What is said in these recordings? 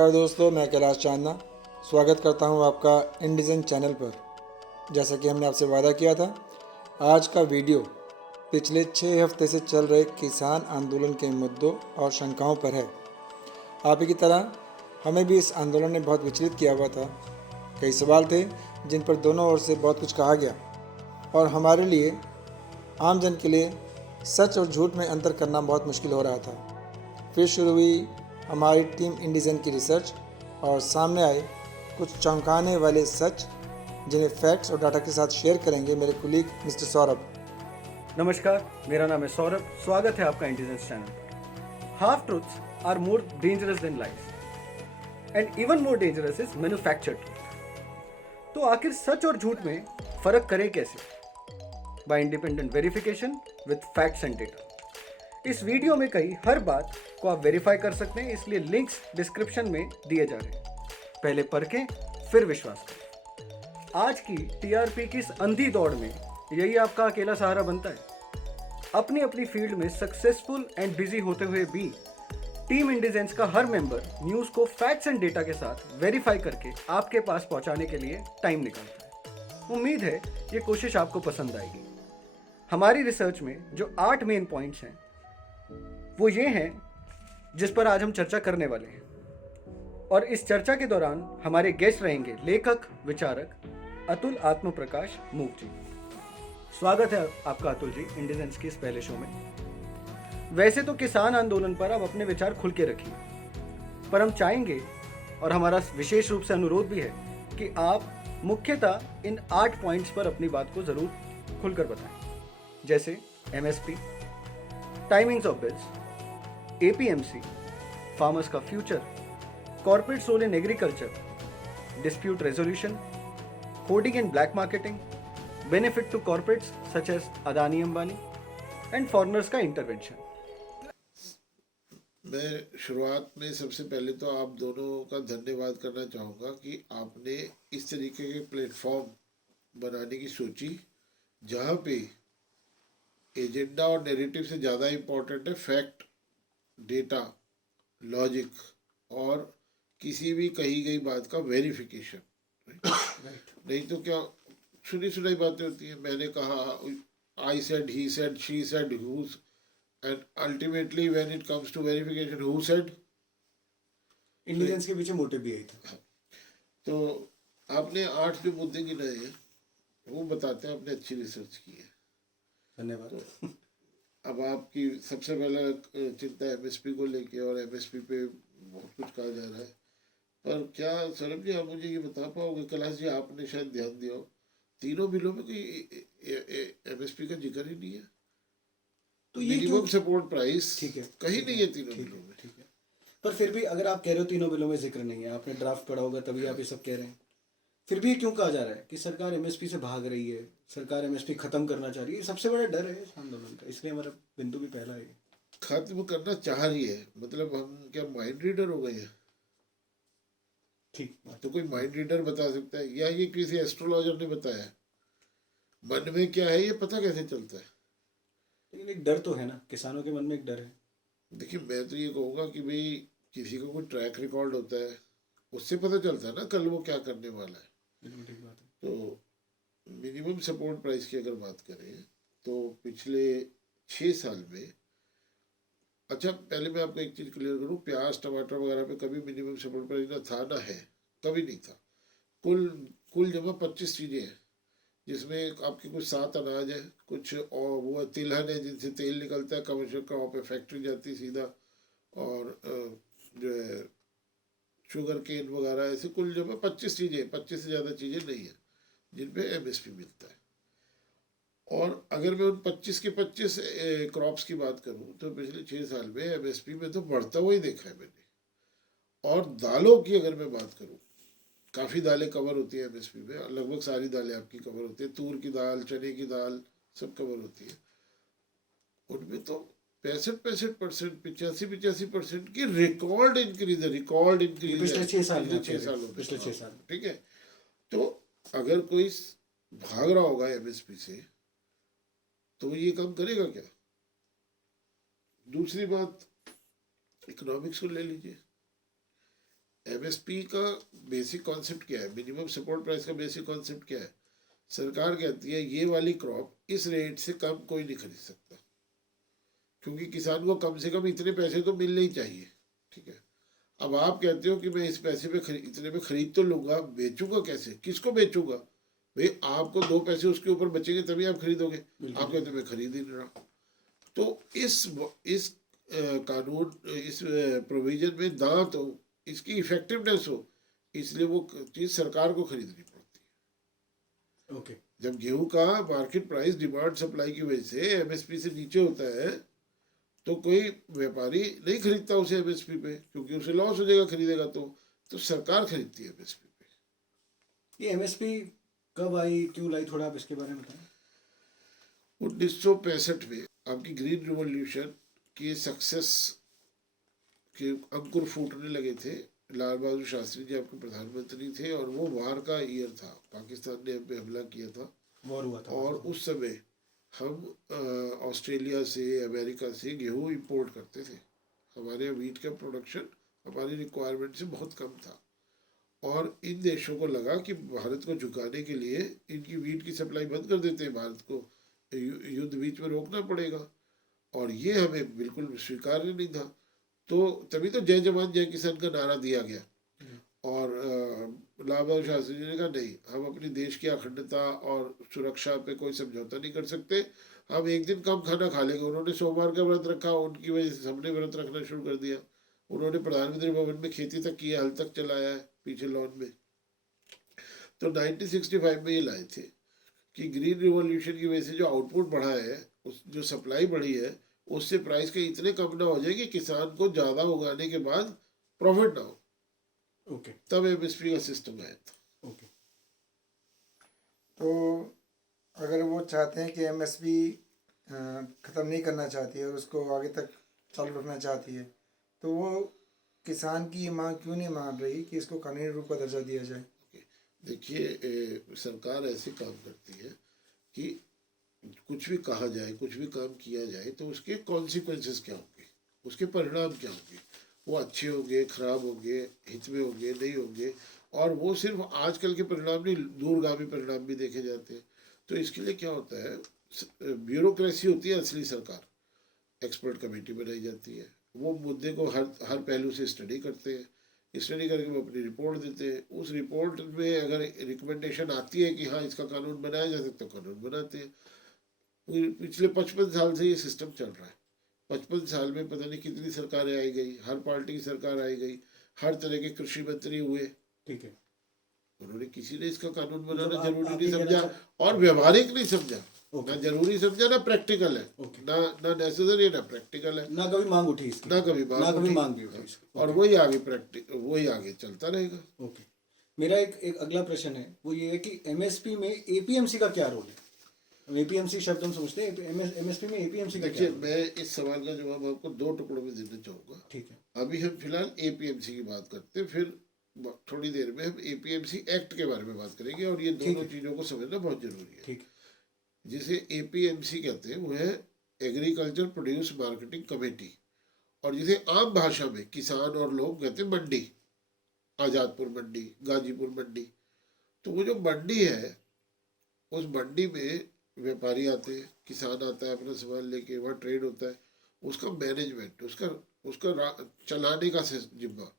नमस्कार दोस्तों, मैं कैलाश चांदना स्वागत करता हूं आपका इंडिजन चैनल पर। जैसा कि हमने आपसे वादा किया था, आज का वीडियो पिछले 6 हफ्ते से चल रहे किसान आंदोलन के मुद्दों और शंकाओं पर है। आप ही की तरह हमें भी इस आंदोलन ने बहुत विचलित किया हुआ था। कई सवाल थे जिन पर दोनों ओर से बहुत कुछ कहा गया और हमारे लिए, आम जन के लिए, सच और झूठ में अंतर करना बहुत मुश्किल हो रहा था। फिर शुरू हुई हमारी टीम इंडिजन की रिसर्च और सामने आए कुछ चौंकाने वाले सच, जिन्हें फैक्ट्स और डाटा के साथ शेयर करेंगे मेरे कुलीग मिस्टर सौरभ। नमस्कार, मेरा नाम है सौरभ। स्वागत है आपका इंटेलिजेंस चैनल पर। Half truths are more dangerous than lies and even more dangerous is manufactured truth. तो आखिर सच और झूठ में फर्क करें कैसे? By independent verification with facts and data. इस वीडियो में कही हर बात को आप वेरीफाई कर सकते हैं, इसलिए लिंक्स डिस्क्रिप्शन में दिए जा रहे हैं। पहले परखें, फिर विश्वास करें। आज की टीआरपी की इस अंधी दौड़ में यही आपका अकेला सहारा बनता है। अपनी अपनी फील्ड में सक्सेसफुल एंड बिजी होते हुए भी टीम इंडिजेंस का हर मेंबर न्यूज को फैक्ट्स एंड डेटा के साथ वेरीफाई करके आपके पास पहुंचाने के लिए टाइम निकालता है। उम्मीद है ये कोशिश आपको पसंद आएगी। हमारी रिसर्च में जो 8 मेन पॉइंट्स हैं वो ये हैं जिस पर आज हम चर्चा करने वाले हैं, और इस चर्चा के दौरान हमारे गेस्ट रहेंगे लेखक विचारक अतुल आत्म प्रकाश मूक जी। स्वागत है आपका अतुल जी इंडिजेंस के इस पहले शो में। वैसे तो किसान आंदोलन पर आप अपने विचार खुल के रखिए, पर हम चाहेंगे और हमारा विशेष रूप से अनुरोध भी है कि आप मुख्यतः इन 8 पॉइंट्स पर अपनी बात को जरूर खुलकर बताएं, जैसे MSP, timings of bills, APMC, farmers का future, corporate role in agriculture, dispute resolution, hoarding and black marketing, benefit to corporates such as Adani Ambani, and foreigners का इंटरवेंशन। मैं शुरुआत में सबसे पहले तो आप दोनों का धन्यवाद करना चाहूँगा कि आपने इस तरीके के प्लेटफॉर्म बनाने की सोची जहाँ पे एजेंडा और नैरेटिव से ज़्यादा इम्पोर्टेंट है फैक्ट, डेटा, लॉजिक और किसी भी कही गई बात का वेरिफिकेशन। नहीं तो क्या सुनी सुनाई बातें होती हैं, मैंने कहा, I said, he said, she said, whose, and ultimately when it comes to verification, who said? इंडिजेंस के पीछे मोटिव भी यही था। तो आपने 8 जो मुद्दे गिनाए हैं वो बताते हैं आपने अच्छी रिसर्च की है। धन्यवाद। तो अब आपकी सबसे पहला चिंता एमएसपी को लेके, और एमएसपी पे बहुत कुछ कहा जा रहा है, पर क्या सौरभ जी आप मुझे ये बता पाओगे, कैलाश जी आपने शायद ध्यान दिया हो, तीनों बिलों में कोई एमएसपी का जिक्र ही नहीं है। तो मिनिमम सपोर्ट प्राइस ठीक है, कहीं नहीं है तीनों बिलों में। ठीक है, पर फिर भी अगर आप कह रहे हो तीनों बिलों में जिक्र नहीं है, आपने ड्राफ्ट पढ़ा होगा तभी आप ये सब कह रहे हैं, फिर भी क्यों कहा जा रहा है कि सरकार एमएसपी से भाग रही है, सरकार एमएसपी खत्म करना चाह रही है? सबसे बड़ा डर है इस आंदोलन का, इसलिए हमारा बिंदु भी पहला है। खत्म करना चाह रही है मतलब हम क्या माइंड रीडर हो गए हैं? ठीक, तो कोई माइंड रीडर बता सकता है या ये किसी एस्ट्रोलॉजर ने बताया? मन में क्या है ये पता कैसे चलता है? लेकिन एक डर तो है ना, किसानों के मन में एक डर है। देखिए, मैं तो ये कहूँगा कि भाई किसी का कोई ट्रैक रिकॉर्ड होता है, उससे पता चलता है ना कल वो क्या करने वाला है। बिल्कुल ठीक बात है। तो मिनिमम सपोर्ट प्राइस की अगर बात करें तो पिछले 6 साल में, अच्छा पहले मैं आपको एक चीज़ क्लियर करूँ, प्याज टमाटर वगैरह पे कभी मिनिमम सपोर्ट प्राइस ना था ना है, कभी नहीं था। कुल कुल जमा 25 चीज़ें हैं, जिसमें आपके कुछ 7 अनाज है, कुछ और वो तिलहन है जिनसे तेल निकलता है, कमर्शियल का वहाँ पे फैक्ट्री जाती है सीधा, और जो है शुगर केन वगैरह, ऐसे कुल जमा 25 चीज़ें, 25 से ज़्यादा चीज़ें नहीं है जिन पे एमएसपी मिलता है। और अगर मैं उन 25 के 25 क्रॉप्स की बात करूं तो पिछले 6 साल में एमएसपी में तो बढ़ता हुआ ही देखा है मैंने। और दालों की अगर मैं बात करूं, काफ़ी दालें कवर होती है एमएसपी में, लगभग सारी दालें आपकी कवर होती है, तूर की दाल, चने की दाल सब कवर होती है। उनमें तो 65% 85% की रिकॉर्ड इंक्रीज है, रिकॉर्ड इंक्रीज पिछले 6 साल पिछले में, 6 सालों में। पिछले 6 साल। ठीक है, तो अगर कोई भाग रहा होगा एमएसपी से तो ये काम करेगा क्या? दूसरी बात, इकोनॉमिक्स को ले लीजिए। एमएसपी का बेसिक कॉन्सेप्ट क्या है, मिनिमम सपोर्ट प्राइस का बेसिक कॉन्सेप्ट क्या है? सरकार कहती है ये वाली क्रॉप इस रेट से कम कोई नहीं खरीद सकता, क्योंकि किसान को कम से कम इतने पैसे तो मिलने ही चाहिए। ठीक है, अब आप कहते हो कि मैं इस पैसे पे इतने में खरीद तो लूंगा, बेचूंगा कैसे, किसको बेचूंगा? भाई आपको 2 पैसे उसके ऊपर बचेंगे तभी आप खरीदोगे। आप कहते हो मैं खरीद ही नहीं रहा। तो इस कानून, इस प्रोविजन में दांत हो, इसकी इफेक्टिवनेस हो, इसलिए वो चीज सरकार को खरीदनी पड़ती है। ओके। जब गेहूं का मार्केट प्राइस डिमांड सप्लाई की वजह से एमएसपी से नीचे होता है तो कोई व्यापारी नहीं खरीदता उसे एमएसपी पे, क्योंकि उसे लॉस हो जाएगा खरीदेगा तो सरकार खरीदती है एमएसपी पे। ये एमएसपी कब आई, क्यों लाई, थोड़ा आप इसके बारे में बताएं। 1965 में आपकी ग्रीन रिवॉल्यूशन की सक्सेस के अंकुर फूटने लगे थे। लाल बहादुर शास्त्री जी आपके प्रधानमंत्री थे और वो वार का ईयर था, पाकिस्तान ने हम पे हमला किया था वॉर हुआ था। और उस समय हम ऑस्ट्रेलिया से, अमेरिका से गेहूं इंपोर्ट करते थे। हमारे यहाँ वीट का प्रोडक्शन हमारी रिक्वायरमेंट से बहुत कम था और इन देशों को लगा कि भारत को झुकाने के लिए इनकी वीट की सप्लाई बंद कर देते हैं, भारत को युद्ध बीच में रोकना पड़ेगा, और ये हमें बिल्कुल स्वीकार्य नहीं था। तो तभी तो जय जवान जय किसान का नारा दिया गया और लाल बहादुर शास्त्री जी ने कहा नहीं, हम अपनी देश की अखंडता और सुरक्षा पे कोई समझौता नहीं कर सकते, हम एक दिन कम खाना खा लेंगे। उन्होंने सोमवार का व्रत रखा, उनकी वजह से सबने व्रत रखना शुरू कर दिया। उन्होंने प्रधानमंत्री भवन में खेती तक की है, हल तक चलाया है पीछे लॉन में। तो 1965 में ये लाए थे कि ग्रीन रिवॉल्यूशन की वजह से जो आउटपुट बढ़ा है, उस जो सप्लाई बढ़ी है, उससे प्राइस के इतने कम ना हो जाए कि किसान को ज़्यादा उगाने के बाद प्रॉफिट ना हो। ओके। तब एमएसपी का सिस्टम आया था। ओके। तो अगर वो चाहते हैं कि एमएसपी ख़त्म नहीं करना चाहती है और उसको आगे तक चालू रखना चाहती है, तो वो किसान की ये मांग क्यों नहीं मान रही कि इसको कानूनी रूप का दर्जा दिया जाए? देखिए, सरकार ऐसे काम करती है कि कुछ भी कहा जाए, कुछ भी काम किया जाए तो उसके कॉन्सिक्वेंसेस क्या होंगे, उसके परिणाम क्या होंगे, वो अच्छे होंगे, खराब होंगे, हित में होंगे, नहीं होंगे, और वो सिर्फ आजकल के परिणाम नहीं, दूरगामी परिणाम भी देखे जाते हैं। तो इसके लिए क्या होता है, ब्यूरोक्रेसी होती है असली सरकार, एक्सपर्ट कमेटी बनाई जाती है, वो मुद्दे को हर पहलू से स्टडी करते हैं, स्टडी करके वो अपनी रिपोर्ट देते हैं। उस रिपोर्ट में अगर रिकमेंडेशन आती है कि हाँ इसका कानून बनाया जा सकता है, कानून बनाते हैं। पिछले 55 साल से ये सिस्टम चल रहा है। 55 साल में पता नहीं कितनी सरकारें आई गई, हर पार्टी की सरकार आई गई, हर तरह के कृषि मंत्री हुए, ठीक है। उन्होंने किसी ने इसका कानून बनाना मतलब जरूरी आप नहीं ये समझा कहना और व्यवहारिक नहीं समझा, ओके। ना जरूरी समझा, ना प्रैक्टिकल है, ओके। ना नेसेसरी, ना प्रैक्टिकल है, ना कभी मांग उठी इसकी, ना कभी ना कभी उठी। मांग भी उठी इसकी। और वही आगे चलता रहेगा। ओके। मेरा एक अगला प्रश्न है, वो ये है कि एमएसपी में एपीएमसी का क्या रोल है? एपीएमसी शब्द हम समझते हैं, एमएसपी में एपीएमसी का क्या देखिए, रोल है? मैं इस सवाल का जवाब आपको 2 टुकड़ों में देना चाहूँगा। ठीक है। अभी हम फिलहाल एपीएमसी की बात करते हैं, फिर थोड़ी देर में हम एपीएमसी एक्ट के बारे में बात करेंगे, और ये दोनों चीज़ों को समझना बहुत जरूरी है। ठीक है। जिसे एपीएमसी कहते हैं वो है एग्रीकल्चर प्रोड्यूस मार्केटिंग कमेटी, और जिसे आम भाषा में किसान और लोग कहते हैं मंडी, आज़ादपुर मंडी, गाजीपुर मंडी। तो वो जो मंडी है, उस मंडी में व्यापारी आते हैं, किसान आता है अपना सामान लेके, वहाँ ट्रेड होता है, उसका मैनेजमेंट, उसका चलाने का जिम्मा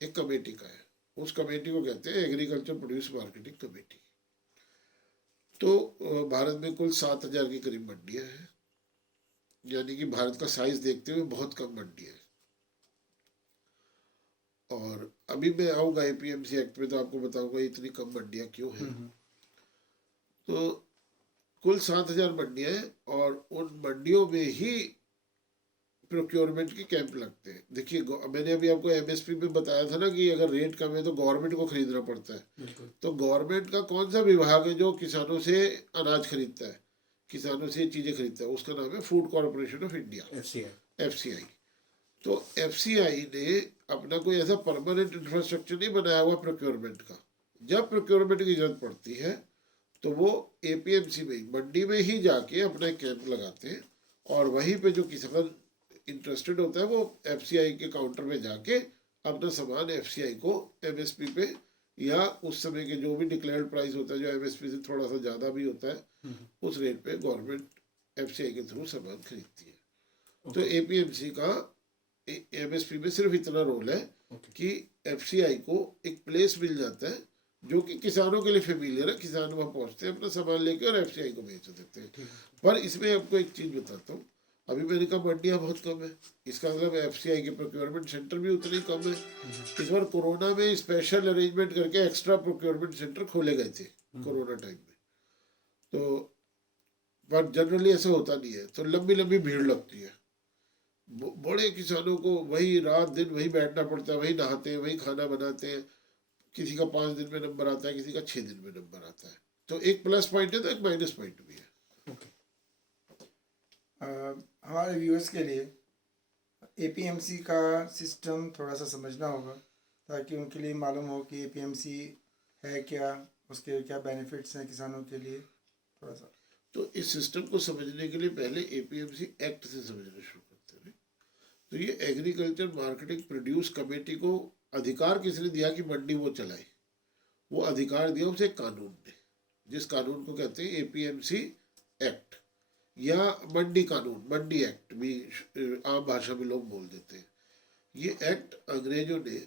एक कमेटी का है। उस कमेटी को कहते हैं एग्रीकल्चर प्रोड्यूस मार्केटिंग कमेटी। तो भारत में कुल 7,000 की करीब मंडियाँ हैं, यानी कि भारत का साइज देखते हुए बहुत कम मंडियाँ हैं। और अभी मैं आऊँगा एपीएमसी एक्ट में तो आपको बताऊंगा इतनी कम मंडियाँ क्यों हैं। तो कुल 7,000 मंडियाँ हैं और उन मंडियों में ही प्रोक्योरमेंट के कैंप लगते हैं। देखिए, मैंने अभी आपको एमएसपी में बताया था ना कि अगर रेट कम है तो गवर्नमेंट को खरीदना पड़ता है। तो गवर्नमेंट का कौन सा विभाग है जो किसानों से अनाज खरीदता है, किसानों से चीज़ें खरीदता है? उसका नाम है food corporation of India, FCI. तो एफसीआई ने अपना कोई ऐसा परमानेंट इंफ्रास्ट्रक्चर नहीं बनाया हुआ प्रोक्योरमेंट का। जब प्रोक्योरमेंट की जरूरत पड़ती है तो वो एपीएमसी में, मंडी में ही जाके अपना एक कैंप लगाते हैं, और वहीं पे जो किसान इंटरेस्टेड होता है वो एफसीआई के काउंटर में जाके अपना सामान एफसीआई को एमएसपी पे या उस समय के जो भी डिक्लेयर्ड प्राइस होता है, जो एमएसपी से थोड़ा सा ज़्यादा भी होता है, उस रेट पे गवर्नमेंट एफसीआई के थ्रू सामान खरीदती है। तो एपीएमसी का एमएसपी में सिर्फ इतना रोल है कि एफसीआई को एक प्लेस मिल जाता है जो कि किसानों के लिए फेमिलियर है। किसान वहाँ पहुँचते हैं, अपना सामान लेके और एफसीआई को बेच देते हैं। पर इसमें आपको एक चीज़ बताता हूँ, अभी मैंने कहा मंडियाँ बहुत कम है, इसका मतलब एफसीआई के प्रोक्योरमेंट सेंटर भी उतने ही कम है। इस बार कोरोना में स्पेशल अरेंजमेंट करके एक्स्ट्रा प्रोक्योरमेंट सेंटर खोले गए थे कोरोना टाइम में, तो पर जनरली ऐसा होता नहीं है, तो लंबी लंबी भीड़ लगती है। बड़े किसानों को वही रात दिन वही बैठना पड़ता है, वही नहाते हैं, वही खाना बनाते हैं। किसी का 5 दिन में नंबर आता है, किसी का 6 दिन में नंबर आता है। तो एक प्लस पॉइंट है तो एक माइनस पॉइंट भी है। हमारे व्यूअर्स के लिए एपीएमसी का सिस्टम थोड़ा सा समझना होगा ताकि उनके लिए मालूम हो कि एपीएमसी है क्या, उसके क्या बेनिफिट्स हैं किसानों के लिए, थोड़ा सा। तो इस सिस्टम को समझने के लिए पहले एपीएमसी एक्ट से समझना शुरू करते हैं। तो ये एग्रीकल्चर मार्केटिंग प्रोड्यूस कमेटी को अधिकार किसने दिया कि मंडी वो चलाए? वो अधिकार दिया उसे कानून ने, जिस कानून को कहते हैं एपीएमसी एक्ट या मंडी कानून, मंडी एक्ट भी आम भाषा में लोग बोल देते हैं। ये एक्ट अंग्रेजों ने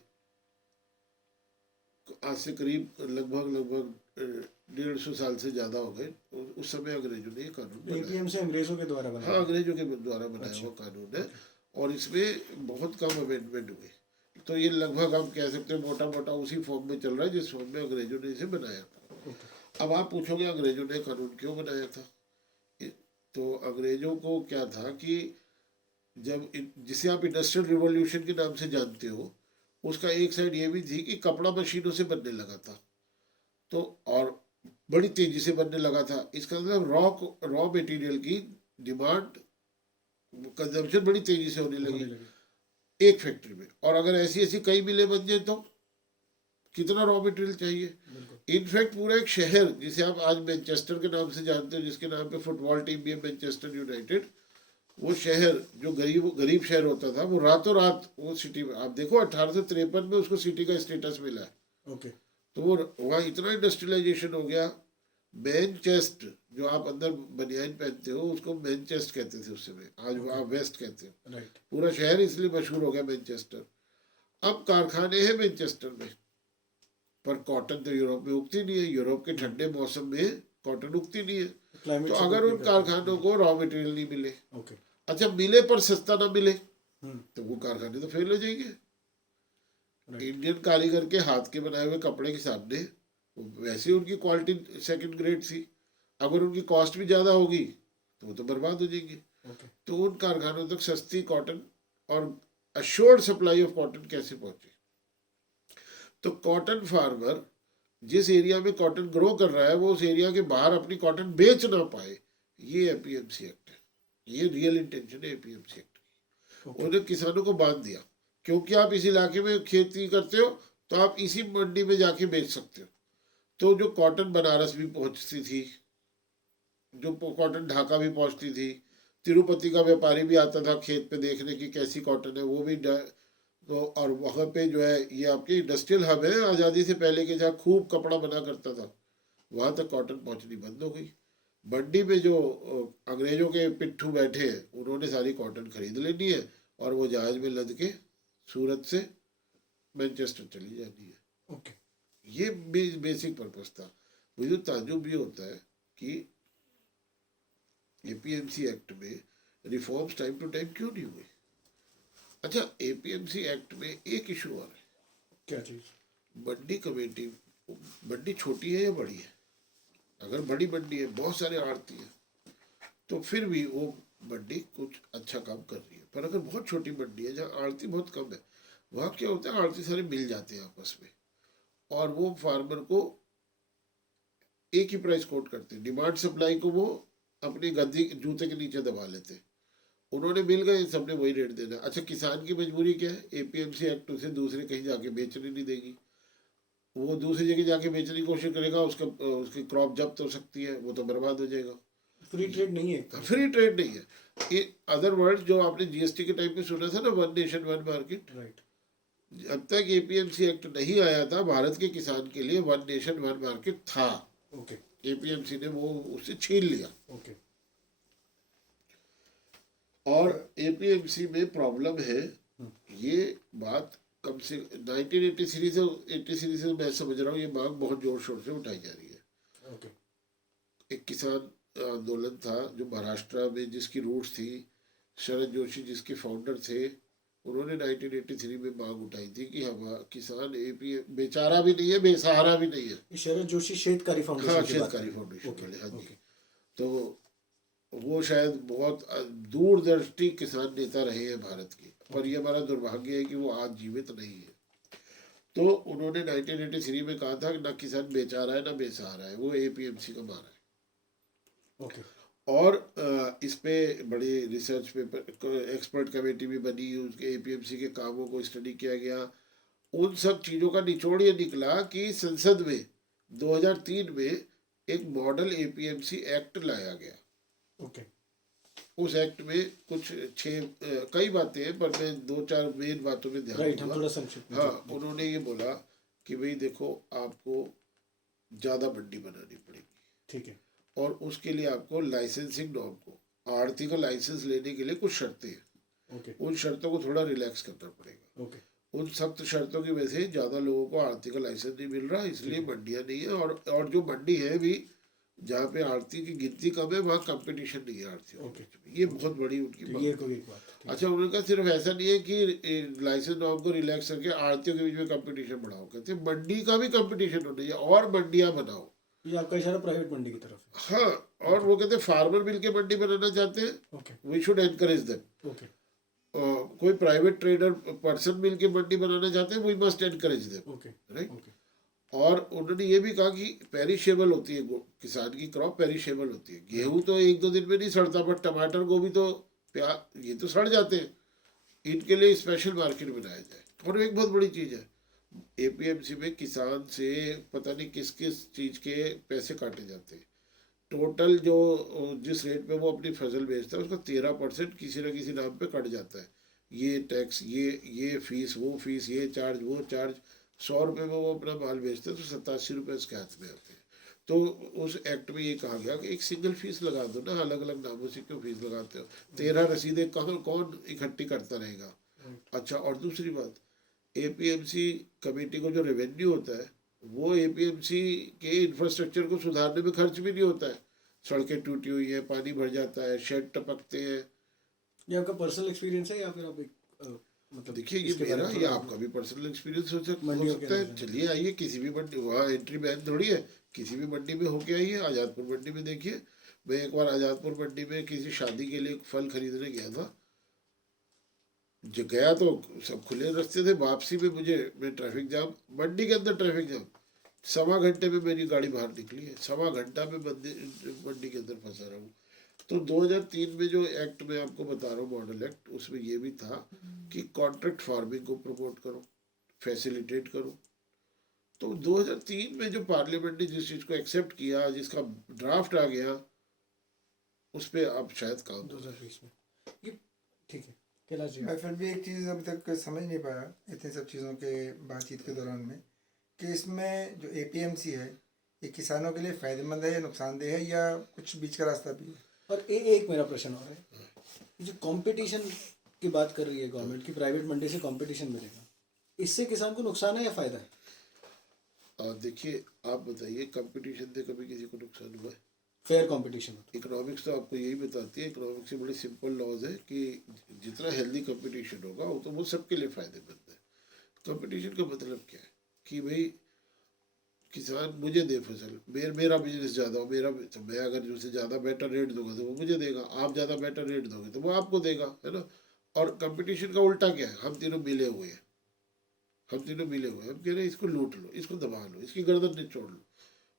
आज से करीब लगभग 150 साल से ज़्यादा हो गए, उस समय अंग्रेजों ने ये कानून बनाया। एपीएमसी अंग्रेजों के द्वारा बनाया? हाँ, अंग्रेजों के द्वारा बनाया हुआ कानून है और इसमें बहुत कम अमेंडमेंट हुए। तो ये लगभग हम कह सकते हैं मोटा मोटा उसी फॉर्म में चल रहा है जिस फॉर्म में अंग्रेजों ने इसे बनाया था। अब आप पूछोगे अंग्रेजों ने कानून क्यों बनाया था? तो अंग्रेजों को क्या था कि जब जिसे आप इंडस्ट्रियल रिवॉल्यूशन के नाम से जानते हो, उसका एक साइड ये भी थी कि कपड़ा मशीनों से बनने लगा था, तो और बड़ी तेजी से बनने लगा था। इसका मतलब रॉ मटेरियल की डिमांड, कंजम्पशन बड़ी तेजी से होने लगी एक फैक्ट्री में। और अगर ऐसी ऐसी कई मिलें बन जाए तो कितना रॉ मटेरियल चाहिए। इनफैक्ट पूरा एक शहर जिसे आप आज मैनचेस्टर के नाम से जानते हो, जिसके नाम पे फुटबॉल टीम भी है मैनचेस्टर यूनाइटेड, वो शहर जो गरीब शहर होता था, वो रातों रात वो सिटी में, आप देखो 1853 में उसको सिटी का स्टेटस मिला है। तो वो वहाँ इतना इंडस्ट्रियलाइजेशन हो गया। मैनचेस्ट जो आप अंदर बनियान पहनते हो उसको मैनचेस्ट कहते थे उस समय, आज आप वेस्ट कहते हो। पूरा शहर इसलिए मशहूर हो गया मैनचेस्टर। अब कारखाने हैं मैनचेस्टर में, पर कॉटन तो यूरोप में उगती नहीं है। यूरोप के ठंडे मौसम में कॉटन उगती नहीं है। तो अगर उन कारखानों को रॉ मटेरियल नहीं मिले, अच्छा मिले पर सस्ता ना मिले, तो वो कारखाने तो फेल हो जाएंगे। इंडियन कारीगर के हाथ के बनाए हुए कपड़े के सामने वैसे ही उनकी क्वालिटी सेकंड ग्रेड थी, अगर उनकी कॉस्ट भी ज़्यादा होगी तो वो तो बर्बाद हो जाएंगे। तो उन कारखानों तक सस्ती कॉटन और अश्योर्ड सप्लाई ऑफ कॉटन कैसे पहुंचे? तो कॉटन फार्मर जिस एरिया में कॉटन ग्रो कर रहा है वो उस एरिया के बाहर अपनी कॉटन बेच ना पाए, ये एपीएमसी एक्ट है। ये रियल इंटेंशन है एपीएमसी एक्ट की। उन्होंने किसानों को बांध दिया, क्योंकि आप इस इलाके में खेती करते हो तो आप इसी मंडी में जाके बेच सकते हो। तो जो कॉटन बनारस भी पहुंचती थी, जो कॉटन ढाका भी पहुंचती थी, तिरुपति का व्यापारी भी आता था खेत पे देखने की कैसी कॉटन है, वो भी तो और वहाँ पे जो है ये आपकी इंडस्ट्रियल हब है, आज़ादी से पहले के जहाँ खूब कपड़ा बना करता था, वहाँ तक कॉटन पहुँचनी बंद हो गई। मंडी में जो अंग्रेजों के पिट्ठू बैठे हैं उन्होंने सारी कॉटन खरीद लेनी है और वो जहाज में लद के सूरत से मैनचेस्टर चली जानी है। ये बेसिक पर्पस था। मुझे ताज्जुब ये होता है कि एपीएमसी एक्ट में रिफॉर्म्स टाइम टू टाइम क्यों नहीं हुए? अच्छा, एपीएमसी एक्ट में एक इशू और है। क्या चीज? मंडी कमेटी, मंडी छोटी है या बड़ी है? अगर बड़ी मंडी है, बहुत सारे आड़ती हैं, तो फिर भी वो मंडी कुछ अच्छा काम कर रही है। पर अगर बहुत छोटी मंडी है जहाँ आड़ती बहुत कम है, वहाँ क्या होता है, आड़ती सारे मिल जाते हैं आपस में और वो फार्मर को एक ही प्राइस कोट करते हैं। डिमांड सप्लाई को वो अपनी गद्दी जूते के नीचे दबा लेते हैं। उन्होंने मिल गए, सबने वही रेट देना। अच्छा, किसान की मजबूरी क्या है? एपीएमसी एक्ट उसे दूसरे कहीं जाके बेचने नहीं देगी। वो दूसरी जगह जाके बेचने की कोशिश करेगा, उसकी क्रॉप जब्त हो सकती है, वो तो बर्बाद हो जाएगा। फ्री ट्रेड नहीं है। फ्री ट्रेड नहीं है। अदर वर्ड जो आपने जीएसटी के टाइम पे सुना था ना, वन नेशन वन मार्केट, जब तक एपीएमसी एक्ट नहीं आया था, भारत के किसान के लिए वन नेशन वन मार्केट था। ओके एपीएमसी ने वो उससे छीन लिया। ओके और एपीएमसी में प्रॉब्लम है, ये बात कम से 1983 से 83 से मैं समझ रहा हूँ, ये मांग बहुत जोर शोर से उठाई जा रही है। ओके एक किसान आंदोलन था जो महाराष्ट्र में, जिसकी रूट्स थी शरद जोशी जिसके फाउंडर थे, उन्होंने 1983 में मांग उठाई थी कि हम किसान एपी बेचारा भी नहीं है, बेसहारा भी नहीं है। ये शरद जोशी शेतकारी फाउंडेशन हाँ, की बात शेतकारी है। फाउंडेशन ओके, वाले, हाँ जी। ओके। तो वो शायद बहुत दूरदृष्टि किसान नेता रहे हैं भारत के, पर ये हमारा दुर्भाग्य है कि वो आज जीवित नहीं है। तो उन्होंने 1983 में कहा था कि ना किसान बेचारा है ना बेसहारा है, वो एपीएमसी का मारा है। ओके और इस पे बड़ी रिसर्च पेपर, एक्सपर्ट कमेटी भी बनी, उसके एपीएमसी के कामों को स्टडी किया गया। उन सब चीज़ों का निचोड़ ये निकला कि संसद में 2003 में एक मॉडल एपीएमसी एक्ट लाया गया। ओके उस एक्ट में कुछ कई बातें हैं, पर मैं दो चार मेन बातों में ध्यान राइट, हम दूंगा। थोड़ा संक्षिप्त में हाँ, उन्होंने ये बोला कि भाई देखो, आपको ज़्यादा मंडी बनानी पड़ेगी, ठीक है। और उसके लिए आपको लाइसेंसिंग नॉर्म को, आड़ती का लाइसेंस लेने के लिए कुछ शर्तें हैं, ओके उन शर्तों को थोड़ा रिलैक्स करना पड़ेगा। ओके उन सख्त शर्तों की वजह से ज़्यादा लोगों को आड़ती का लाइसेंस नहीं मिल रहा, इसलिए मंडियाँ नहीं है। और जो मंडी है भी, जहाँ पे आड़ती की गिनती कम है, वहाँ कंपटीशन नहीं है आड़तियों के बीच में। ये बहुत बड़ी उनकी तो बात ये है। कोई एक बात, ठीक अच्छा, उन्होंने कहा सिर्फ ऐसा नहीं है कि लाइसेंस नॉर्म को रिलैक्स करके आड़तियों के बीच में कंपटीशन बढ़ाओ, कहते हैं मंडी का भी कंपटीशन होना चाहिए और मंडियाँ बनाओ। है। ये आपका इशारा प्राइवेट मंडी की तरफ हाँ, और वो कहते हैं फार्मर मिल के मंडी बनाना चाहते हैं, है। Okay we should encourage them. Okay कोई प्राइवेट ट्रेडर पर्सन मिल के मंडी बनाना चाहते हैं, we must encourage them, okay right. Okay और उन्होंने ये भी कहा कि पेरिशेबल होती है, किसान की क्रॉप पेरिशेबल होती है। गेहूं तो एक दो दिन में नहीं सड़ता, पर टमाटर, गोभी तो, प्याज, ये तो सड़ जाते हैं। इनके लिए स्पेशल मार्केट बनाया जाए। और एक बहुत बड़ी चीज़ है, एपीएमसी में किसान से पता नहीं किस किस चीज़ के पैसे काटे जाते हैं। टोटल जो जिस रेट पे वो अपनी फसल बेचता है, उसका 13% किसी न किसी नाम पे कट जाता है। ये टैक्स, ये फीस, वो फीस, ये चार्ज, वो चार्ज। 100 रुपये में वो अपना माल बेचते हैं तो 87 रुपये उसके हाथ में आते हैं। तो उस एक्ट में ये कहा गया कि एक सिंगल फीस लगा दो ना, अलग अलग नामों से क्यों फीस लगाते हो? 13 रसीदें कौन इकट्ठी करता रहेगा? अच्छा, और दूसरी बात, एपीएमसी कमेटी को जो रेवेन्यू होता है, वो एपीएमसी के इंफ्रास्ट्रक्चर को सुधारने में खर्च भी नहीं होता है। सड़कें टूटी हुई है, पानी भर जाता है, शेड टपकते हैं। ये आपका पर्सनल एक्सपीरियंस है या फिर आप एक मतलब देखिए, ये इसके बारे मेरा, में ये थोड़ा- आपका भी पर्सनल एक्सपीरियंस हो मंडियों के सकता है। अंदर। चलिए आइए, किसी भी मंडी, वहाँ एंट्री बैन थोड़ी है, किसी भी मंडी में होके आइए। आज़ादपुर मंडी में देखिए, मैं एक बार आज़ादपुर मंडी में किसी शादी के लिए फल खरीदने गया था। जो गया तो सब खुले रास्ते थे, वापसी में मैं ट्रैफिक जाम, मंडी के अंदर ट्रैफिक जाम। 1.25 घंटे में मेरी गाड़ी बाहर निकली है, 1.25 घंटा में मंडी के अंदर फंसा रहा हूँ। तो 2003 में जो एक्ट मैं आपको बता रहा हूँ, मॉडल एक्ट, उसमें ये भी था कि कॉन्ट्रैक्ट फार्मिंग को प्रमोट करो, फैसिलिटेट करो। तो 2003 में जो पार्लियामेंट ने जिस चीज़ को एक्सेप्ट किया, जिसका ड्राफ्ट आ गया, उस पर अब शायद काम हो। 2020 में ये ठीक है। कैलाश जी, मैं फिर भी एक चीज़ अभी तक समझ नहीं पाया इतनी सब चीज़ों के बातचीत के दौरान में, कि इसमें जो एपीएमसी है, ये किसानों के लिए फ़ायदेमंद है या नुकसानदेह है, या कुछ बीच का रास्ता भी है? और एक मेरा प्रश्न और है, जो कंपटीशन की बात कर रही है गवर्नमेंट की, प्राइवेट मंडी से कंपटीशन मिलेगा, इससे किसान को नुकसान है या फायदा है? देखिए, आप बताइए, कंपटीशन से कभी किसी को नुकसान हुआ है? फेयर कंपटीशन हो इकोनॉमिक्स तो आपको यही बताती है। इकोनॉमिक्स के बड़े सिंपल लॉज है कि जितना हेल्दी कंपटीशन होगा वो सबके लिए फायदेमंद है। कंपटीशन का मतलब क्या है कि भाई किसान मुझे दे फसल, मेरा बिजनेस ज़्यादा हो, तो मैं अगर उससे ज़्यादा बेटर रेट दूंगा तो वो मुझे देगा, आप ज़्यादा बेटर रेट दोगे तो वो आपको देगा, है ना। और कंपटीशन का उल्टा क्या है, हम तीनों मिले हुए हैं, हम कह रहे हैं इसको लूट लो, इसको दबा लो, इसकी गर्दन निचोड़ लो,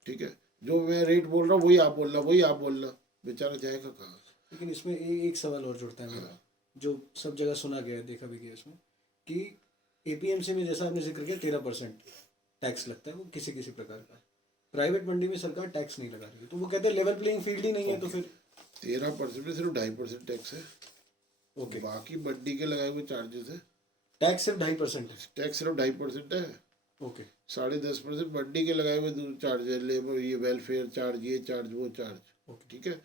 ठीक है। जो मैं रेट बोल रहा हूँ वही आप बोलना, बेचारा जाएगा कहाँ? लेकिन इसमें एक सवाल और जुड़ता है मेरा, जो सब जगह सुना गया है, देखा भी गया इसमें, कि एपीएमसी में जैसा आपने जिक्र किया 13% टैक्स लगता है, वो किसी किसी प्रकार का। प्राइवेट मंडी में सरकार टैक्स नहीं लगा रही है, तो वो कहते हैं लेवल प्लेइंग फील्ड ही नहीं है, तो फिर 13% में सिर्फ 2.5% टैक्स है। ओके, बाकी मंडी के लगाए हुए चार्जेस है। टैक्स सिर्फ 2.5% है। टैक्स सिर्फ 2.5% है, ओके 10.5% मंडी के लगाए हुए दूसरे चार्ज है, लेबर ये वेलफेयर चार्ज, ये चार्ज वो चार्ज, ओके ठीक है।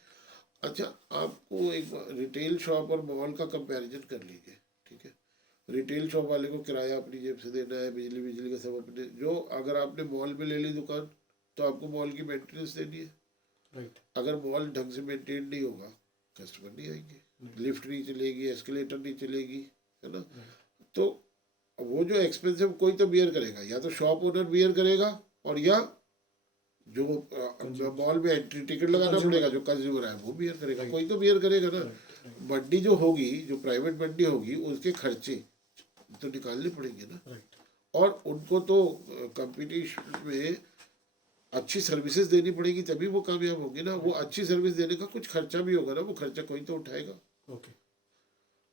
अच्छा, आपको एक रिटेल शॉप और मॉल का कंपैरिजन कर लीजिए, ठीक है। रिटेल शॉप वाले को किराया अपनी जेब से देना है, बिजली का सब अपने, जो अगर आपने मॉल में ले ली दुकान तो आपको मॉल की मेंटेनेंस देनी है। राइट अगर मॉल ढंग से मेंटेन नहीं होगा, कस्टमर नहीं आएंगे, लिफ्ट नहीं चलेगी, एस्केलेटर नहीं चलेगी, है ना। तो वो जो एक्सपेंस है कोई तो बियर करेगा, या तो शॉप ओनर बियर करेगा, और या जो मॉल में एंट्री टिकट लगाना पड़ेगा, जो कंज्यूमर है वो बियर करेगा, कोई तो बियर करेगा ना। मंडी जो होगी, जो प्राइवेट मंडी होगी, उसके खर्चे तो निकालने पड़ेंगे ना। राइट और उनको तो कंपटीशन में अच्छी सर्विसेज देनी पड़ेगी, तभी वो कामयाब होंगे ना। वो अच्छी सर्विस देने का कुछ खर्चा भी होगा ना, वो खर्चा कोई तो उठाएगा। ओके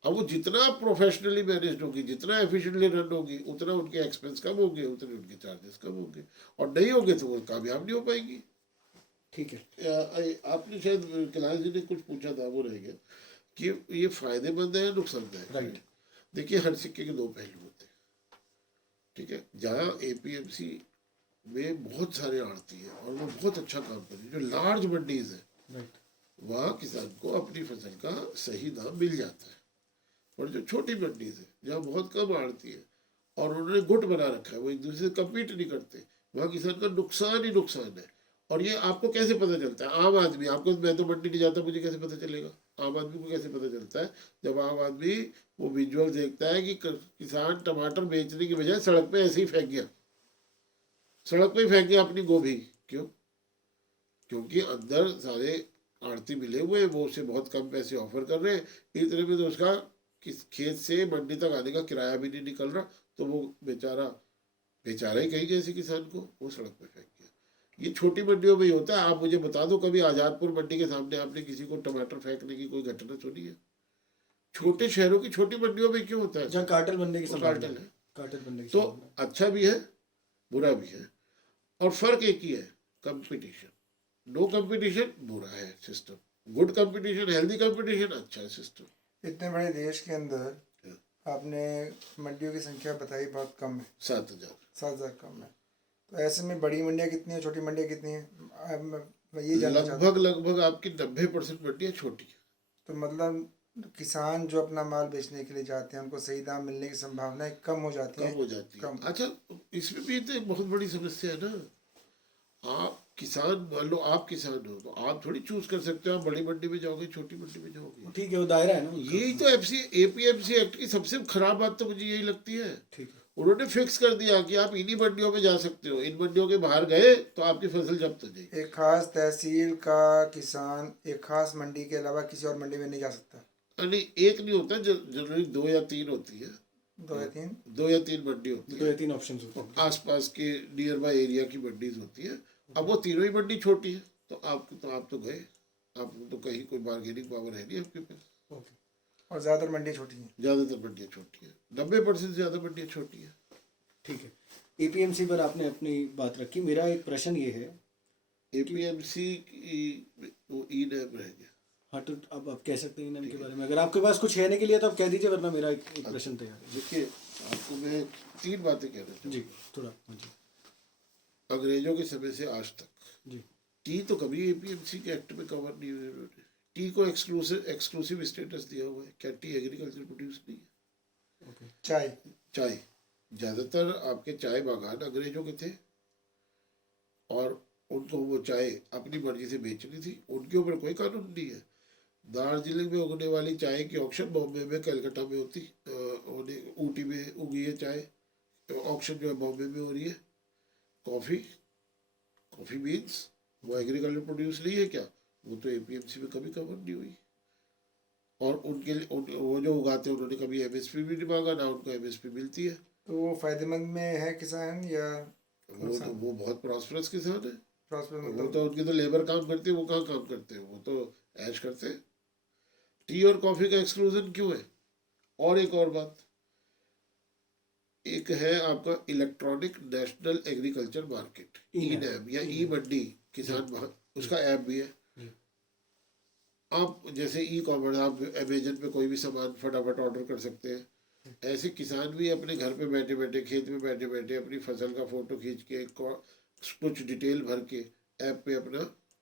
अब वो जितना प्रोफेशनली मैनेज होगी, जितना एफिशिएंटली रन होगी, उतना उनके एक्सपेंस कम होंगे, उतने उनके चार्जेस कम होंगे, और नहीं होंगे तो वो कामयाब नहीं हो पाएंगी। ठीक है आपने शायद कैलाश जी ने कुछ पूछा था, वो रह गया कि ये फायदेमंद है या नुकसानदायक है। Right. देखिए, हर सिक्के के दो पहलू होते हैं, ठीक है। जहाँ एपीएमसी में बहुत सारे आड़ती है और वो बहुत अच्छा काम कर रही है, जो लार्ज मंडीज है, राइट वहाँ किसान को अपनी फसल का सही दाम मिल जाता है। और जो छोटी मंडीज है, जहाँ बहुत कम आड़ती है और उन्होंने गुट बना रखा है, वो एक दूसरे से कम्पीट नहीं करते, वहाँ किसान का नुकसान ही नुकसान है। और ये आपको कैसे पता चलता है? आम आदमी, आपको, मैं तो मंडी नहीं जाता, मुझे कैसे पता चलेगा? आम आदमी को कैसे पता चलता है? जब आम आदमी वो विजुअल देखता है कि किसान टमाटर बेचने की बजाय सड़क पे ऐसे ही फेंक गया, सड़क पे ही फेंक गया अपनी गोभी। क्यों? क्योंकि अंदर सारे आड़ती मिले हुए हैं, वो उसे बहुत कम पैसे ऑफर कर रहे हैं, इतने में तो उसका किस खेत से मंडी तक आने का किराया भी नहीं निकल रहा, तो वो बेचारा ही कहीं ऐसे किसान को वो सड़क पे फेंक गया। ये छोटी मंडियों में ही होता है। आप मुझे बता दो, कभी आजादपुर मंडी के सामने आपने किसी को टमाटर फेंकने की कोई घटना सुनी है? छोटे शहरों की छोटी मंडियों में क्यों होता है? जहाँ कार्टेल बनने की वो संभावना कार्टेल है। कार्टेल बनने की तो संभावना अच्छा भी है, बुरा भी है, और फर्क एक ही है, कंपटीशन। नो कंपटीशन बुरा है system, good competition, healthy competition अच्छा है सिस्टम। इतने बड़े देश के अंदर आपने मंडियों की संख्या बताई बहुत कम है, 7,000। 7,000 कम है। तो ऐसे में बड़ी मंडियाँ कितनी है, छोटी मंडियाँ कितनी है? अब मैं ये जानना चाहता हूँ। लगभग आपकी 90% मंडियाँ छोटी है। तो मतलब किसान जो अपना माल बेचने के लिए जाते हैं, उनको सही दाम मिलने की संभावनाएं कम हो जाती कम हैं। हो जाती है। कम। अच्छा, इसमें भी तो एक बहुत बड़ी समस्या है ना। आप किसान, मान लो आप किसान हो, तो आप थोड़ी चूज कर सकते हो आप बड़ी मंडी में जाओगे, छोटी मंडी में जाओगे। ठीक है, वो दायरा है ना उनका। यही तो एपीएमसी एक्ट की सबसे खराब बात तो मुझे यही लगती है। ठीक है उन्होंने फिक्स कर दिया कि आप इन्हीं मंडियों में जा सकते हो, इन मंडियों के बाहर गए तो आपकी फसल जब्त हो जाएगी। एक खास तहसील का किसान एक खास मंडी के अलावा किसी और मंडी में नहीं जा सकता। यानी एक नहीं होता, जनरली 2 या 3 होती है, 2 या 3 2 या 3 मंडी होती 2 है। या 3 ऑप्शन होते हैं। आसपास के नियर बाय एरिया की मंडीज होती है। अब वो तीनों ही मंडी छोटी है, तो आप तो गए, आप तो कहीं कोई बार्गेनिंग पावर है नहीं आपके पास। ओके और ज़्यादातर मंडियाँ छोटी हैं। ज़्यादातर मंडियाँ छोटी हैं, 90% से ज़्यादा मंडियाँ छोटी हैं। ठीक है, एपीएमसी पर आपने अपनी बात रखी। मेरा एक प्रश्न ये है, एपीएमसी की वो ई नैम रह गया। हाँ तो अब आप कह सकते हैं इनके बारे में, अगर आपके पास कुछ कहने के लिए तो आप कह दीजिए, वरना मेरा एक प्रश्न तैयार है। देखिए, आपको मैं 3 बातें कहना चाहूँ। जी थोड़ा हाँ जी अंग्रेजों के समय से आज तक जी टी तो कभी एपीएमसी के एक्ट में कवर नहीं हुए। उन्होंने टी को एक्सक्लूसिव स्टेटस दिया हुआ है। क्या टी एग्रीकल्चर प्रोड्यूस नहीं है? ओके चाय ज़्यादातर आपके चाय बागान अंग्रेजों के थे, और उनको वो चाय अपनी मर्जी से बेचनी थी, उनके ऊपर कोई कानून नहीं है। दार्जिलिंग में उगने वाली चाय की ऑक्शन बॉम्बे में, कलकत्ता में होती, ऊटी में उगी है चाय, ऑक्शन जो है बॉम्बे में हो रही है। कॉफ़ी बीन्स वो एग्रीकल्चर प्रोड्यूस नहीं है क्या? वो तो एपीएमसी में कभी कवर नहीं हुई। और उनके लिए वो जो उगाते हैं उन्होंने कभी एमएसपी भी नहीं मांगा, ना उनको एमएसपी मिलती है। तो वो फायदेमंद में है किसान या वो बहुत प्रॉस्परस किसान है। प्रॉस्पर वो मतलब? तो उनकी तो लेबर काम करती है, वो कहाँ काम करते हैं, वो तो ऐश करते हैं। टी और कॉफ़ी का एक्सक्लूजन क्यों है? और एक और बात, एक है आपका electronic national agriculture market, e NAM या ई मंडी किसान, उसका ऐप भी है। आप जैसे ई कॉमर्स, आप अमेजन पे कोई भी सामान फटाफट ऑर्डर कर सकते हैं, ऐसे किसान भी अपने घर पे बैठे बैठे, खेत में बैठे बैठे अपनी फसल का फोटो खींच के कुछ डिटेल भर के ऐप पे अपना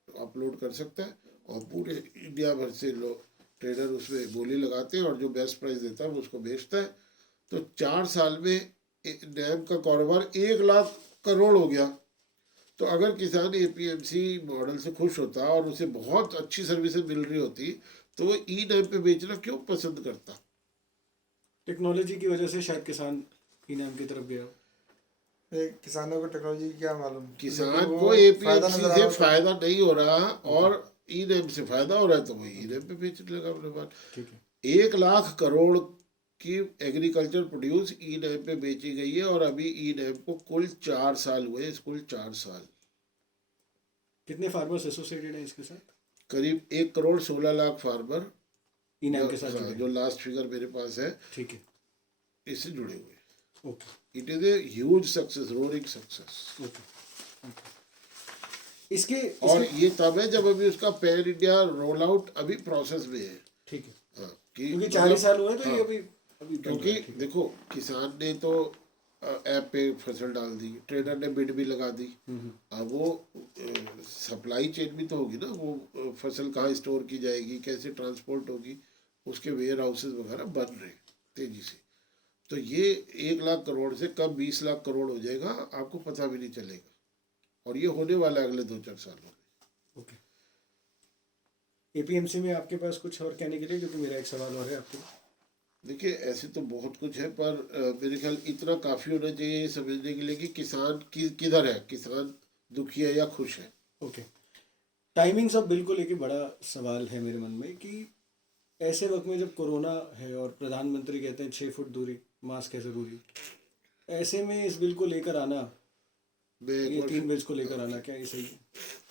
अपलोड कर सकता है, और पूरे इंडिया भर से लोग ट्रेडर उसमें बोली लगाते हैं और जो बेस्ट प्राइस देता है वो उसको बेचता है। तो 4 साल में नैम का कारोबार 1 लाख करोड़ हो गया। तो अगर किसान एपीएमसी मॉडल से खुश होता और उसे बहुत अच्छी सर्विसेज मिल रही होती तो वो ई नैम पे बेचना क्यों पसंद करता। टेक्नोलॉजी की वजह से शायद किसान इनाम की तरफ गया। ये किसानों को टेक्नोलॉजी की क्या मालूम, किसान लेकिन को वो फायदा एपीएमसी नजर आ से रहा था। फायदा नहीं हो रहा और ई नैम से फायदा हो रहा है, तो वो ई नैम पे बेचने लगा अपने माल। ठीक है। 1 लाख करोड़ की एग्रीकल्चर प्रोड्यूस ई नैम पे बेची गई है, और अभी ई नैम को कुल 4 साल हुए, कुल 4 साल। कितने फार्मर्स एसोसिएटेड हैं इसके साथ? करीब 1 करोड़ 16 लाख फार्मर इनाम के साथ जो, जुड़े? जो लास्ट फिगर मेरे पास है ठीक है। इससे जुड़े हुए। Okay. It is a huge success, roaring success. Okay. इसके और इसके ये तब है जब अभी उसका पैन इंडिया रोल आउट अभी प्रोसेस में है। ठीक है, हाँ, क्योंकि 40 साल हुए तो ये हाँ, अभी अभी बन क्योंकि रहा है। ठीक है। देखो किसान ने तो ऐप पे फसल डाल दी, ट्रेडर ने बिड भी लगा दी, अब वो सप्लाई चेन भी तो होगी ना, वो फसल कहाँ स्टोर की जाएगी, कैसे ट्रांसपोर्ट होगी, उसके वेयर हाउसेज वगैरह बन रहे हैं तेजी से। तो ये 1 लाख करोड़ से कब 20 लाख करोड़ हो जाएगा आपको पता भी नहीं चलेगा, और ये होने वाला है अगले 2-4 सालों में। ओके। एपीएमसी में आपके पास कुछ और कहने के लिए, क्योंकि मेरा एक सवाल और है आपके लिए। देखिए ऐसे तो बहुत कुछ है, पर मेरे ख्याल इतना काफ़ी होना चाहिए ये समझने के लिए कि किसान किधर है, किसान दुखी है या खुश है। ओके। टाइमिंग्स अब बिल्कुल एक ही बड़ा सवाल है मेरे मन में कि ऐसे वक्त में जब कोरोना है और प्रधानमंत्री कहते हैं 6 फुट दूरी, मास्क है ज़रूरी, ऐसे में इस बिल को लेकर आना, मैं एक ये बार 3 बिल्स को लेकर आना, क्या ये सही है?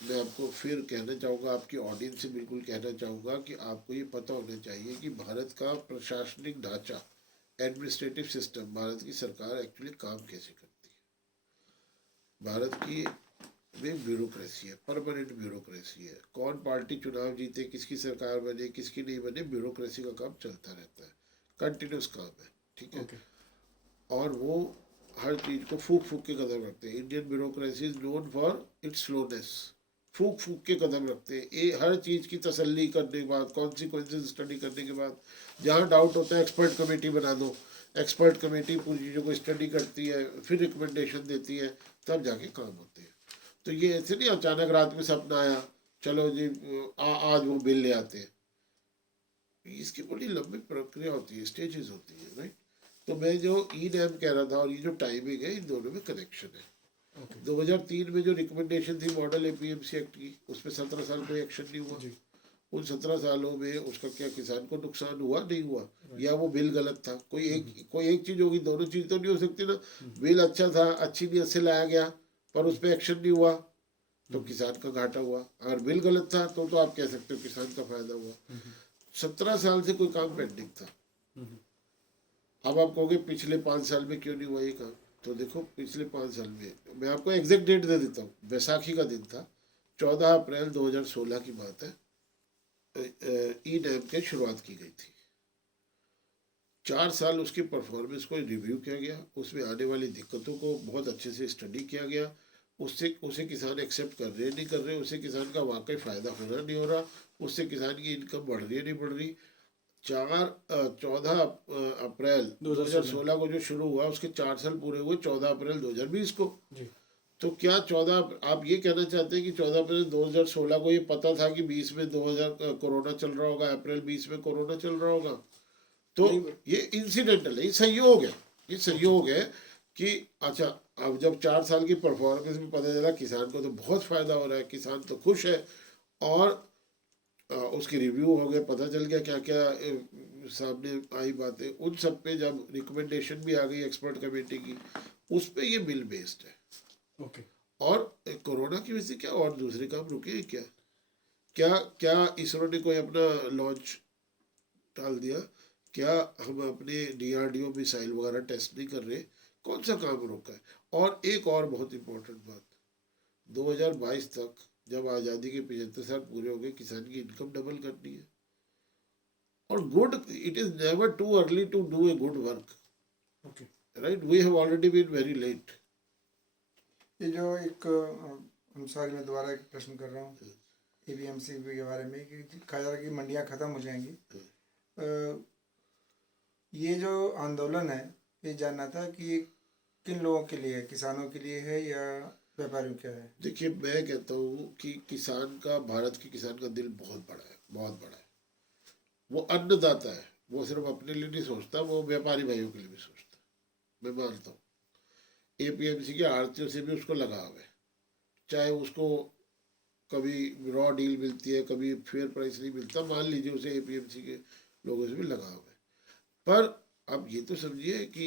मैं आपको फिर कहना चाहूँगा, आपकी ऑडियंस से बिल्कुल कहना चाहूँगा कि आपको ये पता होना चाहिए कि भारत का प्रशासनिक ढांचा, एडमिनिस्ट्रेटिव सिस्टम, भारत की सरकार एक्चुअली काम कैसे करती है। भारत की में ब्यूरोक्रेसी है, परमानेंट ब्यूरोक्रेसी है। कौन पार्टी चुनाव जीते, किसकी सरकार बने, किसकी नहीं बने, ब्यूरोक्रेसी का काम चलता रहता है, कंटिन्यूस काम है, ठीक है। ओके। और वो हर चीज़ को फूक फूक के कदम रखते हैं। Indian bureaucracy is known for its slowness. फूक फूक के कदम रखते हैं, ये हर चीज़ की तसल्ली करने के बाद, कॉन्सिक्वेंसेज स्टडी करने के बाद, जहाँ डाउट होता है एक्सपर्ट कमेटी बना दो, एक्सपर्ट कमेटी पूरी चीज़ों को स्टडी करती है, फिर रिकमेंडेशन देती है, तब जाके काम होते हैं। तो ये ऐसे नहीं अचानक रात में सपना आया चलो जी आज वो बिल ले आते हैं। इसकी बड़ी लंबी प्रक्रिया होती है, स्टेजेस होती है, राइट। तो मैं जो ई नैम कह रहा था और ये जो टाइमिंग है, इन दोनों में कनेक्शन है। 2003 में जो रिकमेंडेशन थी मॉडल एपीएमसी एक्ट की, उसमें 17 साल कोई एक्शन नहीं हुआ। उन 17 सालों में उसका क्या किसान को नुकसान हुआ, नहीं हुआ, या वो बिल गलत था? कोई एक चीज़ होगी, दोनों चीज़ तो नहीं हो सकती ना। बिल अच्छा था, अच्छी नीयत से लाया गया, पर उस पर एक्शन नहीं हुआ तो किसान का घाटा हुआ। अगर बिल गलत था तो आप कह सकते हो किसान का फायदा हुआ। 17 साल से कोई काम पेंडिंग था। अब आप कहोगे पिछले 5 साल में क्यों नहीं हुआ ये काम, तो देखो पिछले 5 साल में मैं आपको एग्जैक्ट डेट दे देता हूँ। बैसाखी का दिन था, 14 अप्रैल 2016 की बात है। ई नैम की शुरुआत की गई थी। 4 साल उसकी परफॉर्मेंस को रिव्यू किया गया, उसमें आने वाली दिक्कतों को बहुत अच्छे से स्टडी किया गया। उसे किसान एक्सेप्ट कर रहे नहीं कर रहे, उससे किसान का वाकई फ़ायदा हो रहा नहीं हो रहा, उससे किसान की इनकम बढ़ रही है नहीं बढ़ रही। 14 अप्रैल 2016 को जो शुरू हुआ उसके 4 साल पूरे हुए 14 अप्रैल 2020 को। तो क्या 14 आप ये कहना चाहते हैं कि 14 अप्रैल 2016 को ये पता था कि 20 में 2000 कोरोना चल रहा होगा, अप्रैल 20 में कोरोना चल रहा होगा? तो ये इंसिडेंटल है, ये संयोग है, ये संयोग है कि अच्छा अब जब 4 साल की परफॉर्मेंस में पता चला किसान को तो बहुत फ़ायदा हो रहा है, किसान तो खुश है, और उसकी रिव्यू हो गया, पता चल गया क्या क्या सामने आई बातें, उन सब पे जब रिकमेंडेशन भी आ गई एक्सपर्ट कमेटी की, उस पे ये बिल बेस्ड है। ओके। और कोरोना की वजह से क्या और दूसरे काम रुके हैं क्या? क्या क्या इसरो ने कोई अपना लॉन्च टाल दिया? क्या हम अपने DRDO मिसाइल वगैरह टेस्ट नहीं कर रहे? कौन सा काम रोका है? और एक और बहुत इम्पोर्टेंट बात, 2022 तक जब आज़ादी के 75 साल पूरे हो गए, किसान की इनकम डबल करनी है। और good, it is never too early to do a good work. Okay right, we have already been very late. ये जो एक सॉरी मैं दोबारा एक प्रश्न कर रहा हूँ एपीएमसी के बारे में कि कहा जा रहा है कि मंडियाँ ख़त्म हो जाएंगी। ये जो आंदोलन है ये जानना था कि ये किन लोगों के लिए है, किसानों के लिए है या व्यापारियों के है? देखिए, मैं कहता हूँ कि किसान का, भारत के किसान का दिल बहुत बड़ा है, बहुत बड़ा है। वो अन्नदाता है, वो सिर्फ अपने लिए नहीं सोचता, वो व्यापारी भाइयों के लिए भी सोचता है, मैं मानता हूँ। एपीएमसी के आड़तियों से भी उसको लगाव है, चाहे उसको कभी रॉ डील मिलती है, कभी फेयर प्राइस नहीं मिलता, मान लीजिए उसे एपीएमसी के लोगों से भी लगाव है। पर अब ये तो समझिए कि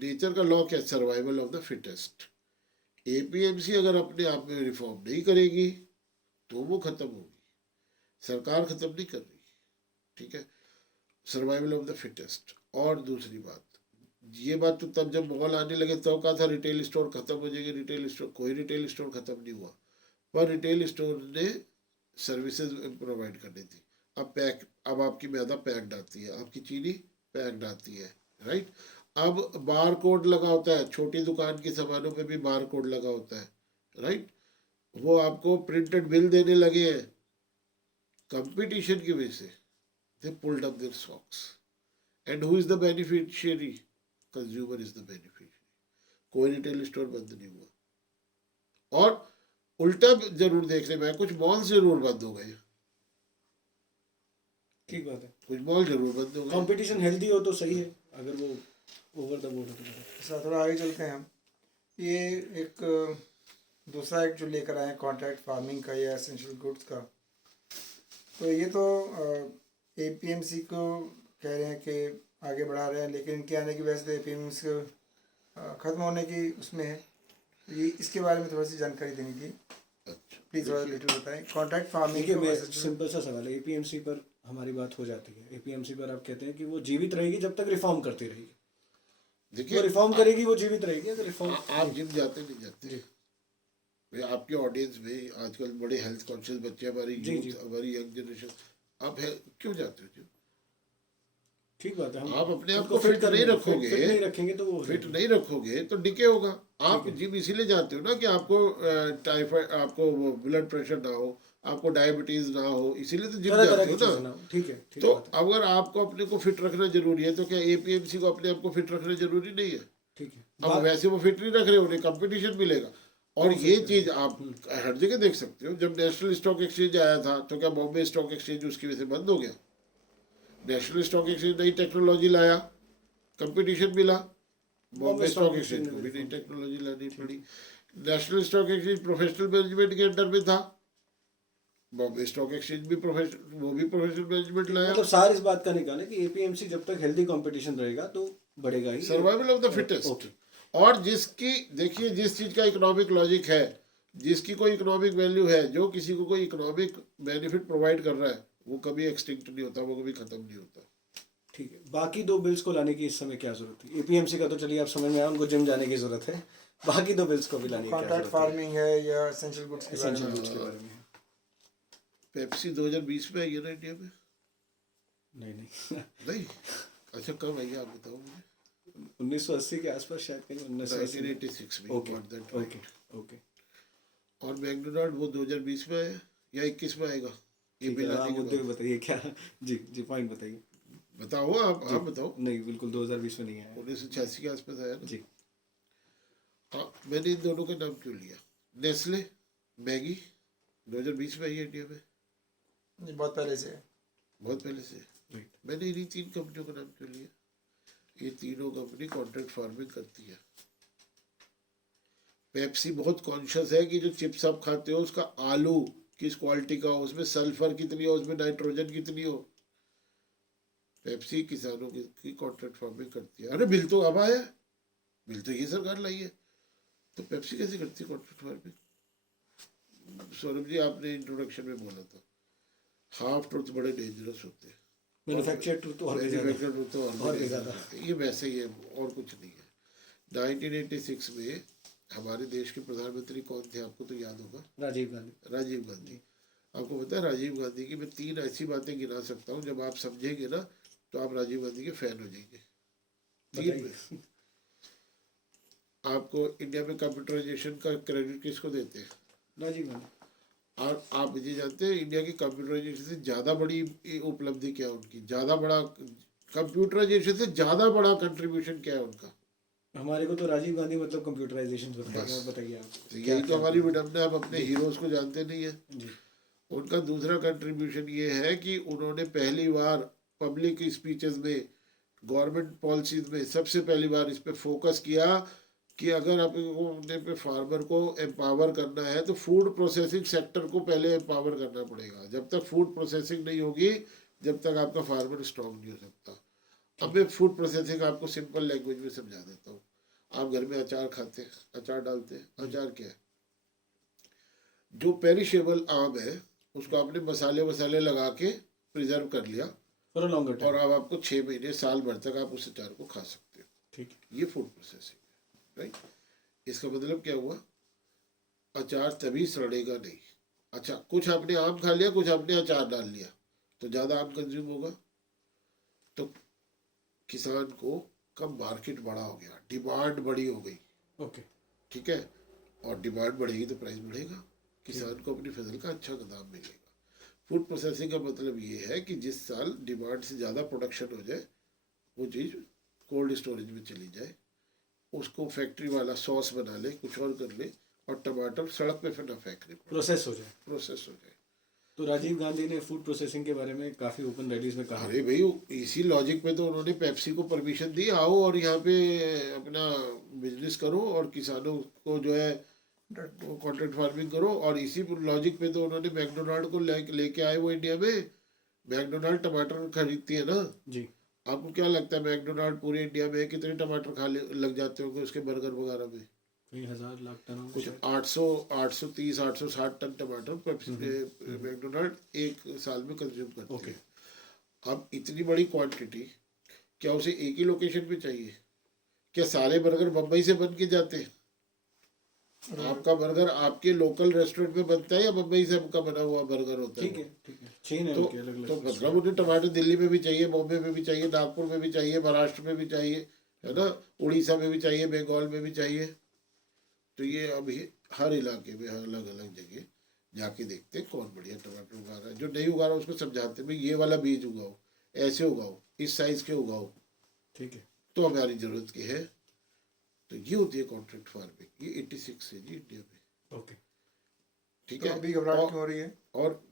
नेचर का लॉ क्या, survival of the fittest. APMC अगर अपने आप में रिफॉर्म नहीं करेगी तो वो खत्म होगी, सरकार खत्म नहीं कर रही, ठीक है, सर्वाइवल ऑफ द फिटेस्ट। और दूसरी बात, ये बात तो तब जब मॉल आने लगे तब कहा था रिटेल स्टोर खत्म हो जाएंगे, रिटेल स्टोर, कोई रिटेल स्टोर खत्म नहीं हुआ, पर रिटेल स्टोर ने सर्विसेज प्रोवाइड करनी थी। अब आपकी मैदा पैक्ड आती है, आपकी चीनी पैक्ड आती है, राइट। अब बार कोड लगा होता है, छोटी दुकान की सामानों पे भी बार कोड लगा होता है, राइट। वो आपको प्रिंटेड बिल देने लगे हैं। कंपटीशन की वजह से they pulled up their socks, and who is the beneficiary? Consumer is the beneficiary. कोई रिटेल स्टोर बंद नहीं हुआ। और उल्टा जरूर देखने में कुछ मॉल जरूर बंद हो गए, ठीक बात है, कुछ मॉल जरूर बंद हो गए। कंपटीशन हेल्दी हो तो सही है, अगर वो ओवर द बोर्ड हो तो। सर थोड़ा आगे चलते हैं हम। ये एक दूसरा एक जो लेकर आए हैं कॉन्ट्रैक्ट फार्मिंग का या एसेंशियल गुड्स का, तो ये तो एपीएमसी को कह रहे हैं कि आगे बढ़ा रहे हैं, लेकिन इनके आने की वजह से एपीएमसी ख़त्म होने की उसमें है। ये इसके बारे में थोड़ी सी जानकारी देनी थी, अच्छा, प्लीज़ थोड़ा डिटेल बताएं। कॉन्ट्रैक्ट फार्मिंग देखिए, मैं सिंपल सा सवाल है, एपीएमसी पर हमारी बात हो जाती है। एपीएमसी पर आप कहते हैं कि वो जीवित रहेगी जब तक रिफॉर्म करती रहेगी। वो देखिए, रिफॉर्म करेगी वो जीवित रहेगी, अगर रिफॉर्म। आप जिम जाते नहीं जाते? भाई आपके ऑडियंस में आजकल बड़े हेल्थ कॉन्शियस बच्चे, हमारी यूथ, हमारी यंग जनरेशन, आप क्यों जाते हो जिम? ठीक बात है, हम आप अपने आप उनको को फिट नहीं रखोगे, फिट नहीं रखेंगे तो वो फिट नहीं रखोगे तो डिके होगा। आप जिम इसीलिए जाते हो ना कि आपको टाइफाइड, आपको ब्लड प्रेशर ना हो, आपको डायबिटीज ना हो, इसीलिए तो जिम तरह तरह जाते की हो चीजें ना। ना। ठीक है, ठीक तो बात है, अगर आपको अपने को फिट रखना जरूरी है तो क्या एपीएमसी को अपने आप को फिट रखना जरूरी नहीं है? ठीक है। अब वैसे वो फिट नहीं रख रहे, उन्हें कंपटीशन मिलेगा। और ये चीज आप हर जगह देख सकते हो। जब नेशनल स्टॉक एक्सचेंज आया था तो क्या बॉम्बे स्टॉक एक्सचेंज उसकी वजह से बंद हो गया? नेशनल स्टॉक एक्सचेंज नई टेक्नोलॉजी लाया, कंपटीशन मिला, बॉम्बे स्टॉक एक्सचेंज को भी नई टेक्नोलॉजी लानी पड़ी। National stock exchange professional management के अंडर में था, बॉम्बे स्टॉक एक्सचेंज भी प्रोफेशनल मैनेजमेंट लाया। मतलब सार इस बात का निकाले कि एपीएमसी जब तक हेल्दी कंपटीशन रहेगा तो बढ़ेगा ही, सर्वाइवल ऑफ द फिटेस्ट। और जिसकी, देखिए, जिस चीज का इकोनॉमिक लॉजिक है, जिसकी कोई इकोनॉमिक वैल्यू है, जो किसी को कोई इकोनॉमिक बेनिफिट प्रोवाइड कर रहा है, वो कभी एक्सटिंक्ट नहीं होता, वो कभी खत्म नहीं होता। ठीक है। बाकी दो बिल्स को लाने की इस समय क्या जरूरत है? एपीएमसी का तो चलिए आप समझ में आया, उनको जिम जाने की जरूरत है। बाकी दो बिल्स को भी लाने की क्या कॉन्ट्रैक्ट जरूरत है? फार्मिंग है या एसेंशियल गुड्स के बारे एसेंशियल में? गुड्स के बारे में। पेप्सी 2020 में आई है ना इंडिया में? नहीं नहीं नहीं? अच्छा, कब आई है आप बताओ मुझे। 1980 के आसपास शायद, कहीं 1980 में। 1986 में। Okay Got that right. Okay okay, और मैकडोनाल्ड वो 2020 में आया या 21 में आएगा? ये ठीक है। बिल आप आने के मुद्दे बाद बताइए क्या। जी जी, पॉइंट बताइए। बताओ, आप बताओ। नहीं, बिल्कुल 2020 में नहीं आया। 1986 के आसपास आया ना? जी। हाँ, मैंने इन दोनों का नाम क्यों लिया? नेस्ले, मैगी 2020 में आई है इंडिया में, ये बहुत पहले से है। बहुत पहले से। राइट। मैंने इन्हीं 3 कंपनियों का नाम क्यों लिया? ये तीनों कंपनी कॉन्ट्रैक्ट फार्मिंग करती है। पेप्सी बहुत कॉन्शियस है कि जो चिप्स आप खाते हो उसका आलू किस क्वालिटी का हो, उसमें सल्फर कितनी हो, उसमें नाइट्रोजन कितनी हो। पेप्सी किसानों की कॉन्ट्रैक्ट फार्मिंग करती है। अरे बिल तो अब आया, बिल तो ये सरकार लाई है, तो पेप्सी कैसे करती है कॉन्ट्रैक्ट फार्मिंग? सौरभ जी, आपने इंट्रोडक्शन में बोला था हाफ ट्रुथ बड़े डेंजरस होते हैं। मैन्युफैक्चर्ड ट्रुथ और भी ज़्यादा। मैन्युफैक्चर्ड ट्रुथ तो और भी ज़्यादा। ये वैसे ही है और कुछ नहीं है। 1986 में हमारे देश के प्रधानमंत्री कौन थे, आपको तो याद होगा? राजीव गांधी। राजीव गांधी। आपको पता है राजीव गांधी की मैं 3 ऐसी बातें गिना सकता हूँ, जब आप समझेंगे ना तो आप राजीव गांधी के फैन हो जाएंगे। 3 में आपको इंडिया में कंप्यूटराइजेशन का क्रेडिट किसको देते हैं? राजीव गांधी। और आप ये जानते हैं इंडिया की कंप्यूटराइजेशन से ज़्यादा बड़ी उपलब्धि क्या है उनकी, ज़्यादा बड़ा कंप्यूटराइजेशन से ज़्यादा बड़ा कंट्रीब्यूशन क्या है उनका? हमारे को तो राजीव गांधी मतलब कंप्यूटराइजेशन बताइए, बताइए आप। तो यही तो हमारी विडम्बना है, हम अपने हीरोज को जानते नहीं है। जी। उनका दूसरा कंट्रीब्यूशन ये है कि उन्होंने पहली बार पब्लिक स्पीचेस में, गवर्नमेंट पॉलिसीज में सबसे पहली बार इस पे फोकस किया कि अगर आपको अपने फार्मर को एम्पावर करना है तो फूड प्रोसेसिंग सेक्टर को पहले एम्पावर करना पड़ेगा। जब तक फूड प्रोसेसिंग नहीं होगी, जब तक आपका फार्मर स्ट्रांग नहीं हो सकता। अब मैं फूड प्रोसेसिंग आपको सिंपल लैंग्वेज में समझा देता हूँ। आप घर में अचार खाते हैं, अचार डालते हैं, अचार क्या है? जो पेरिशेबल आम है उसको आपने मसाले वसाले लगा के प्रिजर्व कर लिया फॉर अ लॉन्गर टाइम। और अब आपको 6 महीने साल भर तक आप उस अचार को खा सकते हो। ठीक है। ये फूड प्रोसेसिंग है, राइट? इसका मतलब क्या हुआ? अचार तभी सड़ेगा नहीं। अच्छा, कुछ आपने आम खा लिया, कुछ आपने अचार डाल लिया, तो ज़्यादा आम कंज्यूम होगा, तो किसान को कब मार्केट बड़ा हो गया, डिमांड बड़ी हो गई। ओके। ठीक है, और डिमांड बढ़ेगी तो प्राइस बढ़ेगा, किसान को अपनी फसल का अच्छा दाम मिलेगा। फूड प्रोसेसिंग का मतलब ये है कि जिस साल डिमांड से ज़्यादा प्रोडक्शन हो जाए वो चीज़ कोल्ड स्टोरेज में चली जाए, उसको फैक्ट्री वाला सॉस बना ले, कुछ और कर ले, और टमाटर सड़क पे फिर ना फेंकने पड़े, प्रोसेस हो जाए। प्रोसेस हो जाए। तो राजीव गांधी ने फूड प्रोसेसिंग के बारे में काफ़ी ओपन रैलीज में कहा। अरे भाई, इसी लॉजिक पे तो उन्होंने पेप्सी को परमिशन दी, आओ और यहाँ पे अपना बिजनेस करो और किसानों को जो है कॉन्ट्रैक्ट फार्मिंग करो। और इसी लॉजिक पे तो उन्होंने मैकडोनाल्ड को लेके आए वो इंडिया में। मैकडोनाल्ड टमाटर खरीदती है ना। जी। आपको क्या लगता है मैकडोनाल्ड पूरे इंडिया में कितने टमाटर लग जाते होंगे उसके बर्गर वगैरह में? कई हजार लाख टन कुछ 830 860 टन टमाटर मैकडोनाल्ड एक साल में कंज्यूम करते हैं। अब इतनी बड़ी क्वांटिटी, क्या उसे एक ही लोकेशन पे चाहिए? क्या सारे बर्गर बम्बई से बन के जाते हैं? आपका बर्गर आपके लोकल रेस्टोरेंट में बनता है या बम्बई से आपका बना हुआ बर्गर होता है? ठीक है, ठीक है। चेन है तो उनकी अलग-अलग। तो मतलब उन्हें टमाटर दिल्ली में भी चाहिए, बॉम्बे में भी चाहिए, नागपुर में भी चाहिए, महाराष्ट्र में भी चाहिए, है ना, उड़ीसा में भी चाहिए, बंगाल में भी चाहिए। तो ये अभी हर इलाके में अलग अलग जगह जाके देखते हैं कौन बढ़िया टमाटर उगा रहा है। जो नहीं उगा रहा उसको समझाते हैं भाई ये वाला बीज उगाओ, ऐसे उगाओ, इस साइज के उगाओ, ठीक है। तो हमारी जरूरत की है। तो ये होती है कॉन्ट्रैक्ट फार्मिंग। ये 86 से जी इंडिया में। ओके। ठीक तो है, अभी घबराहट क्यों हो रही है? और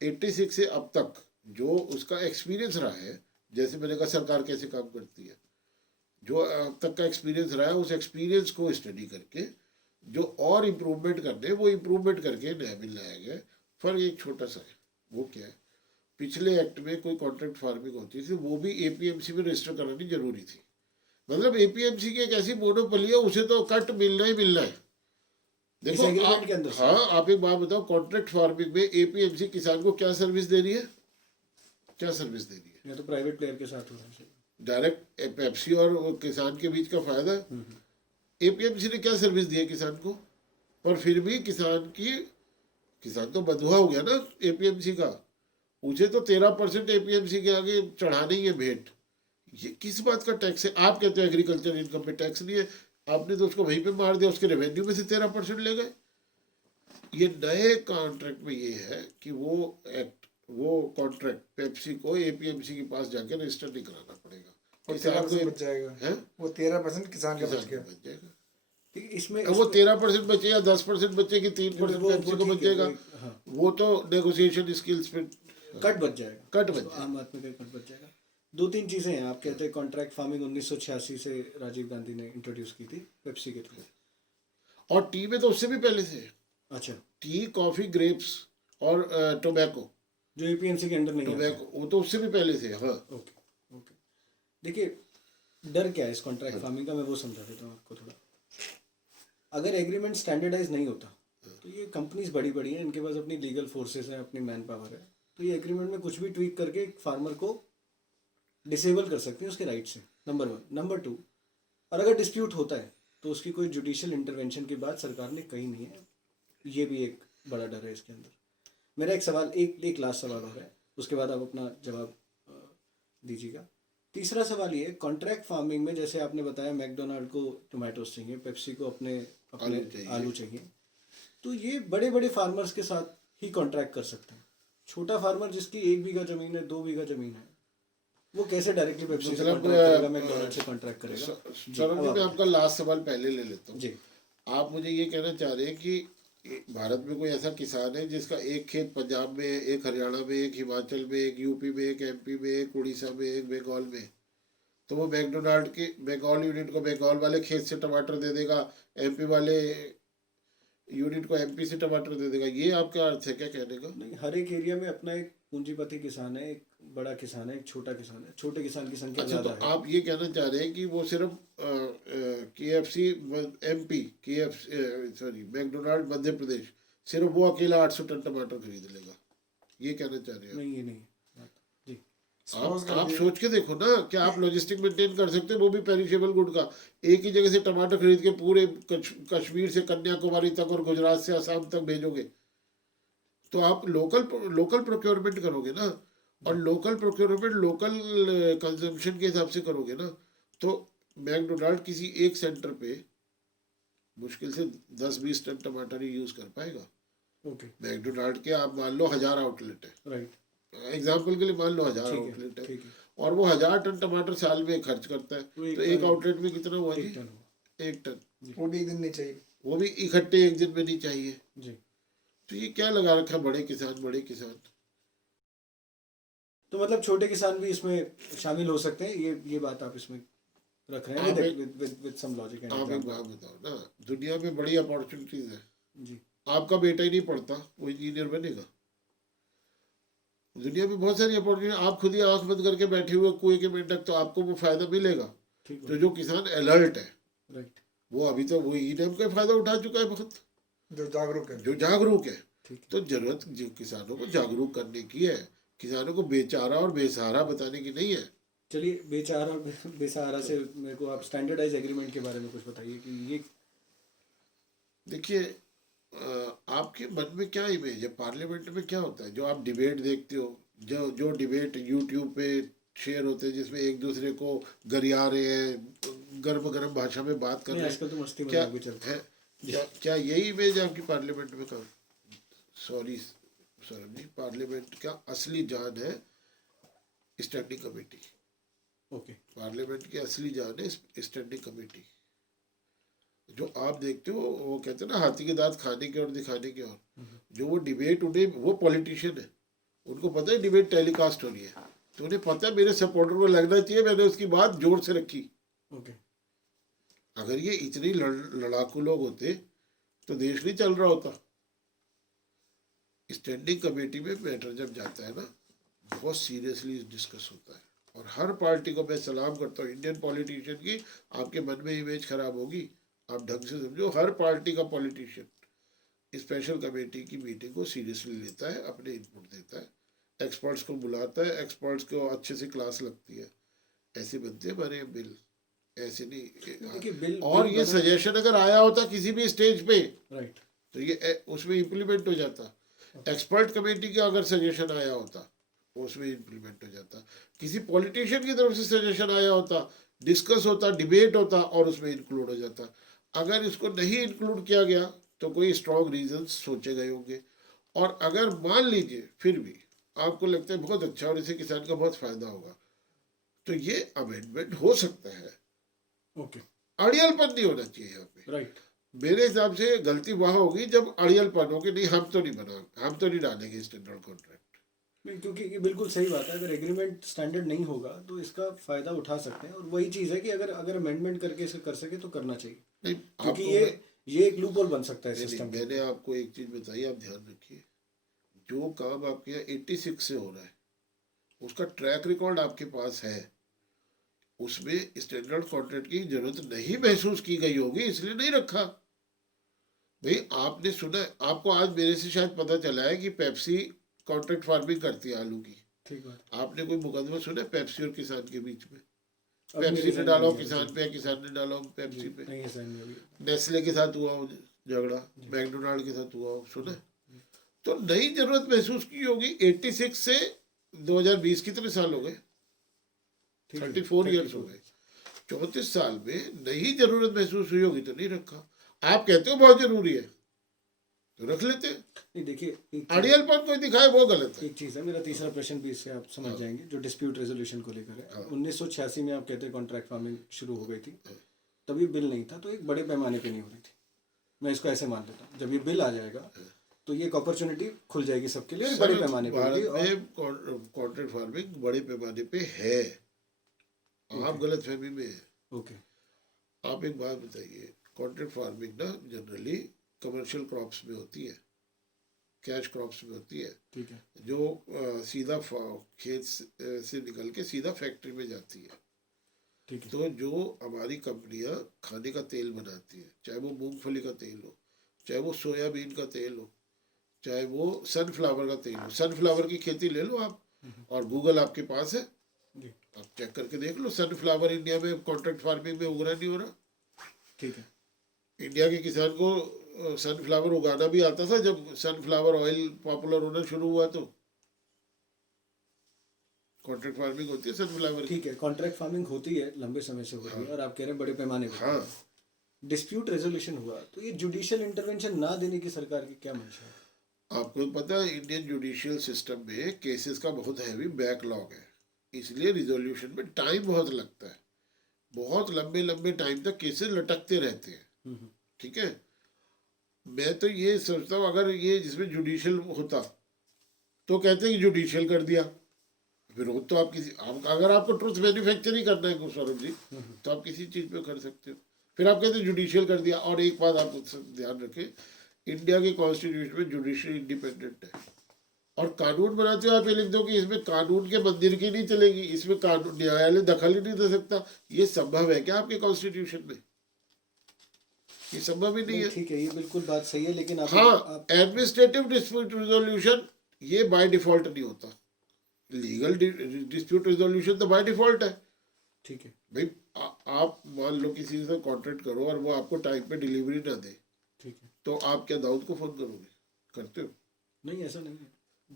86 से अब तक जो उसका एक्सपीरियंस रहा है, जैसे मैंने कहा सरकार कैसे काम करती है, जो अब तक का एक्सपीरियंस रहा है उस एक्सपीरियंस को स्टडी करके जो और इम्प्रूवमेंट करने, वो इम्प्रूवमेंट करके नया बिल लाया गया। फर्क एक छोटा सा है, वो क्या है? पिछले एक्ट में कोई कॉन्ट्रैक्ट फार्मिंग होती थी वो भी एपीएमसी में रजिस्टर करानी जरूरी थी। मतलब एपीएमसी की एक ऐसी मोनोपोली है, उसे तो कट मिलना ही मिलना है। देखो agreement के अंदर आप, से। हाँ, आप एक बात बताओ, कॉन्ट्रैक्ट फार्मिंग में एपीएमसी किसान को क्या सर्विस दे रही है? क्या सर्विस दे रही है? या तो प्राइवेट प्लेयर के साथ हो रहा है। डायरेक्ट पेप्सी और किसान के बीच का फायदा है। एपीएमसी ने क्या सर्विस दी है किसान को? पर फिर भी किसान तो बंधुआ हो गया ना एपीएमसी का। उसे तो 13% एपीएमसी के आगे चढ़ाना ही है भेंट। ये किस बात का टैक्स है? आप कहते हो एग्रीकल्चर इनकम पे टैक्स नहीं है, आपने तो उसको वहीं पे मार दिया, उसके रेवेन्यू में से 13% ले गए। ये नए कॉन्ट्रैक्ट में ये है कि वो कॉन्ट्रैक्ट पेप्सी को एपीएमसी के पास जाके रजिस्टर नहीं कराना पड़ेगा। और किसान 13% को बच जाएगा। है, वो 13% किसान का बच किसान गया। को बच जाएगा। ठीक है, इसमें अब वो 13% बचे या 10% बचे कि 3% वो पेप्सी को ठीक बच है, जाएगा, हाँ। वो तो नेगोशिएशन स्किल्स पे कट बच जाएगा। कट बच तो जाएगा। आम आदमी का कट बच जाएगा। दो तीन चीजें हैं। आप कहते हैं कॉन्ट्रैक्ट फार्मिंग 1986 से राजीव गांधी ने इंट्रोड्यूस की थी पेप्सी के थ्रू। और टी में तो उससे भी पहले से अच्छा, टी, कॉफी, ग्रेप्स और टोबैको, जो एपीएमसी के अंडर नहीं आता। टोबैको वो तो उससे भी पहले से। हाँ, ओके, ओके। देखिए, डर क्या है इस कॉन्ट्रैक्ट फार्मिंग का, मैं वो समझा देता हूँ आपको थोड़ा। अगर एग्रीमेंट स्टैंडर्डाइज नहीं होता तो ये कंपनीज बड़ी बड़ी हैं, इनके पास अपनी लीगल फोर्सेस हैं, अपनी मैन पावर है, तो ये एग्रीमेंट में कुछ भी ट्वीक करके फार्मर को डिसेबल कर सकते हैं उसके राइट से, नंबर 1। नंबर 2, और अगर डिस्प्यूट होता है तो उसकी कोई जुडिशियल इंटरवेंशन की बात सरकार ने कही नहीं है। ये भी एक बड़ा डर है इसके अंदर। मेरा एक सवाल, एक लास्ट सवाल हो रहा है, उसके बाद आप अपना जवाब दीजिएगा। तीसरा सवाल ये, कॉन्ट्रैक्ट फार्मिंग में जैसे आपने बताया मैकडोनाल्ड को टोमेटोज चाहिए, पेप्सी को अपने अपने आलू चाहिए, तो ये बड़े बड़े फार्मर्स के साथ ही कॉन्ट्रैक्ट कर सकते हैं। छोटा फार्मर जिसकी 1 बीघा जमीन है, 2 बीघा जमीन है, वो कैसे डायरेक्टली पेप्सी से मतलब कॉन्ट्रैक्ट करेगा, मैकडोनाल्ड से कॉन्ट्रैक्ट करेगा? सौरभ जी, मैं आपका लास्ट सवाल पहले ले लेता हूँ। जी आप मुझे ये कहना चाह रहे हैं कि भारत में कोई ऐसा किसान है जिसका एक खेत पंजाब में है, एक हरियाणा में, एक हिमाचल में, एक यूपी में, एक एमपी में, एक उड़ीसा में, एक बंगाल में, तो वो मैकडोनाल्ड के बंगाल यूनिट को बंगाल वाले खेत से टमाटर दे देगा, एमपी वाले यूनिट को एमपी से टमाटर दे देगा? ये आपका अर्थ है क्या कहने का? नहीं, हर एक एरिया में अपना एक पूंजीपति किसान है, एक बड़ा किसान है, एक छोटा किसान है। छोटे किसान की संख्या अच्छा, तो ज्यादा है। आप ये कहना चाह रहे हैं कि वो सिर्फ KFC MP, KFC sorry McDonald Madhya Pradesh, सिर्फ वो अकेला 800 टन टमाटर खरीद लेगा, ये कहना चाह रहे हैं नहीं, ये नहीं बात। जी आप सोच के देखो ना, क्या आप लॉजिस्टिक मेंटेन कर सकते हैं, वो भी पेरिशेबल गुड का? एक ही जगह से टमाटर खरीद के पूरे कश्मीर से कन्याकुमारी तक और गुजरात से असम तक भेजोगे, तो आप लोकल प्रोक्योरमेंट करोगे ना, और लोकल प्रोक्योरमेंट लोकल कंजम्पशन के हिसाब से करोगे ना, तो मैकडोनाल्ड किसी एक सेंटर पे मुश्किल से 10-20 टन टमाटर ही यूज कर पाएगा। ओके मैकडोनाल्ड के आप मान लो 1000 आउटलेट है, राइट, एग्जाम्पल के लिए मान लो 1000 ठीक है, आउटलेट है, ठीक है। और वो 1000 टन टमाटर साल में खर्च करता है, तो एक तो एक टन- आउटलेट में कितना हुआ जी? एक टन हुआ। 1 टन। वो भी एक दिन नहीं चाहिए। वो भी इकट्ठे एक दिन में नहीं चाहिए। जी, तो ये क्या लगा रखा बड़े किसान बड़े किसान? तो मतलब छोटे किसान भी इसमें शामिल हो सकते हैं, ये बात आप इसमें रख रहे आप हैं एक- विद सम लॉजिक एंड आप एक बात बताओ ना, दुनिया में बड़ी अपॉर्चुनिटीज है, जी आपका बेटा ही नहीं पढ़ता, वो इंजीनियर बनेगा? दुनिया में बहुत सारी अपॉर्चुनिटी, आप खुद ही आंख बंद करके बैठे हुए कुएं के मेंढक, तो आपको वो फायदा मिलेगा। ठीक तो जो किसान अलर्ट है, राइट, वो अभी तो वो ई का फायदा उठा चुका है बहुत, जो जागरूक है। जो जागरूक है। ठीक तो जरूरत जो किसानों को जागरूक करने की है, किसानों को बेचारा और बेसहारा बताने की नहीं है। चलिए, बेचारा बेसहारा से मेरे को आप स्टैंडर्डाइज एग्रीमेंट के बारे में कुछ बताइए कि ये देखिए, आपके मन में क्या इमेज है? पार्लियामेंट में क्या होता है जो आप डिबेट देखते हो, जो डिबेट यूट्यूब पे शेयर होते हैं, जिसमें एक दूसरे को गरिया रहे हैं, गर्म गर्म भाषा में बात कर नहीं, रहे आजकल तो मस्ती हैं, क्या मजाक भी चलता है? क्या यही इमेज है आपकी पार्लियामेंट में? का सॉरी सौरभ जी, पार्लियामेंट का असली जान है स्टैंडिंग कमेटी। ओके पार्लियामेंट की असली जान है स्टैंडिंग कमेटी। जो आप देखते हो, वो कहते हैं ना, हाथी के दांत खाने के और दिखाने के और, जो वो डिबेट, उन्हें, वो पॉलिटिशियन है, उनको पता है डिबेट टेलीकास्ट हो रही है, तो उन्हें पता है मेरे सपोर्टर को लगना चाहिए, मैंने उसकी बात जोर से रखी। ओके अगर ये इतनी लड़ाकू लोग होते तो देश नहीं चल रहा होता। स्टैंडिंग कमेटी में मैटर जब जाता है ना, बहुत सीरियसली डिस्कस होता है, और हर पार्टी को मैं सलाम करता हूँ, इंडियन पॉलिटिशियन की। आपके मन में इमेज खराब होगी, आप ढंग से समझो, हर पार्टी का पॉलिटिशियन स्पेशल कमेटी की मीटिंग को सीरियसली लेता है, अपने इनपुट देता है, एक्सपर्ट्स को बुलाता है, एक्सपर्ट्स को अच्छे से क्लास लगती है, ऐसे बनते हैं हमारे बिल, ऐसे देखिए नहीं। बिल और ये सजेशन अगर आया होता किसी भी स्टेज पे, राइट, तो ये उसमें इम्प्लीमेंट हो जाता। एक्सपर्ट कमेटी का अगर सजेशन आया होता, उसमें इम्प्लीमेंट हो जाता। किसी पॉलिटिशियन की तरफ से सजेशन आया होता, डिस्कस होता, डिबेट होता, और उसमें इंक्लूड हो जाता। अगर इसको नहीं इंक्लूड किया गया तो कोई स्ट्रॉन्ग रीजन सोचे गए होंगे, और अगर मान लीजिए फिर भी आपको लगता है बहुत अच्छा और इससे किसान का बहुत फायदा होगा, तो ये अमेंडमेंट हो सकता है। ओके अड़ियलपन नहीं होना चाहिए यहाँ पे। राइट, मेरे हिसाब से गलती वहां होगी जब अड़ियलपन होगी, नहीं हम तो नहीं हम तो नहीं डालेंगे स्टैंडर्ड कॉन्ट्रैक्ट। नहीं, क्योंकि ये बिल्कुल सही बात है, अगर एग्रीमेंट स्टैंडर्ड नहीं होगा तो इसका फायदा उठा सकते हैं, और वही चीज़ है कि अगर अगर अमेंडमेंट करके इसे कर सके तो करना चाहिए, नहीं, क्योंकि आपको ये एक लूपहोल बन सकता है नहीं, सिस्टम नहीं, मैंने आपको एक चीज बताई, आप ध्यान रखिए, जो काम आपके यहाँ 86 से हो रहा है, उसका ट्रैक रिकॉर्ड आपके पास है, उसमें स्टैंडर्ड कॉन्ट्रैक्ट की जरूरत नहीं महसूस की गई होगी, इसलिए नहीं रखा। भाई आपने सुना, आपको आज मेरे से शायद पता चला है कि पेप्सी कॉन्ट्रैक्ट फार्मिंग करती है आलू की। ठीक बात, आपने कोई मुकदमा सुना पेप्सी और किसान के बीच में? अभी मेरे पेप्सी ने ध्यान डाला में हो नहीं किसान पे, या किसान ने डाला हो पेप्सी पे? नहीं है ध्यान में अभी। नेस्ले के साथ हुआ हो झगड़ा, मैकडोनाल्ड के साथ हुआ हो, सुना? तो नई जरूरत महसूस की होगी। 86 से 2020 कितने साल हो गए? ठीक है, 34 ईयर्स हो गए। 34 साल में नहीं जरूरत महसूस हुई होगी तो नहीं रखा। आप कहते हो बहुत जरूरी है तो रख लेते हैं। नहीं देखिए, अड़ियलपन कोई दिखाए वो गलत है। एक चीज़ है, मेरा तीसरा प्रश्न भी इससे आप समझ जाएंगे, जो डिस्प्यूट रेजोल्यूशन को लेकर है। 1986 में आप कहते हैं कॉन्ट्रैक्ट फार्मिंग शुरू हो गई थी, तभी बिल नहीं था, तो एक बड़े पैमाने पे नहीं हो रही थी। मैं इसको ऐसे मान लेता हूँ, जब ये बिल आ जाएगा तो ये एक अपॉर्चुनिटी खुल जाएगी सबके लिए, बड़े पैमाने पे होगी। भारत में कॉन्ट्रैक्ट फार्मिंग बड़े पैमाने पे है, आप गलत फहमी में है। ओके, आप एक बात बताइए, कॉन्ट्रैक्ट फार्मिंग ना जनरली कमर्शियल क्रॉप्स में होती है, कैश क्रॉप्स में होती है, ठीक है, जो सीधा खेत से निकल के सीधा फैक्ट्री में जाती है। ठीक है, तो जो हमारी कंपनियां खाने का तेल बनाती है, चाहे वो मूंगफली का तेल हो, चाहे वो सोयाबीन का तेल हो, चाहे वो सनफ्लावर का तेल हो, सनफ्लावर की खेती ले लो आप, और गूगल आपके पास है, जी, आप चेक करके देख लो, सनफ्लावर इंडिया में कॉन्ट्रैक्ट फार्मिंग में उग रहा नहीं हो रहा। ठीक है, इंडिया के किसान को सनफ्लावर उगाना भी आता था जब सनफ्लावर ऑयल पॉपुलर होना शुरू हुआ, तो कॉन्ट्रैक्ट फार्मिंग होती है सनफ्लावर की। ठीक है। कॉन्ट्रैक्ट फार्मिंग होती है, लंबे समय से हो रही है, और आप कह रहे हैं बड़े पैमाने पे। हाँ, डिस्प्यूट रेजोल्यूशन हुआ तो ये जुडिशियल इंटरवेंशन ना देने की सरकार की क्या मंशा है? आपको पता है इंडियन जुडिशियल सिस्टम में केसेस का बहुत हैवी बैकलॉग है, इसलिए रिजोल्यूशन में टाइम बहुत लगता है, बहुत लंबे लंबे टाइम तक केसेस लटकते रहते हैं। ठीक है, मैं तो ये सोचता हूँ अगर ये जिसमें जुडिशियल होता तो कहते हैं कि जुडिशियल कर दिया, विरोध तो आप अगर आपको ट्रुथ मैन्युफैक्चर ही करना है सौरभ जी, तो आप किसी चीज पे कर सकते हो, फिर आप कहते हैं जुडिशियल कर दिया। और एक बात आप ध्यान रखें, इंडिया के कॉन्स्टिट्यूशन में जुडिशरी इंडिपेंडेंट है, और कानून बनाते हो आप ये लिख दो कि इसमें कानून के मंदिर की नहीं चलेगी, इसमें कानून न्यायालय दखल ही नहीं दे सकता। ये संभव है क्या आपके कॉन्स्टिट्यूशन में? ये संभव ही नहीं है। ठीक है, ये बिल्कुल बात सही है, लेकिन हाँ, एडमिनिस्ट्रेटिव डिस्प्यूट रिजोल्यूशन ये बाय डिफॉल्ट नहीं होता, लीगल डिस्प्यूट रिजोल्यूशन तो बाय डिफॉल्ट है। ठीक है भाई आप मान लो किसी से कॉन्ट्रैक्ट करो और वो आपको टाइम पे डिलीवरी ना दे, ठीक है, तो आप क्या दाऊद को फोन करोगे? करते हो? नहीं ऐसा नहीं है,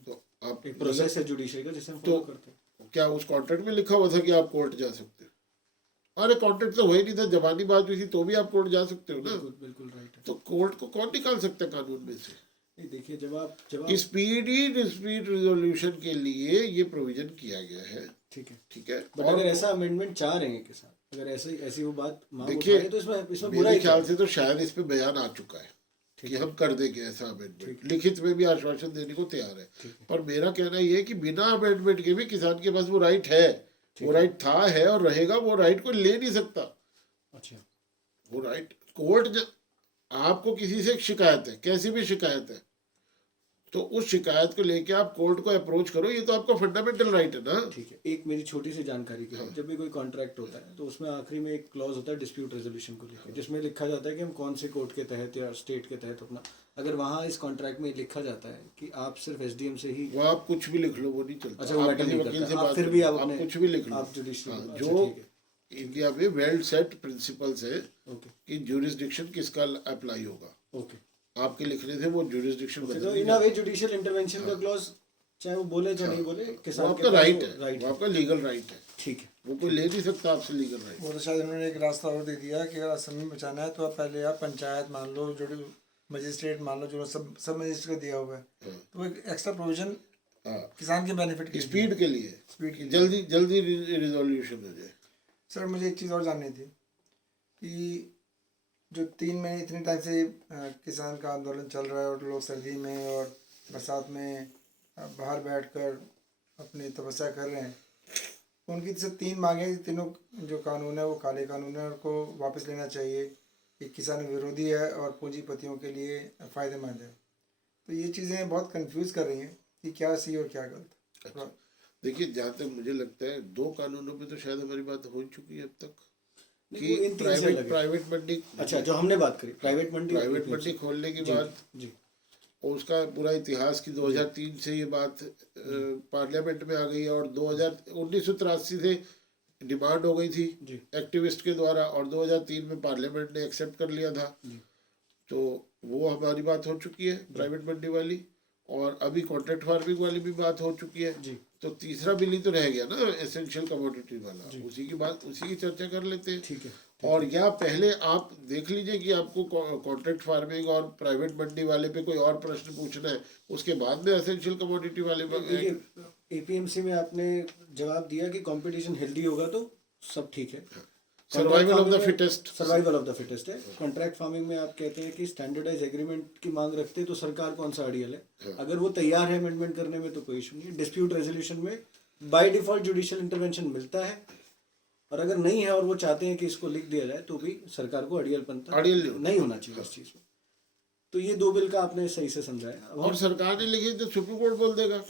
तो आप एक प्रोसेस है जुडिशरी का जिसे हम तो फॉलो करते हैं। क्या उस कॉन्ट्रैक्ट में लिखा हुआ था कि आप कोर्ट जा सकते हो? अरे कॉन्ट्रैक्ट तो वही नहीं था, जबानी बात हुई थी, तो भी आप कोर्ट जा सकते हो ना। बिल्कुल बिल्कुल राइट है। तो कोर्ट को कौन निकाल सकता है कानून में से? नहीं देखिए, जब आप स्पीडी डिस्प्यूट रिजोल्यूशन के लिए ये प्रोविजन किया गया है। ठीक है, ठीक है, बट अगर ऐसा अमेंडमेंट चाह रहे हैं किसान, अगर ऐसी वो बात मांग उठा देखिए, रहे हैं, तो इसमें बुरा मेरे ही क्या ख्याल है? से तो शायद इस पे बयान आ चुका है कि हम कर देंगे ऐसा अमेंडमेंट, लिखित में भी आश्वासन देने को तैयार है। पर मेरा कहना ये है कि बिना अमेंडमेंट के भी किसान के पास वो राइट है, वो राइट था, है और रहेगा, वो राइट को ले नहीं सकता। अच्छा, वो राइट कोर्ट, आपको किसी से एक शिकायत है, कैसी भी शिकायत है, तो उस शिकायत को लेके आप कोर्ट को अप्रोच करो, ये तो आपका फंडामेंटल राइट है ना। ठीक है, एक मेरी छोटी सी जानकारी के लिए, जब भी कोई कॉन्ट्रैक्ट होता है तो उसमें आखिरी में एक क्लॉज होता है डिस्प्यूट रेजोल्यूशन को लेकर, जिसमें लिखा जाता है कि हम कौन से कोर्ट के तहत या स्टेट के तहत अपना, अगर वहाँ इस कॉन्ट्रैक्ट में लिखा जाता है कि आप सिर्फ एसडीएम से ही, वो आप कुछ भी लिख लो, वो नहीं चलता। अच्छा वो आप मैटर किसी नहीं वकील करता, से आप बात फिर भी करो, आप अपने, कुछ भी लिख लो। आप जुडिशरी, हाँ, अच्छा जो ठीक है, इंडिया में वेल सेट प्रिंसिपल्स है ओके कि ज्यूरिसडिक्शन किसका अप्लाई होगा, ओके, आपके लिखने से वो ज्यूरिसडिक्शन तो बदल इन अ वे जुडिशियल इंटरवेंशन का क्लॉज चाहे वो बोले चाहे नहीं बोले, वो किसान आपका के पास राइट वो है, राइट वो है। आपका लीगल राइट है, ठीक है, वो कोई ले नहीं सकता आपसे लीगल राइट। वो तो शायद उन्होंने एक रास्ता और दे दिया कि अगर समय बचाना है तो आप पहले आप पंचायत मान लो, जो मजिस्ट्रेट मान लो, जो सब मजिस्ट्रेट को दिया हुआ है, तो एक एक्स्ट्रा प्रोविजन किसान के बेनिफिट के स्पीड के लिए, स्पीड कि जल्दी जल्दी रिजोल्यूशन हो जाए। सर मुझे एक चीज़ और जाननी थी कि जो 3 महीने इतने टाइम से किसान का आंदोलन चल रहा है और लोग सर्दी में और बरसात में बाहर बैठकर अपनी तपस्या कर रहे हैं, उनकी से 3 मांगे, तीनों जो कानून है वो काले कानून है, उनको वापस लेना चाहिए, ये किसान विरोधी है और पूंजीपतियों के लिए फ़ायदेमंद है। तो ये चीज़ें बहुत कंफ्यूज कर रही हैं कि क्या सही और क्या गलत। अच्छा, देखिए जहाँ तक मुझे लगता है 2 कानूनों पे तो शायद हमारी बात हो चुकी है अब तक, नहीं, वो इन तीन से अलग है। प्राइवेट मंडी, अच्छा जो हमने बात करी प्राइवेट मंडी खोलने के जी, बाद, जी और उसका पूरा इतिहास की 2003 से ये बात पार्लियामेंट में आ गई है, और 1983 से डिमांड हो गई थी जी, एक्टिविस्ट के द्वारा, और 2003 में पार्लियामेंट ने एक्सेप्ट कर लिया था। जी, तो वो हमारी बात हो चुकी है प्राइवेट मंडी वाली, और अभी कॉन्ट्रैक्ट फार्मिंग वाली भी बात हो चुकी है। जी, तो तीसरा बिल ही तो रह गया ना, एसेंशियल कमोडिटी वाला, उसी की चर्चा कर लेते हैं। ठीक है। और या पहले आप देख लीजिए कि आपको कॉन्ट्रैक्ट फार्मिंग और प्राइवेट मंडी वाले पे कोई और प्रश्न पूछना है, उसके बाद में एसेंशियल कमोडिटी वाले देखिए एपीएमसी में आपने जवाब दिया कि कंपटीशन हेल्दी होगा तो सब ठीक है। Survival of the fittest. Survival of the fittest है। कॉन्ट्रैक्ट फार्मिंग में आप कहते हैं कि स्टैंडर्डाइज एग्रीमेंट की मांग रखते हैं तो सरकार कौन सा अड़ियल है। अगर वो तैयार है अमेंडमेंट करने में तो कोई इशू नहीं है। डिस्प्यूट रेजोल्यूशन में बाय डिफॉल्ट जुडिशियल इंटरवेंशन मिलता है, और अगर नहीं है और वो चाहते हैं कि इसको लिख दिया जाए तो भी सरकार को अड़ियलपंथा नहीं होना चाहिए इस चीज में। तो ये दो बिल का आपने सही से समझाया। और सरकार ने लिखी तो सुप्रीम कोर्ट बोल देगा,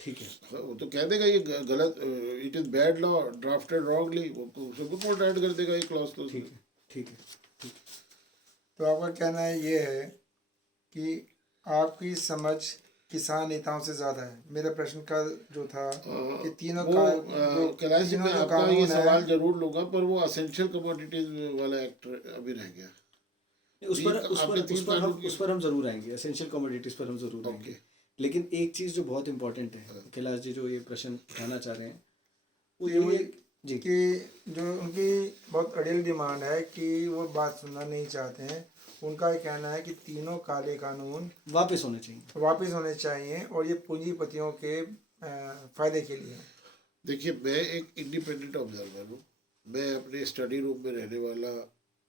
ठीक है, हाँ, वो तो कह देगा ये गलत, it is bad law drafted wrongly, वो सुप्रीम कोर्ट ऐड कर देगा ये क्लॉज तो। ठीक है, ठीक है। तो आपका कहना ये है कि आपकी समझ किसान नेताओं से ज़्यादा है। मेरे प्रश्न का जो था कि तीनों कैलाश जी, मैं जो आपका ये कानून है, सवाल जरूर लूंगा, पर वो असेंशियल कमोडिटीज वाला एक्ट अभी रह गया। उस पर हम जरूर आएंगे, एसेंशियल कमोडिटीज पर हम जरूर आएंगे। लेकिन एक चीज जो बहुत इंपॉर्टेंट है, कैलाश जी जो ये प्रश्न उठाना चाह रहे हैं वो ये जी कि जो उनकी बहुत अड़ियल डिमांड है कि वो बात सुनना नहीं चाहते हैं। उनका ये कहना है कि तीनों काले कानून वापस होने चाहिए और ये पूंजीपतियों के फायदे के लिए। देखिए, मैं एक इंडिपेंडेंट ऑब्जर्वर हूँ, मैं अपने स्टडी रूम में रहने वाला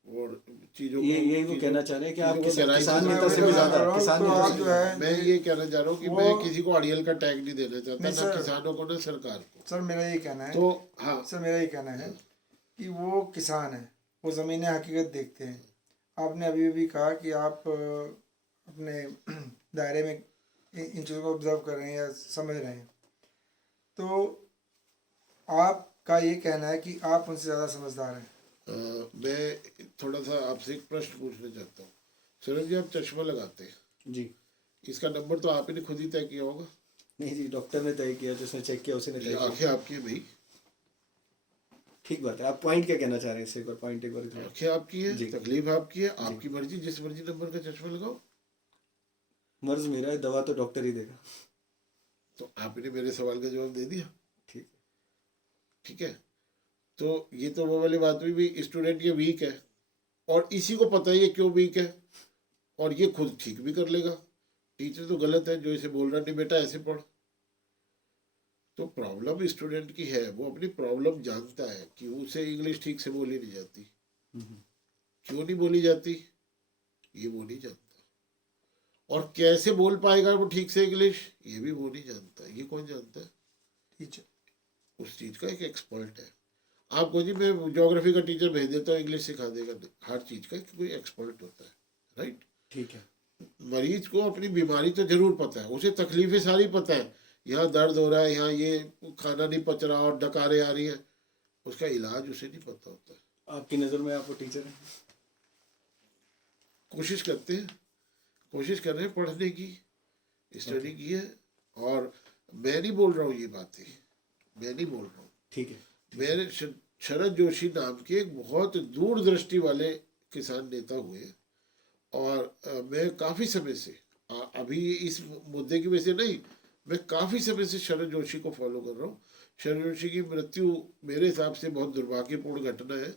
और चीज़ों यही वो कहना चाह रहे हैं कि आप किसान नेता से भी ज़्यादा किसान नेता से है। मैं ये कहना चाह रहा हूँ कि मैं किसी को अड़ियल का टैग नहीं देना चाहता, ना किसानों को ना सरकार को। सर मेरा ये कहना है, तो हाँ सर मेरा ये कहना है कि वो किसान है, वो ज़मीन हकीकत देखते हैं। आपने अभी भी कहा कि आप अपने दायरे में इन चीज़ों को ऑब्जर्व कर रहे हैं या समझ रहे हैं, तो आपका ये कहना है कि आप उनसे ज़्यादा समझदार हैं। मैं थोड़ा सा आपसे एक प्रश्न पूछना चाहता हूँ। सूरज जी, आप चश्मा लगाते हैं जी, इसका नंबर तो आप ही ने खुद ही तय किया होगा? नहीं जी, डॉक्टर ने तय किया, जिसने चेक किया उसी ने तय किया। आंखें आपकी है भाई, ठीक बात है। आप पॉइंट क्या कहना चाह रहे हैं इससे? एक बार पॉइंट एक बार। आंखें आपकी है, तकलीफ आपकी है, आपकी मर्जी, जिस मर्जी नंबर का चश्मा लगाओ। मर्ज मेरा है, दवा तो डॉक्टर ही देगा। तो आपने मेरे सवाल का जवाब दे दिया, ठीक है, ठीक है। तो ये तो वो वाली बात हुई भी, स्टूडेंट ये वीक है और इसी को पता है ये क्यों वीक है, और ये खुद ठीक भी कर लेगा। टीचर तो गलत है जो इसे बोल रहा नहीं बेटा ऐसे पढ़। तो प्रॉब्लम स्टूडेंट की है, वो अपनी प्रॉब्लम जानता है कि उसे इंग्लिश ठीक से बोली नहीं जाती। क्यों नहीं बोली जाती ये वो नहीं जानता, और कैसे बोल पाएगा वो ठीक से इंग्लिश ये भी वो नहीं जानता। ये कौन जानता है? टीचर उस चीज का एक एक्सपर्ट है। आपको जी मैं ज्योग्राफी का टीचर भेज देता हूँ, इंग्लिश सिखा देगा? हर चीज का कोई एक्सपर्ट होता है, राइट? ठीक है। मरीज को अपनी बीमारी तो जरूर पता है, उसे तकलीफें सारी पता है, यहाँ दर्द हो रहा है, यहाँ ये खाना नहीं पच रहा और डकारे आ रही है, उसका इलाज उसे नहीं पता होता है। आपकी नज़र में आप वो टीचर हैं? कोशिश करते हैं, कोशिश कर रहे हैं पढ़ने की, स्टडी की है। और मैं नहीं बोल रहा हूँ ये बातें, मैं नहीं बोल रहा हूँ। ठीक है। मेरे शरद जोशी नाम के एक बहुत दूरदृष्टि वाले किसान नेता हुए, और मैं काफ़ी समय से अभी इस मुद्दे की वजह से नहीं, मैं काफ़ी समय से शरद जोशी को फॉलो कर रहा हूँ। शरद जोशी की मृत्यु मेरे हिसाब से बहुत दुर्भाग्यपूर्ण घटना है,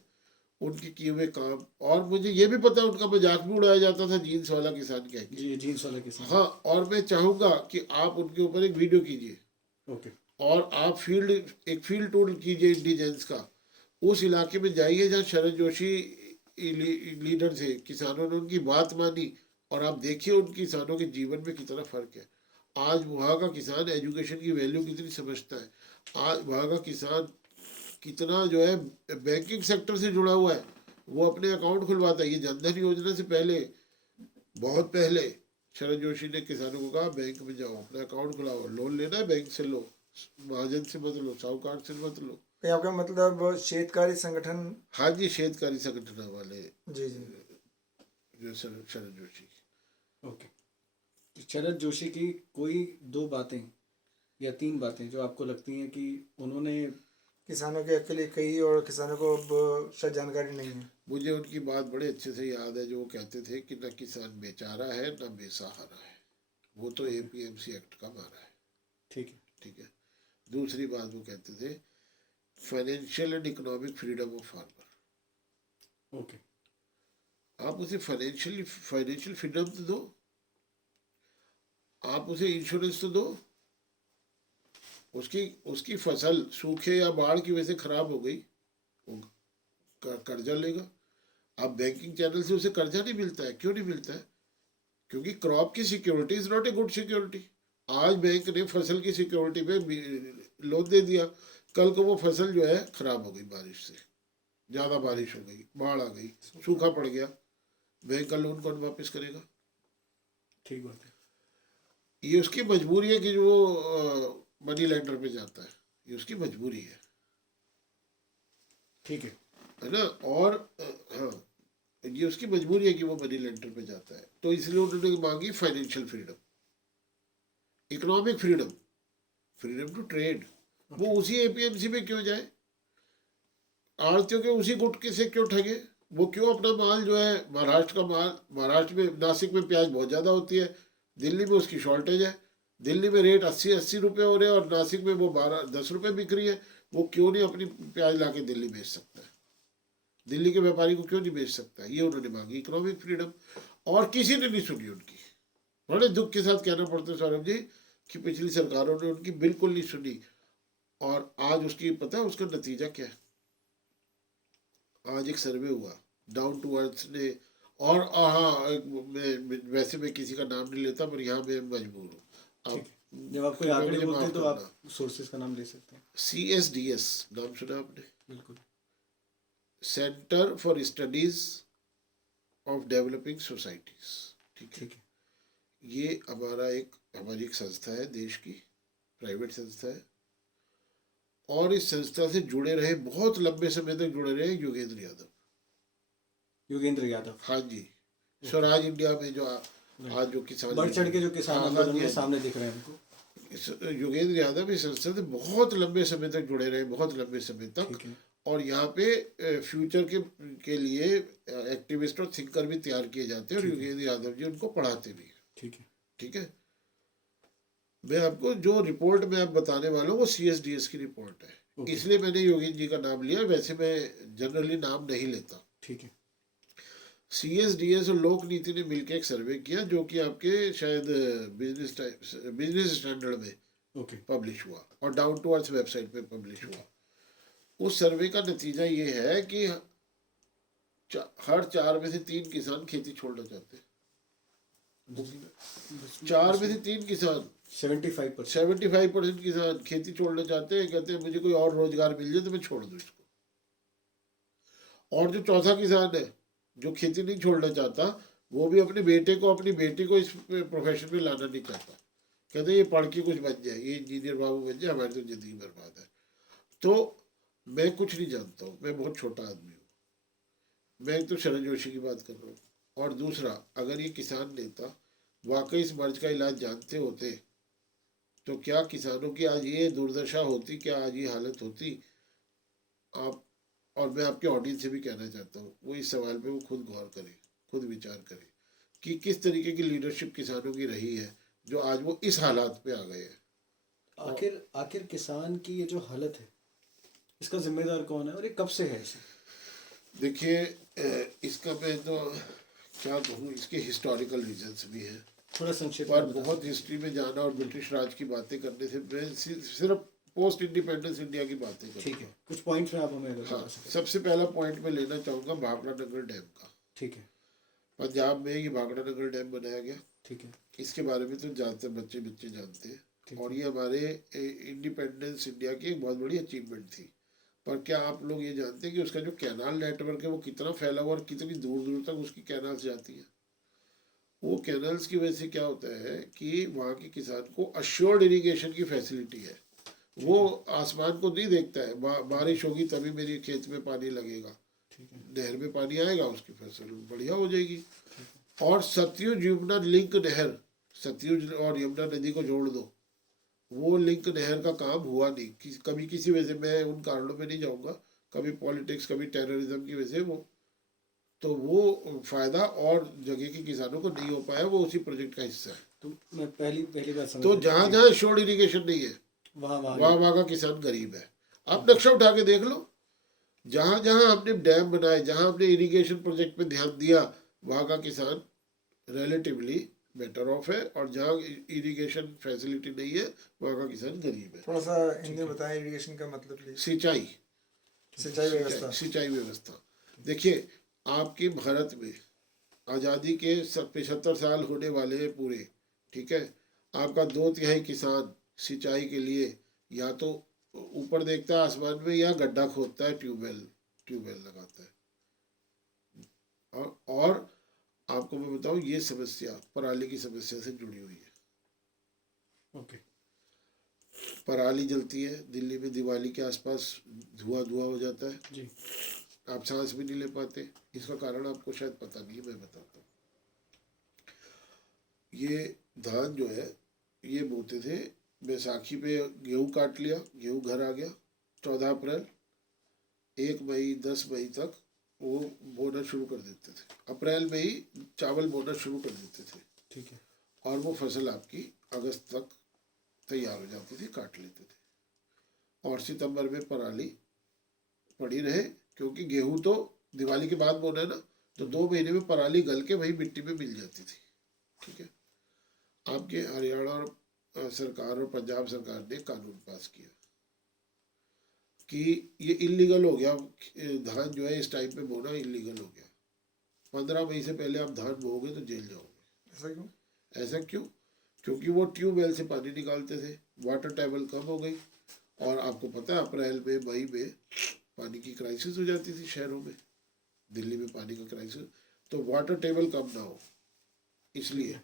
उनके किए हुए काम। और मुझे ये भी पता है उनका मजाक भी उड़ाया जाता था, जीन्स वाला किसान कह के। जी, जीन्स वाला किसान। हाँ, और मैं चाहूँगा कि आप उनके ऊपर एक वीडियो कीजिए, ओके, और आप एक फील्ड टूर कीजिए इंडिजेंस का। उस इलाके में जाइए जहाँ शरद जोशी लीडर थे, किसानों ने उनकी बात मानी, और आप देखिए उन किसानों के जीवन में कितना फर्क है। आज वहाँ का किसान एजुकेशन की वैल्यू कितनी समझता है, आज वहाँ का किसान कितना जो है बैंकिंग सेक्टर से जुड़ा हुआ है, वो अपने अकाउंट खुलवाता है। ये जनधन योजना से पहले, बहुत पहले शरद जोशी ने किसानों को कहा बैंक में जाओ, अपना अकाउंट खुलाओ, लोन लेना है बैंक से लो, महाजन से मत लो, साहूकार से मत लो। आपका मतलब शेतकारी संगठन? हाँ जी, शेतकारी संगठन वाले, जी जी, जो शरद जोशी। ओके। शरद जोशी की कोई 2 बातें या 3 बातें जो आपको लगती हैं कि उन्होंने किसानों के हक के लिए कही और किसानों को अब शायद जानकारी नहीं है? मुझे उनकी बात बड़े अच्छे से याद है, जो वो कहते थे कि न किसान बेचारा है न बेसहारा है, वो तो एपीएमसी एक्ट का मारा है। ठीक है, ठीक है। दूसरी बात वो कहते थे financial and economic freedom of farmer. Okay. आप उसे फाइनेंशियल फ्रीडम तो दो, आप उसे इंश्योरेंस तो दो, उसकी उसकी फसल सूखे या बाढ़ की वजह से खराब हो गई, वो कर्जा लेगा। अब बैंकिंग चैनल से उसे कर्जा नहीं मिलता है, क्यों नहीं मिलता है? क्योंकि क्रॉप की security is not a good security. आज बैंक ने फसल की सिक्योरिटी पे लोन दे दिया, कल को वो फसल जो है खराब हो गई, बारिश से ज़्यादा बारिश हो गई, बाढ़ आ गई, सूखा पड़ गया, बैंक का लोन कौन वापस करेगा? ठीक बात है। ये उसकी मजबूरी है कि जो मनी लेंडर पे जाता है, ये उसकी मजबूरी ठीक है। है ना। और हाँ, ये उसकी मजबूरी है कि वो मनी लेंडर पे जाता है, तो इसलिए उन्होंने मांगी financial freedom, economic freedom, freedom to trade. वो उसी एपीएमसी में क्यों जाए? आड़तियों के उसी गुटके से क्यों ठगे? वो क्यों अपना माल जो है, महाराष्ट्र का माल, महाराष्ट्र में नासिक में प्याज बहुत ज़्यादा होती है, दिल्ली में उसकी शॉर्टेज है, दिल्ली में रेट 80 रुपये हो रहे हैं और नासिक में वो 10 रुपये बिक रही है, वो क्यों नहीं अपनी प्याज ला के दिल्ली बेच सकता है? दिल्ली के व्यापारी को क्यों नहीं बेच सकता है? ये उन्होंने मांगी इकोनॉमिक फ्रीडम, और किसी ने नहीं सुनी उनकी। बड़े दुख के साथ कहना पड़ता है सौरभ जी कि पिछली सरकारों ने उनकी बिल्कुल नहीं सुनी, और आज उसकी पता है उसका नतीजा क्या है? आज एक सर्वे हुआ डाउन टू अर्थ ने, और हाँ, वैसे मैं किसी का नाम नहीं लेता, पर यहाँ मैं मजबूर हूँ। आप जब आप कोई आंकड़े बोलते हैं तो आप सोर्सेज का नाम ले सकते हैं। CSDS नाम सुना आपने? बिल्कुल। Centre for studies of developing societies, ठीक है। ये हमारी एक संस्था है, देश की प्राइवेट संस्था है, और इस संस्था से जुड़े रहे, बहुत लंबे समय तक जुड़े रहे योगेंद्र यादव। हाँ जी, स्वराज इंडिया में जो आज जो किसान बढ़ चढ़ के जो किसान आंदोलन के सामने दिख रहे हैं हमको, योगेंद्र यादव इस संस्था से बहुत लंबे समय तक जुड़े रहे, बहुत लंबे समय तक, और यहाँ पे फ्यूचर के लिए एक्टिविस्ट और थिंकर भी तैयार किए जाते हैं, और योगेंद्र यादव जी उनको पढ़ाते भी हैं। ठीक है। मैं आपको जो रिपोर्ट में आप बताने वाला हूँ वो CSDS की रिपोर्ट है, इसलिए मैंने योगेंद्र जी का नाम लिया, वैसे मैं जनरली नाम नहीं लेता। ठीक है। CSDS और लोक नीति ने मिलकर एक सर्वे किया, जो कि आपके शायद बिजनेस स्टैंडर्ड में पब्लिश हुआ और डाउन टू अर्थ वेबसाइट पे पब्लिश हुआ। उस सर्वे का नतीजा ये है कि हर 4 में से 3 किसान खेती छोड़ना चाहते हैं। 4 में से 3 किसान, 75% किसान खेती छोड़ना चाहते हैं, कहते हैं मुझे कोई और रोजगार मिल जाए तो मैं छोड़ दूँ इसको। और जो चौथा किसान है जो खेती नहीं छोड़ना चाहता, वो भी अपने बेटे को, अपनी बेटी को इस प्रोफेशन में लाना नहीं चाहता, कहते हैं ये पढ़ के कुछ बन जाए, ये इंजीनियर बाबू बन जाए, हमारी तो ज़िंदगी बर्बाद है। तो मैं कुछ नहीं जानता हूँ, मैं बहुत छोटा आदमी हूँ, मैं तो शरण जोशी की बात कर रहा हूँ। और दूसरा, अगर ये किसान नेता वाकई इस मर्ज का इलाज जानते होते तो क्या किसानों की आज ये दुर्दशा होती, क्या आज ये हालत होती? आप, और मैं आपके ऑडियंस से भी कहना चाहता हूँ, वो इस सवाल पे वो खुद गौर करें, खुद विचार करें कि किस तरीके की लीडरशिप किसानों की रही है जो आज वो इस हालात पे आ गए हैं। आखिर किसान की ये जो हालत है, इसका जिम्मेदार कौन है और ये कब से है इसे? देखिए, इसका मैं तो क्या कहूँ, इसके हिस्टोरिकल रीजंस भी हैं, थोड़ा संक्षेप पर बहुत हिस्ट्री में जाना और ब्रिटिश राज की बातें करने से मैं सिर्फ पोस्ट इंडिपेंडेंस इंडिया की बातें करूँ। ठीक है, कुछ पॉइंट्स में आप हमें हाँ, सबसे पहला पॉइंट मैं लेना चाहूँगा भाखड़ा नगर डैम का। ठीक है। पंजाब में ये भाखड़ा नगर डैम बनाया गया। ठीक है। इसके बारे में तो ज़्यादातर बच्चे जानते हैं, और ये हमारे इंडिपेंडेंस इंडिया की एक बहुत बड़ी अचीवमेंट थी। पर क्या आप लोग ये जानते हैं कि उसका जो कैनाल नेटवर्क है वो कितना फैला हुआ और कितनी दूर दूर तक उसकी कैनाल्स जाती हैं? वो कैनाल्स की वजह से क्या होता है कि वहाँ के किसान को अश्योर्ड इरिगेशन की फैसिलिटी है, वो आसमान को नहीं देखता है, बारिश होगी तभी मेरे खेत में पानी लगेगा, नहर में पानी आएगा, उसकी फसल बढ़िया हो जाएगी। और सतलुज यमुना लिंक नहर, सतलुज और यमुना नदी को जोड़ दो, वो लिंक नहर का काम हुआ नहीं, कभी किसी वजह से, मैं उन कारणों पे नहीं जाऊंगा, कभी पॉलिटिक्स, कभी टेररिज्म की वजह से, वो फायदा और जगह के किसानों को नहीं हो पाया, वो उसी प्रोजेक्ट का हिस्सा है। तो मैं पहली बात समझ, तो जहाँ जहाँ श्योर्ड इरिगेशन नहीं है वहाँ वहाँ का किसान गरीब है। आप नक्शा उठा के देख लो, जहाँ जहाँ हमने डैम बनाए, जहाँ हमने इरिगेशन प्रोजेक्ट पे ध्यान दिया, वहाँ का किसान रिलेटिवली बेटर ऑफ है, और जहाँ इरिगेशन फैसिलिटी नहीं है वहाँ का किसान गरीब है। थोड़ा सा हिंदी में बताएं इरिगेशन का मतलब प्लीज। सिंचाई सिंचाई व्यवस्था। सिंचाई व्यवस्था। देखिए, आपके भारत में आज़ादी के 75 साल होने वाले हैं पूरे, ठीक है। आपका 2/3 किसान सिंचाई के लिए या तो ऊपर देखता है आसमान में, या गड्ढा खोदता है, ट्यूबवेल लगाता है। और आपको मैं बताऊं, ये समस्या पराली की समस्या से जुड़ी हुई है। ओके। पराली जलती है, दिल्ली में दिवाली के आसपास धुआं हो जाता है जी। आप सांस भी नहीं ले पाते। इसका कारण आपको शायद पता नहीं है, मैं बताता हूँ। ये धान जो है, ये बोते थे बैसाखी पे, गेहूं काट लिया, गेहूं घर आ गया 14 अप्रैल, 1 मई 10 मई तक वो बोना शुरू कर देते थे। अप्रैल में ही चावल बोना शुरू कर देते थे, ठीक है। और वो फसल आपकी अगस्त तक तैयार हो जाती थी, काट लेते थे। और सितंबर में पराली पड़ी रहे, क्योंकि गेहूं तो दिवाली के बाद बोना है ना, तो 2 महीने में पराली गल के वही मिट्टी में मिल जाती थी, ठीक है। आपके हरियाणा और सरकार और पंजाब सरकार ने कानून पास किया कि ये इलीगल हो गया, धान जो है इस टाइम पे बोना इलीगल हो गया। 15 मई से पहले आप धान बोओगे तो जेल जाओगे। ऐसा क्यों? ऐसा क्यों? क्योंकि वो ट्यूबवेल से पानी निकालते थे, वाटर टेबल कम हो गई, और आपको पता है अप्रैल में मई में पानी की क्राइसिस हो जाती थी शहरों में, दिल्ली में पानी का क्राइसिस, तो वाटर टेबल कम ना हो, इसलिए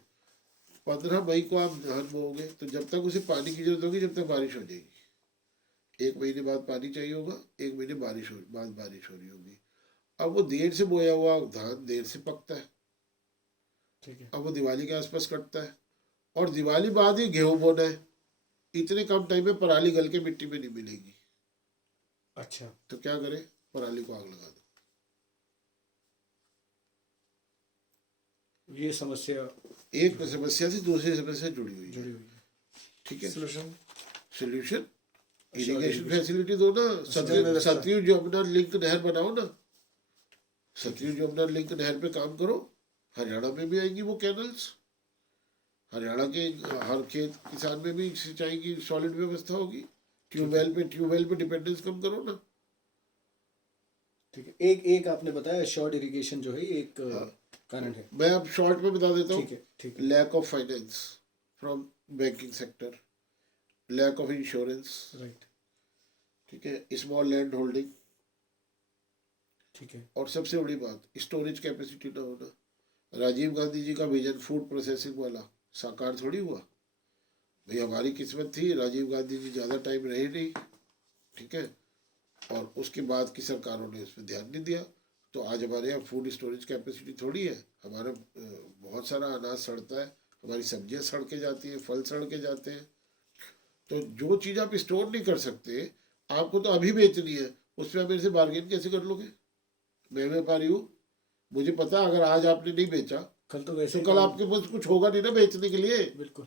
15 मई को आप धान बोओगे तो जब तक उसे पानी की जरूरत होगी, जब तक बारिश हो जाएगी। 1 महीने बाद पानी चाहिए होगा, 1 महीने बाद बारिश हो रही होगी। अब वो देर से बोया हुआ धान देर से पकता है, ठीक है। अब वो दिवाली के आसपास कटता है, और दिवाली बाद ही गेहूं बोना है। इतने कम टाइम में पराली गल के मिट्टी में नहीं मिलेगी, अच्छा। तो क्या करें, पराली को आग लगा दो। ये समस्या एक समस्या से दूसरी समस्या जुड़ी हुई है, जुड़ी हुई है। ठीक है। सोल्यूशन? सोल्यूशन इरिगेशन फैसिलिटी दो ना, सतलुज यमुना लिंक नहर बनाओ ना, सतलुज यमुना लिंक नहर पे काम करो। हरियाणा में भी आएंगी वो कैनल्स, हरियाणा के हर खेत किसान में भी सिंचाई की सॉलिड व्यवस्था होगी। ट्यूबवेल पे डिपेंडेंस कम करो ना। ठीक है। एक आपने बताया शॉर्ट इरिगेशन जो है एक कारण है। मैं अब शॉर्ट में बता देता हूँ। ठीक है, ठीक है। Lack of finance from banking sector, lack of insurance, right. ठीक है, स्मॉल लैंड होल्डिंग, ठीक है। और सबसे बड़ी बात स्टोरेज कैपेसिटी ना होना। राजीव गांधी जी का विजन फूड प्रोसेसिंग वाला साकार थोड़ी हुआ भाई, हमारी किस्मत थी, राजीव गांधी जी ज़्यादा टाइम रहे नहीं, ठीक है, और उसके बाद की सरकारों ने उस पर ध्यान नहीं दिया। तो आज हमारे यहाँ फूड स्टोरेज कैपेसिटी थोड़ी है, हमारा बहुत सारा अनाज सड़ता है, हमारी सब्जियां सड़ के जाती हैं, फल सड़ के जाते हैं। तो जो चीज़ आप स्टोर नहीं कर सकते, आपको तो अभी बेचनी है, उस पर आप मेरे से बार्गेन कैसे कर लोगे? मैं व्यापारी हूँ, मुझे पता अगर आज आपने नहीं बेचा कल तो वैसे तो कल आपके पास कुछ होगा नहीं ना बेचने के लिए। बिल्कुल।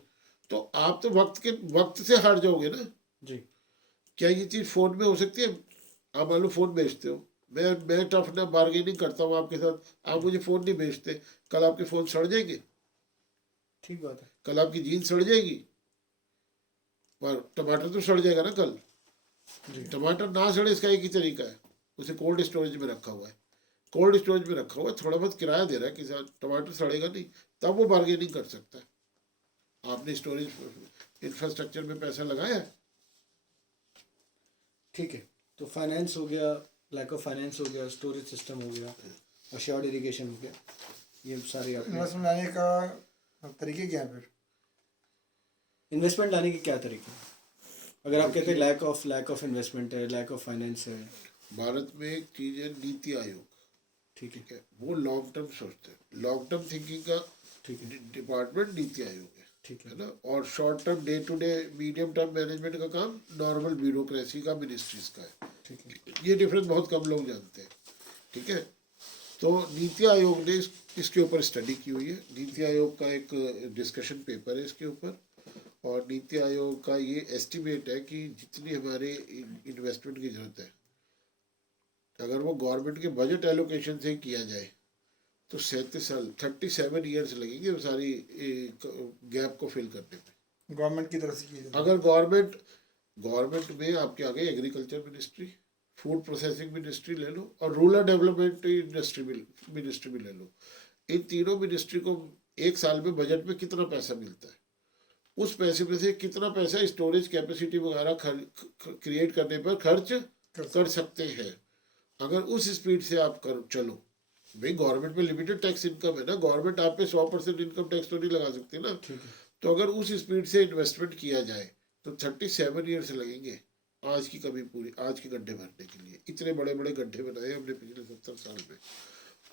तो आप तो वक्त से हार जाओगे ना। जी। क्या ये चीज़ फोन में हो सकती है? आप मान लो फोन बेचते हो, मैं टफ ना बार्गेनिंग करता हूँ आपके साथ, आप मुझे फोन नहीं बेचते, कल आपके फोन सड़ जाएंगे, ठीक बात है। कल आपकी जीन्स सड़ जाएगी, पर टमाटर तो सड़ जाएगा ना कल। टमाटर ना सड़े इसका एक ही तरीका है, उसे कोल्ड स्टोरेज में रखा हुआ है, कोल्ड स्टोरेज में रखा हुआ है, थोड़ा बहुत किराया दे रहा है किसान, टमाटर सड़ेगा नहीं, तब वो बार्गेनिंग कर सकता है। आपने स्टोरेज इंफ्रास्ट्रक्चर में पैसा लगाया है। ठीक है। तो फाइनेंस हो गया, लैक ऑफ फाइनेंस हो गया, स्टोरेज सिस्टम हो गया, और शॉर्ट इरिगेशन हो गया, ये सारे आपने। इन्वेस्टमेंट लाने का तरीके क्या है फिर? इन्वेस्टमेंट लाने के क्या तरीके हैं? अगर आप कहते हैं लैक ऑफ इन्वेस्टमेंट है, लैक ऑफ फाइनेंस है। भारत में एक चीज़ है नीति आयोग, ठीक है। ठीक है, वो लॉन्ग टर्म सोचते हैं, लॉन्ग टर्म थिंकिंग का ठीक है। डिपार्टमेंट नीति आयोग है, ठीक है ना। और short term day to day medium term management का काम नॉर्मल ब्यूरोक्रेसी का, मिनिस्ट्रीज का है। ठीक है। ये डिफरेंस बहुत कम लोग जानते हैं, ठीक है। तो नीति आयोग ने इसके ऊपर स्टडी की हुई है, नीति आयोग का एक डिस्कशन पेपर है इसके ऊपर, और नीति आयोग का ये एस्टिमेट है कि जितनी हमारे इन्वेस्टमेंट की जरूरत है, अगर वो गवर्नमेंट के बजट एलोकेशन से किया जाए तो 37 साल 37 ईयर्स लगेंगे वो सारी गैप को फिल करने में। गवर्नमेंट की तरफ से की जाती अगर गवर्नमेंट में आपके आगे agriculture ministry, food processing ministry ले लो और रूरल डेवलपमेंट मिनिस्ट्री भी ले लो, इन तीनों मिनिस्ट्री को एक साल में बजट में कितना पैसा मिलता है, उस पैसे में से कितना पैसा स्टोरेज कैपेसिटी वगैरह क्रिएट करने पर खर्च कर सकते हैं। अगर उस स्पीड से आप कर चलो, भाई गवर्नमेंट में लिमिटेड टैक्स इनकम है ना, गवर्नमेंट आप पे 100% इनकम टैक्स तो नहीं लगा सकती ना। तो अगर उस स्पीड से इन्वेस्टमेंट किया जाए तो 37 ईयर्स लगेंगे आज की कमी पूरी, आज के गड्ढे भरने के लिए। इतने बड़े बड़े गड्ढे बनाए हमने पिछले 70 साल में।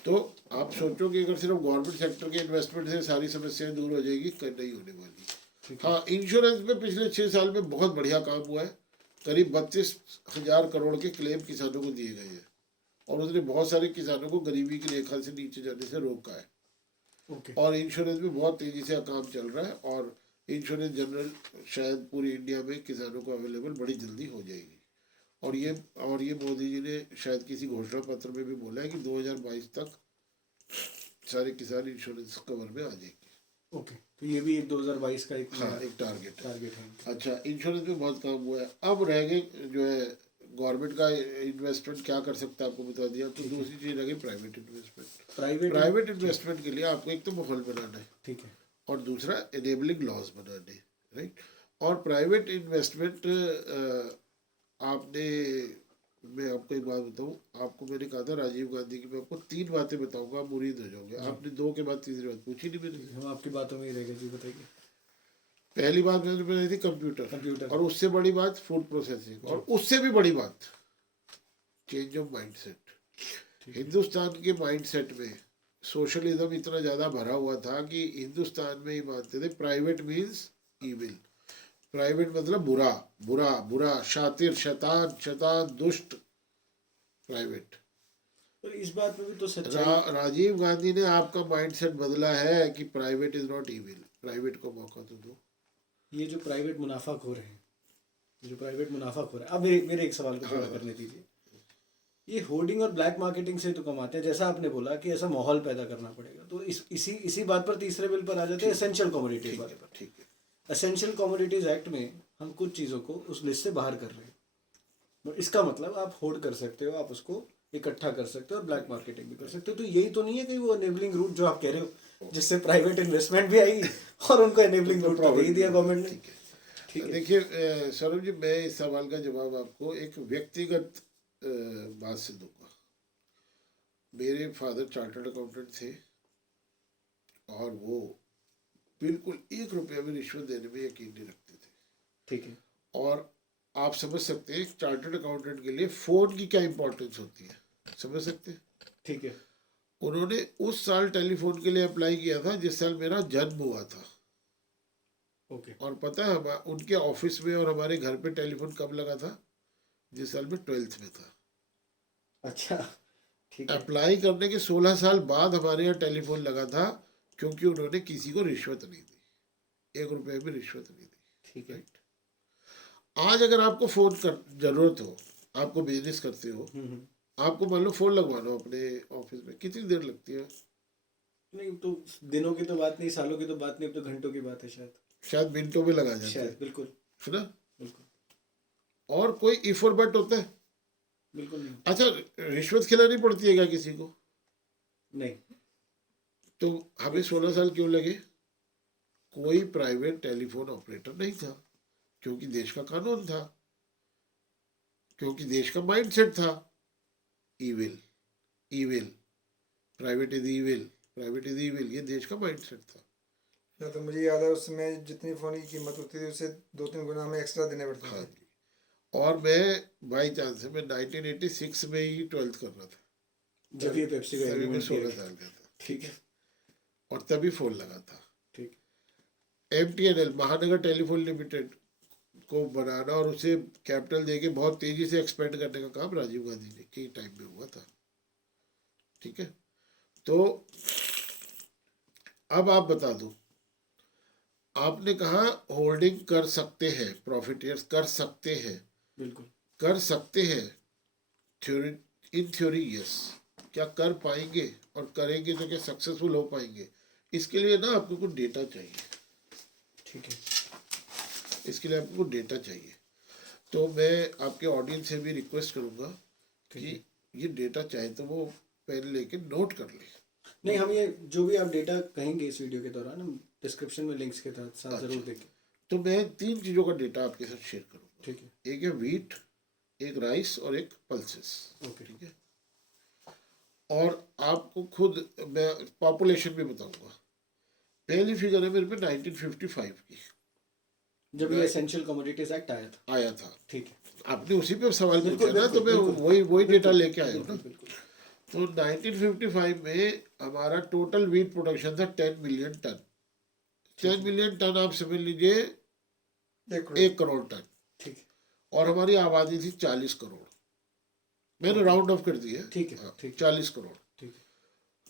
तो आप सोचो कि अगर सिर्फ गवर्नमेंट सेक्टर के इन्वेस्टमेंट से सारी समस्याएं दूर हो जाएगी, नहीं होने वाली। हाँ, इंश्योरेंस में पिछले 6 साल में बहुत बढ़िया काम हुआ है। करीब 32,000 करोड़ के क्लेम किसानों को दिए गए हैं और उसने बहुत सारे किसानों को गरीबी की रेखा से नीचे जाने से रोका है। और इंश्योरेंस में बहुत तेजी से काम चल रहा है और इंश्योरेंस जनरल शायद पूरी इंडिया में किसानों को अवेलेबल बड़ी जल्दी हो जाएगी। और ये मोदी जी ने शायद किसी घोषणा पत्र में भी बोला है कि 2022 तक सारे किसान इंश्योरेंस कवर में आ जाएंगे। ओके, तो ये भी 2022 का एक एक टारगेट है। अच्छा, इंश्योरेंस में बहुत काम हुआ है। अब रह गए जो है गवर्नमेंट का इन्वेस्टमेंट क्या कर सकता है आपको बता दिया। तो दूसरी चीज रह गई प्राइवेट इन्वेस्टमेंट। प्राइवेट इन्वेस्टमेंट के लिए आपको एक तो माहौल बनाना है, ठीक है, और दूसरा एनेबलिंग लॉज बनाने, राइट। और प्राइवेट इन्वेस्टमेंट मैं आपको एक बात बताऊं, आपको मैंने कहा था राजीव गांधी की, मैं आपको 3 बातें बताऊंगा, आप मुरीद हो जाओगे। आपने 2 के बाद तीसरी बात पूछी नहीं मेरे। हम आपकी बातों में ही रहेगा जी, बताइए। पहली बात मैंने बताई थी कंप्यूटर, और उससे बड़ी बात फूड प्रोसेसिंग, और उससे भी बड़ी बात चेंज ऑफ माइंडसेट। हिंदुस्तान के माइंडसेट में सोशलिज्म इतना ज्यादा भरा हुआ था कि हिंदुस्तान में ही मानते थे प्राइवेट मीन्स इविल। प्राइवेट मतलब बुरा बुरा बुरा, शातिर, शैतान, दुष्ट, प्राइवेट। और इस बात में भी तो राजीव गांधी ने आपका माइंडसेट बदला है कि private is not evil, private को मौका तो दो। ये जो प्राइवेट मुनाफाखोर है, अब मेरे एक सवाल को पूरा करने दीजिए। ये होर्डिंग और ब्लैक मार्केटिंग से तो कमाते हैं, जैसा आपने बोला कि ऐसा माहौल पैदा करना पड़ेगा। तो इसी बात पर तीसरे बिल पर आ जाते हैं, एसेंशियल कमोडिटीज वाले पर। ठीक है, एसेंशियल कमोडिटीज एक्ट में हम कुछ चीज़ों को उस लिस्ट से बाहर कर रहे हैं। तो इसका मतलब आप होल्ड कर सकते हो, आप उसको इकट्ठा कर सकते हो और ब्लैक मार्केटिंग भी कर सकते हो। तो यही तो नहीं है कि वो एनेबलिंग रूट जो आप कह रहे हो, जिससे प्राइवेट इन्वेस्टमेंट भी आई और उनको एनेबलिंग रूट तो दे ही दिया गवर्नमेंट ने। ठीक है। देखिए सौरभ जी, मैं इस सवाल का जवाब आपको एक व्यक्तिगत बात से दूंगा। मेरे फादर चार्टर्ड अकाउंटेंट थे और वो बिल्कुल 1 रुपया भी रिश्वत देने में यकीन नहीं रखते थे, ठीक है। और आप समझ सकते हैं चार्टर्ड अकाउंटेंट के लिए फोन की क्या इंपॉर्टेंस होती है, समझ सकते हैं, ठीक है। उन्होंने उस साल टेलीफोन के लिए अप्लाई किया था जिस साल मेरा जन्म हुआ था, ओके। और पता है उनके ऑफिस में और हमारे घर पे टेलीफोन कब लगा था? जिस साल में 12th में था। अच्छा, ठीक है। अप्लाई करने के 16 साल बाद हमारे यहाँ टेलीफोन लगा था, क्योंकि उन्होंने किसी को रिश्वत नहीं दी, 1 रुपये भी रिश्वत नहीं दी, ठीक है। आज अगर आपको फोन कर जरूरत हो, आपको बिजनेस करते हो, आपको मान लो फोन लगवाना हो अपने ऑफिस में, कितनी देर लगती है? नहीं तो दिनों की तो बात नहीं, सालों की तो बात नहीं, अब तो घंटों की बात है, शायद मिनटों में लगा जाते हैं, बिल्कुल, है ना, बिल्कुल। और कोई इफ और बट होता है? बिल्कुल नहीं। अच्छा, रिश्वत खिलानी पड़ती है क्या किसी को? नहीं। तो हमें 16 साल क्यों लगे? कोई प्राइवेट टेलीफोन ऑपरेटर नहीं था, क्योंकि देश का कानून था, क्योंकि देश का माइंडसेट था, evil evil, private is evil, private is evil, ये देश का माइंडसेट था। तो मुझे याद है उसमें जितनी फोन की कीमत होती थी उससे 2-3 गुना हमें एक्स्ट्रा देने पड़ते थे। हाँ जी। और मैं बाई चांस मैं 1986 में ही 12th कर रहा था, जब ये पेप्सी का तभी मैं 16 साल का था, ठीक है। और तभी फोन लगा था, ठीक। MTNL महानगर टेलीफोन लिमिटेड को बनाना और उसे कैपिटल देके बहुत तेजी से एक्सपेंड करने का काम राजीव गांधी जी के टाइम में हुआ था, ठीक है। तो अब आप बता दो, आपने कहा होल्डिंग कर सकते हैं, प्रॉफिटियर्स कर सकते हैं, बिल्कुल। कर सकते हैं, थ्योरी, इन थ्योरी यस। क्या कर पाएंगे और करेंगे तो क्या सक्सेसफुल हो पाएंगे? इसके लिए ना आपको कुछ डेटा चाहिए, ठीक है। इसके लिए आपको कुछ डेटा चाहिए। तो मैं आपके ऑडियंस से भी रिक्वेस्ट करूंगा ठीक कि है। ये डेटा चाहे तो वो पेन लेके नोट कर ले। नहीं, हम ये जो भी आप डेटा कहेंगे इस वीडियो के दौरान, हम डिस्क्रिप्शन में लिंक्स के साथ अच्छा। जरूर देंगे। तो मैं 3 चीज़ों का डेटा आपके साथ शेयर करूंगा। ठीक है। एक है वीट, एक राइस और एक पल्सेस। ओके। ठीक है। और आपको खुद मैं पॉपुलेशन भी बताऊंगा। पहली फिगर है मेरे पे 1955 की, जब ये एसेंशियल कमोडिटीज एक्ट आया था। आया था। ठीक है। आपने उसी पे सवाल पूछा बिल्कुल ना, तो मैं बिल्कुल वही डेटा बिल्कुल लेके आया हूँ ना। बिल्कुल बिल्कुल। तो 1955 में हमारा टोटल वीट प्रोडक्शन था 10 मिलियन टन। 10 मिलियन टन आप समझ लीजिए 1 करोड़ टन। ठीक है। और हमारी आबादी थी 40 करोड़। मैंने राउंड ऑफ कर दिया। ठीक है। हाँ, ठीक है। 40 करोड़। ठीक है।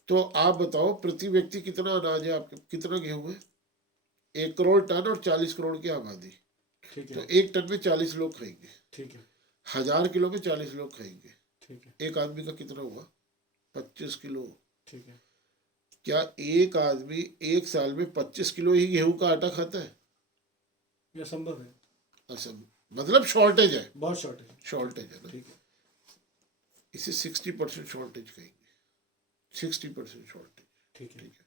तो आप बताओ प्रति व्यक्ति कितना अनाज है आपके, कितना गेहूं है? 1 करोड़ टन और 40 करोड़ की आबादी। ठीक तो है। 1 टन में 40 लोग खाएंगे, ठीक है। 1000 किलो में 40 लोग खाएंगे। ठीक है। एक आदमी का कितना हुआ? 25 किलो। ठीक है। क्या एक आदमी एक साल में 25 किलो ही गेहूं का आटा खाता है? यह संभव है। असम, मतलब शॉर्टेज है, बहुत शॉर्ट है। शॉर्टेज है ना। ठीक है। इसे 60% शॉर्टेज कहेंगे, 60% शॉर्टेज। ठीक है। ठीक है।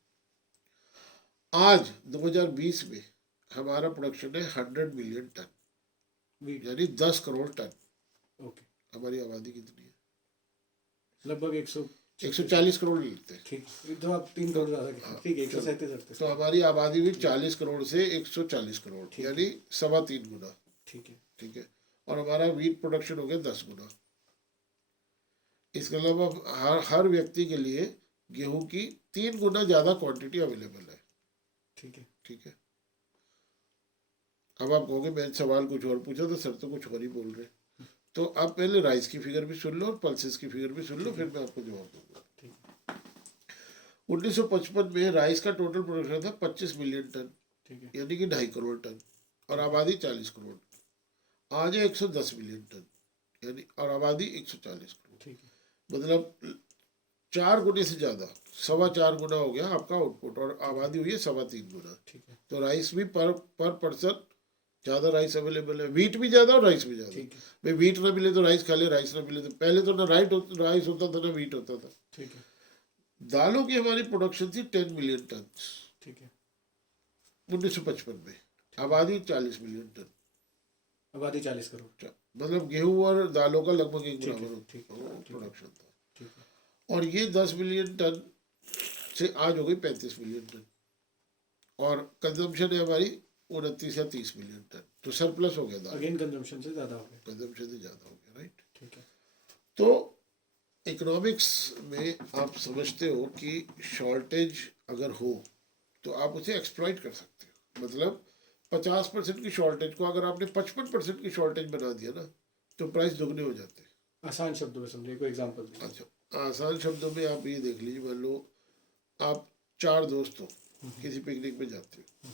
आज 2020 में हमारा प्रोडक्शन है 100 मिलियन टन, वीट। यानी 10 करोड़ टन। ओके। हमारी आबादी कितनी है? लगभग 100। 140 करोड़ लेते हैं। ठीक है। तो आप 3 करोड़ ज्यादा कहें। ठीक है, 137। तो हमारी आबादी हुई 40 करोड़ से 140 करोड़, ठीक है। यानी 3.25 गुना। ठीक है। ठीक है। और हमारा वीट प्रोडक्शन हो गया 10 गुना। इसके अलावा हर व्यक्ति के लिए गेहूं की 3 गुना ज्यादा क्वांटिटी अवेलेबल है। ठीक है। ठीक है। अब आप कहोगे मैं सवाल कुछ और पूछा तो सर तो कुछ और ही बोल रहे हैं। तो आप पहले राइस की फिगर भी सुन लो और पल्सेस की फिगर भी सुन लो, फिर मैं आपको जवाब दूंगा। ठीक है। 1955 में राइस का टोटल प्रोडक्शन था 25 मिलियन टन, ठीक है। यानी कि 2.5 करोड़ टन, और आबादी 40 करोड़। आज है 110 मिलियन टन, यानी और आबादी 140 करोड़। ठीक है। मतलब 4 गुने से ज़्यादा, 4.25 गुना हो गया आपका आउटपुट, और आबादी हुई है 3.25 गुना। ठीक है। तो राइस भी पर पर्सन ज़्यादा राइस अवेलेबल है, वीट भी ज़्यादा और राइस भी ज़्यादा। ठीक है। भाई वीट ना मिले तो राइस खा ले, राइस ना मिले तो पहले तो ना राइस होता था ना वीट होता था। ठीक है। दालों की हमारी प्रोडक्शन थी 10 मिलियन टन ठीक है। 1955 में, आबादी 40 मिलियन टन। आबादी 40 करोड़। मतलब गेहूं और दालों का लगभग एक ठीक है। बराबर ठीक है। प्रोडक्शन था। ठीक है। और ये 10 मिलियन टन से आज हो गई 35 मिलियन टन, और कंजम्पशन है हमारी 29 या 30 मिलियन टन। तो सरप्लस हो गया दाल, अगेन कंजम्पशन से ज़्यादा हो गया। कंजम्पशन से ज़्यादा हो गया, राइट। ठीक है। तो इकोनॉमिक्स में आप समझते हो कि शॉर्टेज अगर हो तो आप उसे एक्सप्लॉइट कर सकते हो। मतलब 50% की शॉर्टेज को अगर आपने 55% की शॉर्टेज बना दिया ना, तो प्राइस दुगने हो जाते हैं। आसान शब्दों में समझिए, कोई एग्जांपल दीजिए। अच्छा, आसान शब्दों में आप ये देख लीजिए, मान लो आप 4 दोस्त हो, किसी पिकनिक में जाते हो,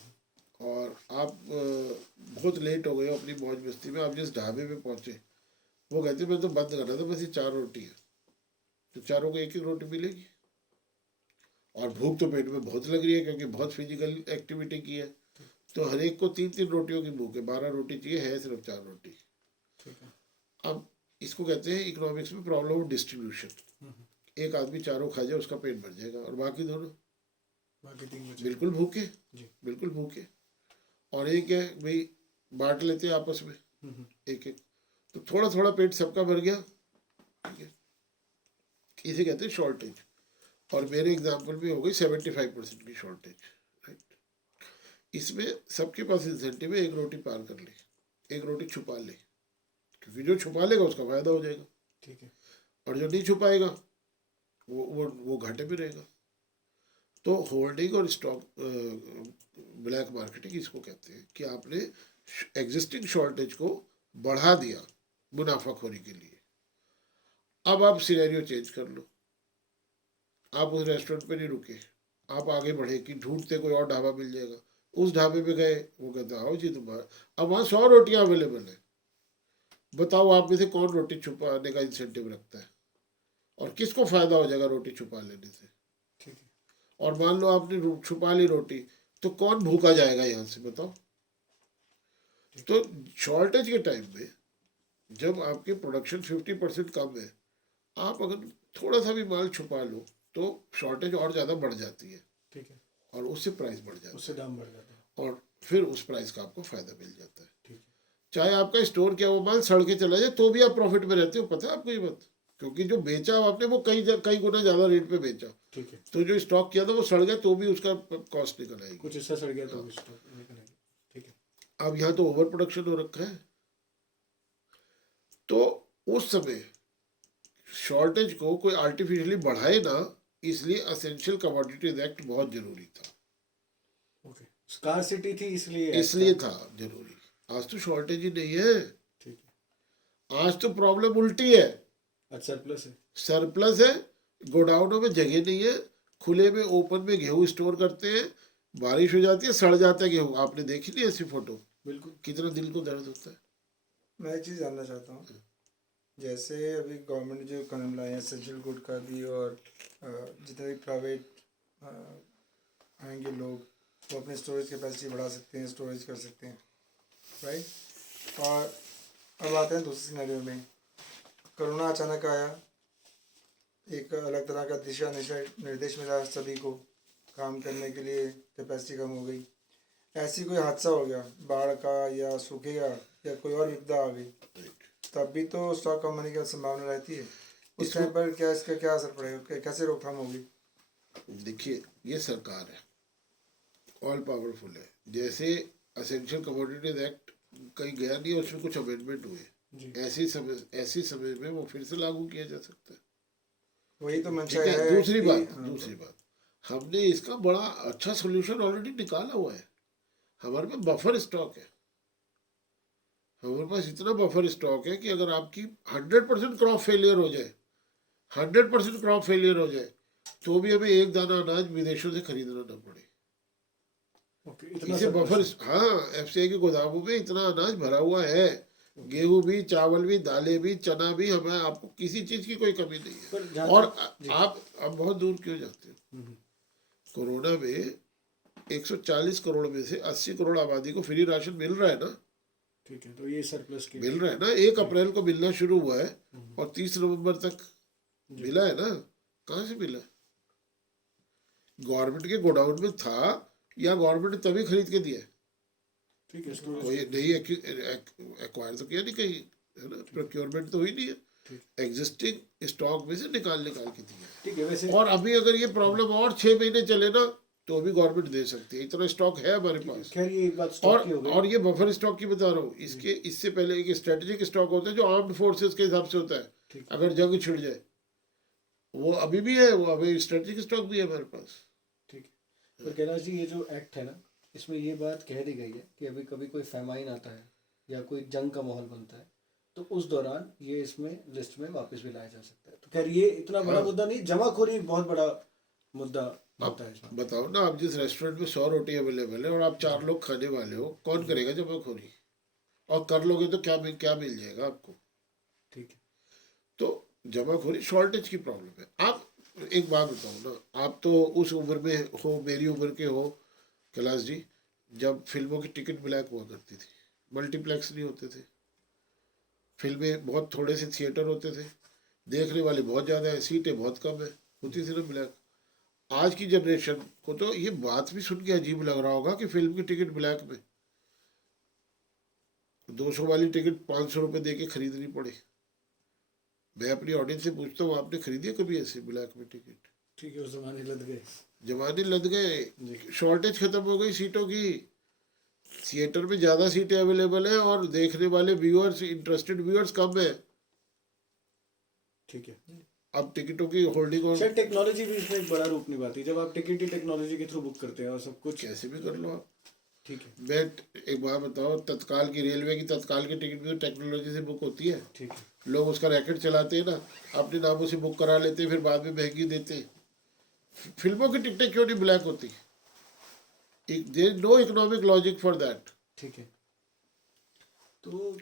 और आप बहुत लेट हो गए हो अपनी मौज मस्ती में। आप जिस ढाबे पे पहुंचे, वो कहते मैं तो बंद करना था, बस ये 4 रोटी है। तो चारों को एक एक रोटी मिलेगी, और भूख तो पेट में बहुत लग रही है क्योंकि बहुत फिजिकल एक्टिविटी की है। तो हर एक को 3-3 रोटियों की भूख है, 12 रोटी चाहिए, है सिर्फ 4 रोटी। ठीक है। अब इसको कहते हैं इकोनॉमिक्स में प्रॉब्लम ऑफ डिस्ट्रीब्यूशन। एक आदमी चारों खा जाए उसका पेट भर जाएगा, और बाकी दोनों बाकी 3 बचे। बिल्कुल भूखे, जी। बिल्कुल भूखे। और एक है भाई बांट लेते हैं आपस में एक एक, तो थोड़ा थोड़ा पेट सबका भर गया। ठीक है। इसे कहते हैं शॉर्टेज। और मेरे एग्जाम्पल में हो गई 75% की शॉर्टेज, राइट। इसमें सबके पास इंसेंटिव है, एक रोटी पार कर ले, एक रोटी छुपा ले, क्योंकि जो छुपा लेगा उसका फायदा हो जाएगा, ठीक है। और जो नहीं छुपाएगा वो घाटे में रहेगा। तो होल्डिंग और स्टॉक ब्लैक मार्केटिंग इसको कहते हैं कि आपने एग्जिस्टिंग शॉर्टेज को बढ़ा दिया मुनाफाखोरी के लिए। अब आप सिनेरियो चेंज कर लो, आप उस रेस्टोरेंट पे नहीं रुके, आप आगे बढ़े कि ढूंढते कोई और ढाबा मिल जाएगा, उस ढाबे पे गए, वो कहते आओ जी तुम्हारा, अब वहाँ 100 रोटियां अवेलेबल है, बताओ आप में से कौन रोटी छुपाने का इंसेंटिव रखता है, और किसको फायदा हो जाएगा रोटी छुपा लेने से। ठीक है। और मान लो आपने छुपा ली रोटी, तो कौन भूखा जाएगा यहाँ से, बताओ। तो शॉर्टेज के टाइम में जब आपके प्रोडक्शन 50% कम है, आप अगर थोड़ा सा भी माल छुपा लो तो शॉर्टेज और ज़्यादा बढ़ जाती है, ठीक है, और उससे प्राइस बढ़ जाता उससे दाम बढ़ जाता है। है, और फिर उस प्राइस का आपको फायदा मिल जाता है। ठीक है। चाहे आपका स्टोर क्या, वो माल सड़ के चला जाए तो भी आप प्रॉफिट में रहते हो, पता है आपको ये बात, क्योंकि जो बेचा आपने वो कई गुना ज़्यादा रेट पे बेचा, ठीक है। तो जो स्टॉक किया था वो सड़ गया तो भी उसका कॉस्ट निकल आएगी। कुछ हिस्सा सड़ गया तो भी स्टॉक निकल आएगा। ठीक है। अब यहाँ तो ओवर प्रोडक्शन हो रखा है, तो उस समय शॉर्टेज को कोई आर्टिफिशियली बढ़ाए ना, इसलिए असेंशियल कमोडिटीज एक्ट बहुत जरूरी था। ओके, स्कार्सिटी थी इसलिए इसलिए था जरूरी। आज तो शॉर्टेज ही नहीं है, ठीक है। आज तो प्रॉब्लम उल्टी है, आज सरप्लस है। सरप्लस है, गोडाउनों में जगह नहीं है, खुले में ओपन में गेहूं स्टोर करते हैं, बारिश हो जाती है सड़ जाता है गेहूं, आपने देखी नहीं ऐसी फोटो, बिल्कुल। कितना दिल को दर्द होता है। मैं एक चीज़ जानना चाहता हूँ, जैसे अभी गवर्नमेंट जो कानून लाए हैं एसेंशियल गुड का भी, और जितने भी प्राइवेट आएंगे लोग, वो अपने स्टोरेज कैपेसिटी बढ़ा सकते हैं, स्टोरेज कर सकते हैं, राइट। और अब आते हैं दूसरे सिनेरियो में, कोरोना अचानक आया, एक अलग तरह का दिशा निर्देश मिला सभी को, काम करने के लिए कैपेसिटी कम हो गई, ऐसी कोई हादसा हो गया बाढ़ का या सूखे का या कोई और विपदा आ गई, तब भी तो स्टॉक कम होने की संभावना रहती है। उस टाइम पर क्या इसका क्या असर पड़ेगा, कैसे रोकथाम होगी? देखिए, ये सरकार है, ऑल पावरफुल है, जैसे असेंशियल कमोडिटीज एक्ट कहीं गया नहीं, उसमें कुछ अमेंडमेंट हुए, ऐसी समय में वो फिर से लागू किया जा सकता है। वही तो ठीक मंशा है। है दूसरी कि- बात, हाँ, दूसरी बात, हमने इसका बड़ा अच्छा सोल्यूशन ऑलरेडी निकाला हुआ है, हमारे पास बफर स्टॉक है, हमारे पास इतना बफर स्टॉक है कि अगर आपकी 100% क्रॉप फेलियर हो जाए, 100% क्रॉप फेलियर हो जाए, तो भी हमें एक दाना अनाज विदेशों से खरीदना ना पड़े। ओके, इतना इसे surplus बफर, है। हाँ, एफसीआई के गोदामों में इतना अनाज भरा हुआ है, गेहूं भी, चावल भी, दालें भी, चना भी, हमें आपको किसी चीज की कोई कमी नहीं पर है। जहाँ और तक- जी। आप बहुत दूर क्यों जाते हो, हम्म, कोरोना में 140 करोड़ में से 80 करोड़ आबादी को फ्री राशन मिल रहा है ना, ठीक है, तो ये सरप्लस के मिल रहा है ना, 1 अप्रैल को मिलना शुरू हुआ है और 30 नवंबर तक मिला है ना। कहाँ से मिला? गवर्नमेंट के गोडाउन में था, या गवर्नमेंट ने तभी खरीद के दिया है, ठीक है, स्टोरेज कोई नहीं एक्वायर तो किया नहीं कहीं, है ना, प्रोक्योरमेंट तो हुई नहीं है, एग्जिस्टिंग स्टॉक में से निकाल के दिया है। ठीक है। वैसे और अभी अगर ये प्रॉब्लम और 6 महीने चले ना, तो भी गवर्नमेंट दे सकती है, इतना स्टॉक है हमारे पास। खैर ये एक बात स्टॉक की हो गई। और ये बफर स्टॉक की बता रहा हूँ, इसके इससे पहले एक स्ट्रेटेजिक स्टॉक होता है जो आर्म्ड फोर्सेस के हिसाब से होता है, ठीक। अगर जंग छिड़ जाए, वो अभी भी है, वो अभी स्ट्रेटेजिक स्टॉक भी है हमारे पास। ठीक है। पर कैलाश जी, ये जो एक्ट है ना, इसमें ये बात कह दी गई है कि अभी कभी कोई फैमाइन आता है या कोई जंग का माहौल बनता है, तो उस दौरान ये इसमें लिस्ट में वापस भी लाया जा सकता है। तो खैर ये इतना बड़ा मुद्दा नहीं, जमाखोरी एक बहुत बड़ा मुद्दा होता है इसमें। बताओ ना, आप जिस रेस्टोरेंट में 100 रोटी अवेलेबल है और आप 4 लोग खाने वाले हो, कौन करेगा जमाखोरी? और कर लोगे तो क्या मिल जाएगा आपको? ठीक है। तो जमाखोरी शॉर्टेज की प्रॉब्लम है। आप एक बात बताओ ना, आप तो उस उम्र में हो, मेरी उम्र के हो कैलाश जी, जब फिल्मों की टिकट ब्लैक हुआ करती थी, मल्टीप्लेक्स नहीं होते थे, फिल्में बहुत थोड़े से थिएटर होते थे, देखने वाले बहुत ज़्यादा है, सीटें बहुत कम है, होती थी ना ब्लैक। आज की जनरेशन को तो ये बात भी सुन के अजीब लग रहा होगा कि फिल्म की टिकट ब्लैक में 200 वाली टिकट 500 रुपये दे के खरीदनी पड़े। मैं अपनी ऑडियंस से पूछता हूँ, आपने खरीदी है कभी ऐसे ब्लैक में टिकट? ठीक है, उस जमाने लग गए, जमाने लग गए, शॉर्टेज खत्म हो गई सीटों की, थिएटर में ज़्यादा सीटें अवेलेबल है और देखने वाले व्यूअर्स, इंटरेस्टेड व्यूअर्स कम है। ठीक है। अब टिकटों की होल्डिंग और शायद टेक्नोलॉजी भी इसमें एक बड़ा रूप निभाती है, जब आप टिकट ही टेक्नोलॉजी के थ्रू बुक करते हैं और सब कुछ। कैसे भी कर लो आप। ठीक है। मैं एक बात बताओ, तत्काल की, रेलवे की तत्काल की टिकट भी तो टेक्नोलॉजी से बुक होती है। ठीक है। लोग उसका रैकेट चलाते हैं ना, अपने नामों से बुक करा लेते हैं, फिर बाद में महंगी देते हैं। फिल्मों की टिकटें क्यों नहीं ब्लैक होती? There is no economic logic for that. ठीक है। तो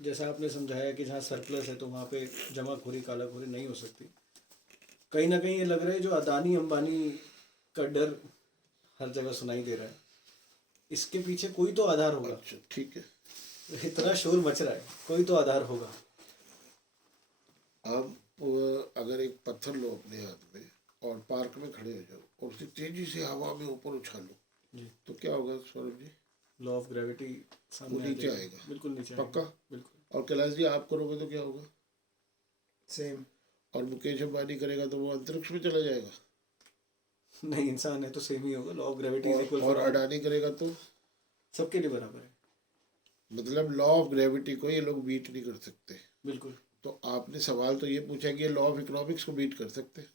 जैसा आपने समझाया कि जहाँ सरप्लस है तो वहाँ पे जमाखोरी कालाखोरी नहीं हो सकती। कहीं ना कहीं ये लग रहा है जो अदानी अंबानी का डर हर जगह सुनाई दे रहा है, इसके पीछे कोई तो आधार होगा। अच्छा ठीक है। इतना शोर मच रहा है, कोई तो आधार होगा। आप अगर एक पत्थर लो अपने हाथ में और पार्क में खड़े हो जाओ और उसे तेजी से हवा में ऊपर उछालो जी। तो क्या होगा Saurabh ji? Law of gravity वो सामने नीचे जाएगा। आएगा। बिल्कुल नीचे पक्का? आएगा। बिल्कुल। और कैलाश जी आप करोगे तो क्या होगा? सेम। और मुकेश अंबानी करेगा तो वो अंतरिक्ष में चला जाएगा। नहीं, इंसान है तो सेम ही होगा। Law of gravity is equal और फॉर ऑल, अडानी करेगा तो सबके लिए बराबर है। मतलब लॉ ऑफ ग्रेविटी को ये लोग बीट नहीं कर सकते। बिल्कुल। तो आपने सवाल तो ये पूछा कि ये लॉ ऑफ इकोनॉमिक्स को बीट कर सकते हैं।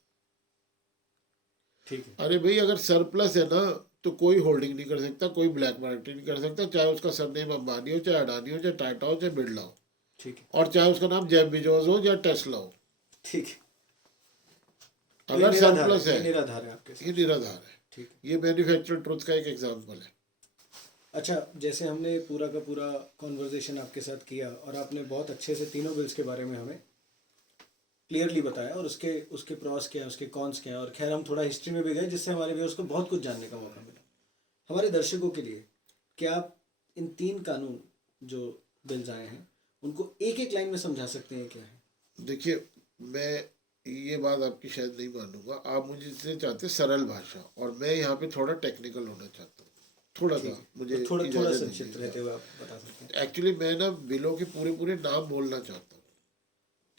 ठीक है। अरे भाई अगर सरप्लस है ना तो कोई होल्डिंग नहीं कर सकता, कोई ब्लैक मार्केट नहीं कर सकता, चाहे उसका सरनेम अंबानी हो, चाहे अडानी हो, चाहे टाटा हो, चाहे बिरला हो, ठीक है। और चाहे उसका नाम जेफ बेजोस हो या टेस्ला हो। ठीक है। अगर सरप्लस है, ये निराधार है आपके साथ। ये निराधार है। ठीक है। ये मैन्युफैक्चरर ट्रुथ का एक एग्जांपल है। अच्छा, जैसे हमने पूरा का पूरा कॉन्वर्जेशन आपके साथ किया और आपने बहुत अच्छे से तीनों बिल्स के बारे में हमें क्लियरली बताया और उसके उसके प्रॉस क्या है, उसके कॉन्स क्या है, और खैर हम थोड़ा हिस्ट्री में भी गए जिससे हमारे व्यूअर्स को बहुत कुछ जानने का मौका मिला। हमारे दर्शकों के लिए क्या आप इन 3 कानून जो बिल्स आए हैं उनको एक एक लाइन में समझा सकते हैं क्या है? देखिए, मैं ये बात आपकी शायद नहीं मानूंगा। आप मुझे चाहते सरल भाषा और मैं यहाँ पे थोड़ा टेक्निकल होना चाहता हूँ। थोड़ा सा मुझे तो थोड़ा इजाजत संक्षिप्त रहते दीजिएगा। हुए आप बता सकते हैं। एक्चुअली मैं ना बिलों के पूरे पूरे नाम बोलना चाहता हूँ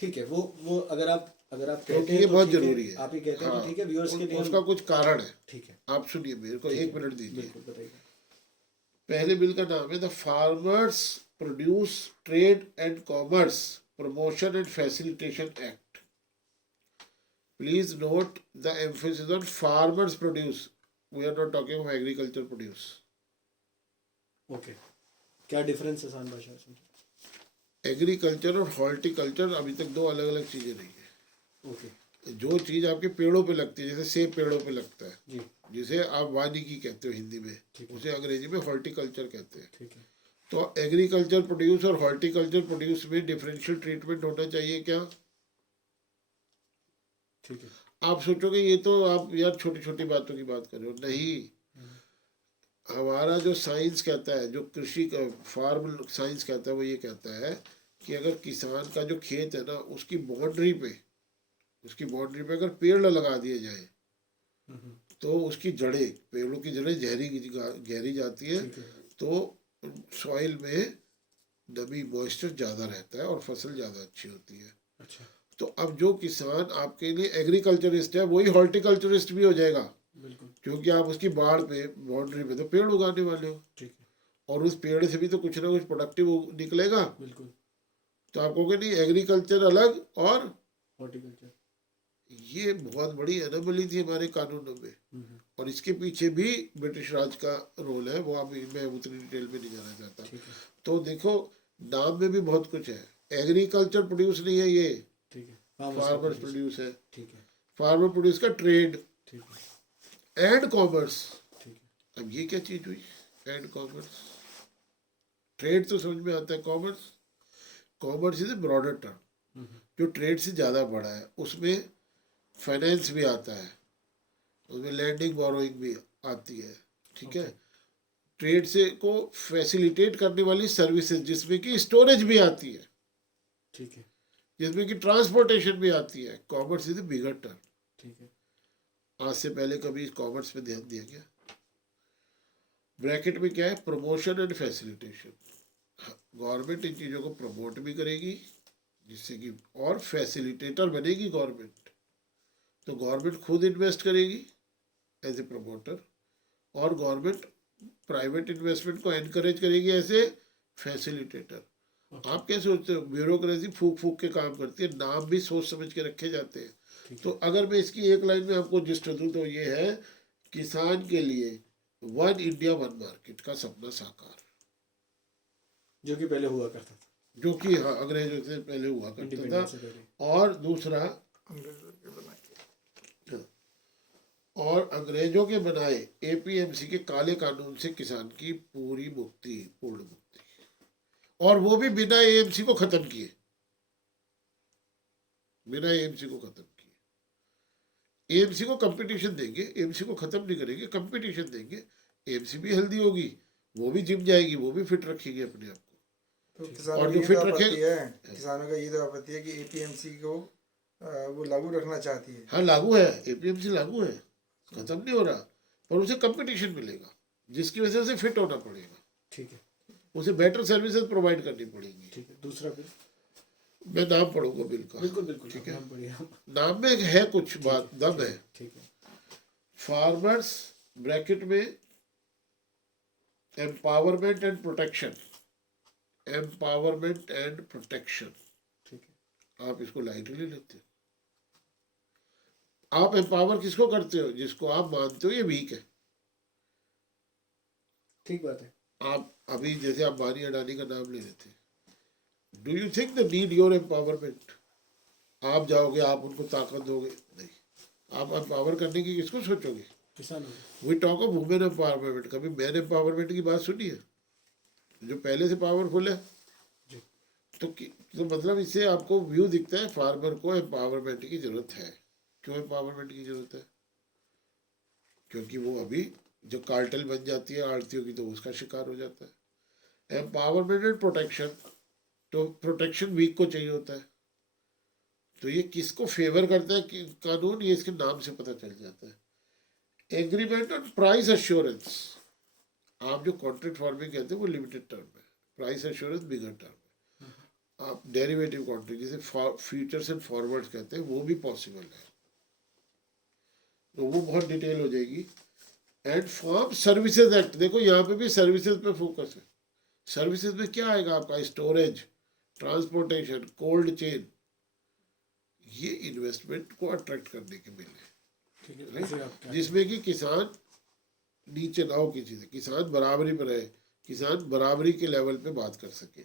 ठीक है। वो अगर आप कहते क्योंकि हैं ये तो बहुत ठीक है, जरूरी है। आप ही कहते हैं हाँ, तो ठीक है, व्यूअर्स के लिए उसका कुछ कारण है। ठीक है। आप सुनिए, मेरे को ठीक 1 है। मिनट दीजिए। बिल्कुल बताइए। पहले बिल का नाम है the farmers produce trade and commerce promotion and facilitation act. Please note the emphasis on farmers produce, we are not talking of agriculture produce. Okay, क्या डिफरेंस है आसान भाषा में समझो? एग्रीकल्चर और हॉर्टिकल्चर अभी तक 2 अलग अलग चीजें नहीं है। ओके जो चीज आपके पेड़ों पे लगती है, जैसे सेब पेड़ों पे लगता है, जी। जिसे आप वानिकी कहते हो हिंदी में, ठीक है। उसे अंग्रेजी में हॉर्टिकल्चर कहते हैं। ठीक है। तो एग्रीकल्चर प्रोड्यूस और हॉर्टिकल्चर प्रोड्यूस में डिफरेंशियल ट्रीटमेंट होना चाहिए क्या? ठीक है। आप सोचोगे ये तो आप यार छोटी छोटी बातों की बात कर रहे हो। नहीं, हमारा जो साइंस कहता है, जो कृषि का फार्म साइंस कहता है, वो ये कहता है कि अगर किसान का जो खेत है ना उसकी बाउंड्री पे अगर पेड़ लगा दिए जाए तो उसकी जड़ें, पेड़ों की जड़ें गहरी जाती है, ठीक है। तो सॉइल में नमी मॉइस्चर ज़्यादा रहता है और फसल ज़्यादा अच्छी होती है। अच्छा। तो अब जो किसान आपके लिए एग्रीकल्चरिस्ट है वही हॉर्टिकल्चरिस्ट भी हो जाएगा, बिल्कुल। क्योंकि आप उसकी बाड़ पे, बाउंड्री पे तो पेड़ उगाने वाले हो, ठीक है। और उस पेड़ से भी तो कुछ ना कुछ प्रोडक्टिव निकलेगा। बिल्कुल। तो आप कहोगे नहीं एग्रीकल्चर अलग और हॉर्टिकल्चर। ये बहुत बड़ी एनोमली थी हमारे कानूनों में, और इसके पीछे भी ब्रिटिश राज का रोल है। वो अभी मैं उतनी डिटेल में नहीं जाना चाहता। ठीक है। तो देखो, नाम में भी बहुत कुछ है। एग्रीकल्चर प्रोड्यूस नहीं है ये, ठीक है। फार्मर्स प्रोड्यूस है। ठीक है। फार्मर प्रोड्यूस का ट्रेड ठीक है। And commerce. ठीक है। अब ये क्या चीज हुई? And commerce. ट्रेड तो समझ में आता है, commerce is a broader term. जो ट्रेड से ज़्यादा बड़ा है, उसमें फाइनेंस भी आता है, उसमें लैंडिंग बोरोइंग भी आती है। ठीक है। ट्रेड से को फैसिलिटेट करने वाली सर्विसेज, जिसमें कि स्टोरेज भी आती है, ठीक है। जिसमें कि ट्रांसपोर्टेशन भी आती है। Commerce is a bigger term. ठीक है। आज से पहले कभी कॉमर्स पे ध्यान दिया गया? ब्रैकेट में क्या है? Promotion and facilitation. Government in चीज़ों को प्रमोट भी करेगी, जिससे कि, और फैसिलिटेटर बनेगी गवर्नमेंट। तो गवर्नमेंट खुद इन्वेस्ट करेगी एज ए प्रमोटर, और गवर्नमेंट प्राइवेट इन्वेस्टमेंट को एनकरेज करेगी एज ए फैसिलिटेटर। आप क्या सोचते हो? ब्यूरोक्रेसी फूक फूक के काम करती है, नाम भी सोच समझ के रखे जाते हैं। तो अगर मैं इसकी एक लाइन में आपको जिस्ट दूं तो ये है, किसान के लिए 1 इंडिया 1 मार्केट का सपना साकार, जो कि पहले हुआ करता था, जो कि हाँ अंग्रेजों से पहले हुआ करता इंडिपेंडेंस से था। पहले। और दूसरा, और अंग्रेजों के बनाए एपीएमसी के काले कानून से किसान की पूरी मुक्ति, पूर्ण मुक्ति, और वो भी बिना एएमसी को खत्म किए, बिना एएमसी को खत्म किए। एएमसी को कंपटीशन देंगे, एएमसी को खत्म नहीं करेंगे, कंपटीशन देंगे, एएमसी भी हेल्दी होगी, वो भी जिम जाएगी, वो भी फिट रखेगी अपने आप को। तो किसानों और की जो ये फिट तो आपत्ति रखेगा, है, किसानों का ये तो आपत्ति है कि एपीएमसी को वो लागू रखना चाहती है। हाँ लागू है, एपीएमसी लागू है, खत्म नहीं हो रहा, पर उसे कंपटीशन मिलेगा जिसकी वजह से उसे फिट होना पड़ेगा, ठीक है, उसे बेटर सर्विसेज प्रोवाइड करनी पड़ेगी। ठीक है। दूसरा बिल, मैं नाम पढ़ूंगा बिल का, बिल्कुल बिल्कुल, ठीक है। नाम बढ़िया, नाम में है कुछ बात, दम है। ठीक है, फार्मर्स ब्रैकेट में empowerment and protection, empowerment and protection, ठीक है, आप इसको लाइटली लेते हो। आप एम्पावर किसको करते हो? जिसको आप मानते हो ये वीक है। ठीक बात है। आप अभी जैसे आप बानी अडानी का नाम ले रहे थे, do you think they need your empowerment? आप जाओगे, आप उनको ताकत दोगे? नहीं, आप एम्पावर करने की किसको सोचोगे? किसानों we talk of women empowerment, कभी मैन एम्पावरमेंट की बात सुनी है? जो पहले से पावरफुल है, जी, तो मतलब इससे आपको व्यू दिखता है फार्मर को एम्पावरमेंट की जरूरत है। क्यों एम्पावरमेंट की जरूरत है? क्योंकि वो अभी जो कार्टेल बन जाती है आड़तियों की, तो उसका शिकार हो जाता है। एम्पावरमेंट एंड प्रोटेक्शन, तो प्रोटेक्शन वीक को चाहिए होता है। तो ये किसको फेवर करता है कानून, ये इसके नाम से पता चल जाता है। एग्रीमेंट ऑन प्राइस एश्योरेंस, आप जो कॉन्ट्रैक्ट फार्मिंग कहते हैं वो लिमिटेड टर्म है, प्राइस एश्योरेंस बिगर टर्म है। आप डेरिवेटिव कॉन्ट्रैक्ट जिसे फ्यूचर्स एंड फॉरवर्ड्स कहते हैं, वो भी पॉसिबल है, तो वो बहुत डिटेल हो जाएगी। एंड फार्म सर्विसेज एक्ट, देखो यहाँ पे भी सर्विसेज पे फोकस है। सर्विसेज में क्या आएगा आपका? स्टोरेज, ट्रांसपोर्टेशन, कोल्ड चेन, ये इन्वेस्टमेंट को अट्रैक्ट करने के बिल है, ठीक है, right? ऐसे आप क्या- जिसमें कि किसान नीचे ना हो किसी से, किसान बराबरी पर रहे, किसान बराबरी के लेवल पे बात कर सके,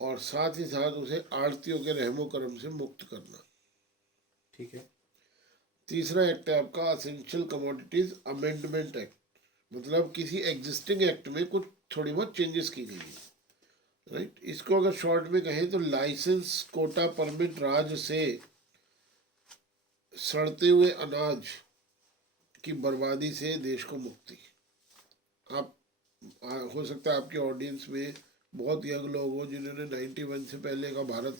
और साथ ही साथ उसे आड़तियों के रहमो करम से मुक्त करना। ठीक है, तीसरा एक्ट है आपका असेंशियल कमोडिटीज अमेंडमेंट एक्ट, मतलब किसी एग्जिस्टिंग एक्ट में कुछ थोड़ी बहुत चेंजेस की गई है, राइट। इसको अगर शॉर्ट में कहें तो लाइसेंस, कोटा, परमिट राज से सड़ते हुए अनाज की बर्बादी से देश को मुक्ति। आप हो सकता है आपके ऑडियंस में बहुत यंग लोग हो जिन्होंने 91 से पहले का भारत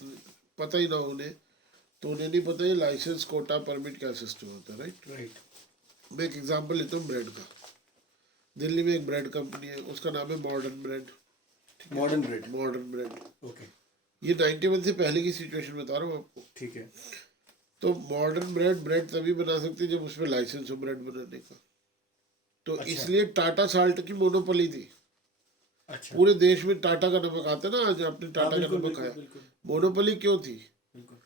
पता ही ना उन्हें, तो उन्हें नहीं पता ये लाइसेंस, कोटा, परमिट क्या सिस्टम होता है, राइट। राइट, मैं एक एग्जांपल लेता हूँ ब्रेड का। दिल्ली में एक ब्रेड कंपनी है, उसका नाम है modern bread, modern bread, modern bread. Okay, ये 91 से पहले की सिचुएशन बता रहा हूँ आपको। ठीक है, तो मॉडर्न ब्रेड ब्रेड तभी बना सकते हैं जब उसमें लाइसेंस हो ब्रेड बनाने का। तो अच्छा। इसलिए टाटा साल्ट की मोनोपोली थी। अच्छा, पूरे देश में टाटा का नमक आता है ना, आज आपने हाँ, टाटा का बिल्कुल नमक बिल्कुल खाया। बिल्कुल मोनोपोली क्यों थी? बिल्कुल,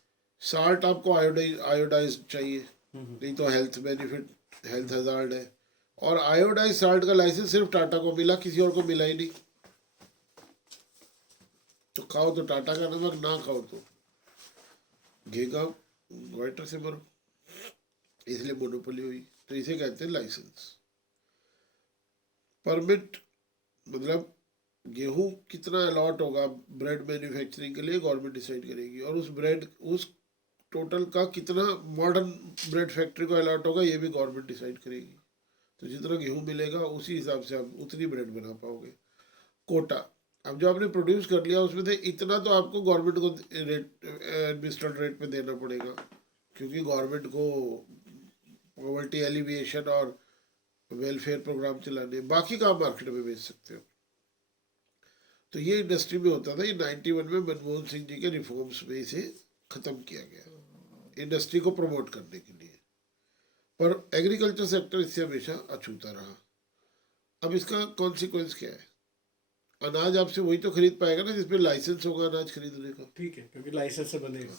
साल्ट आपको आयोडाइज चाहिए, नहीं तो हेल्थ बेनिफिट, हेल्थ हजार्ड है। और आयोडाइज साल्ट का लाइसेंस सिर्फ टाटा को मिला, किसी और को मिला ही नहीं। तो खाओ तो टाटा का नमक, ना खाओ तो घेगा ग्वाइटर से मरो, इसलिए मोनोपोली हुई। तो इसे कहते हैं लाइसेंस। परमिट मतलब गेहूं कितना अलॉट होगा ब्रेड मैन्युफैक्चरिंग के लिए, गवर्नमेंट डिसाइड करेगी, और उस ब्रेड, उस टोटल का कितना मॉडर्न ब्रेड फैक्ट्री को अलॉट होगा ये भी गवर्नमेंट डिसाइड करेगी। तो जितना गेहूं मिलेगा उसी हिसाब से आप उतनी ब्रेड बना पाओगे। कोटा, अब जो आपने प्रोड्यूस कर लिया उसमें से इतना तो आपको गवर्नमेंट को रेट, एडमिनिस्ट्रेड रेट पे देना पड़ेगा, क्योंकि गवर्नमेंट को पॉवर्टी एलिविएशन और वेलफेयर प्रोग्राम चलाने, बाकी का आप मार्केट में बेच सकते हो। तो ये इंडस्ट्री में होता था। ये 91 में मनमोहन सिंह जी के रिफॉर्म्स में इसे खत्म किया गया इंडस्ट्री को प्रमोट करने के लिए, पर एग्रीकल्चर सेक्टर इससे हमेशा अछूता रहा। अब इसका कॉन्सिक्वेंस क्या है? अनाज आपसे वही तो खरीद पाएगा ना जिसमें लाइसेंस होगा अनाज खरीदने का, ठीक है, क्योंकि लाइसेंस से बनेगा,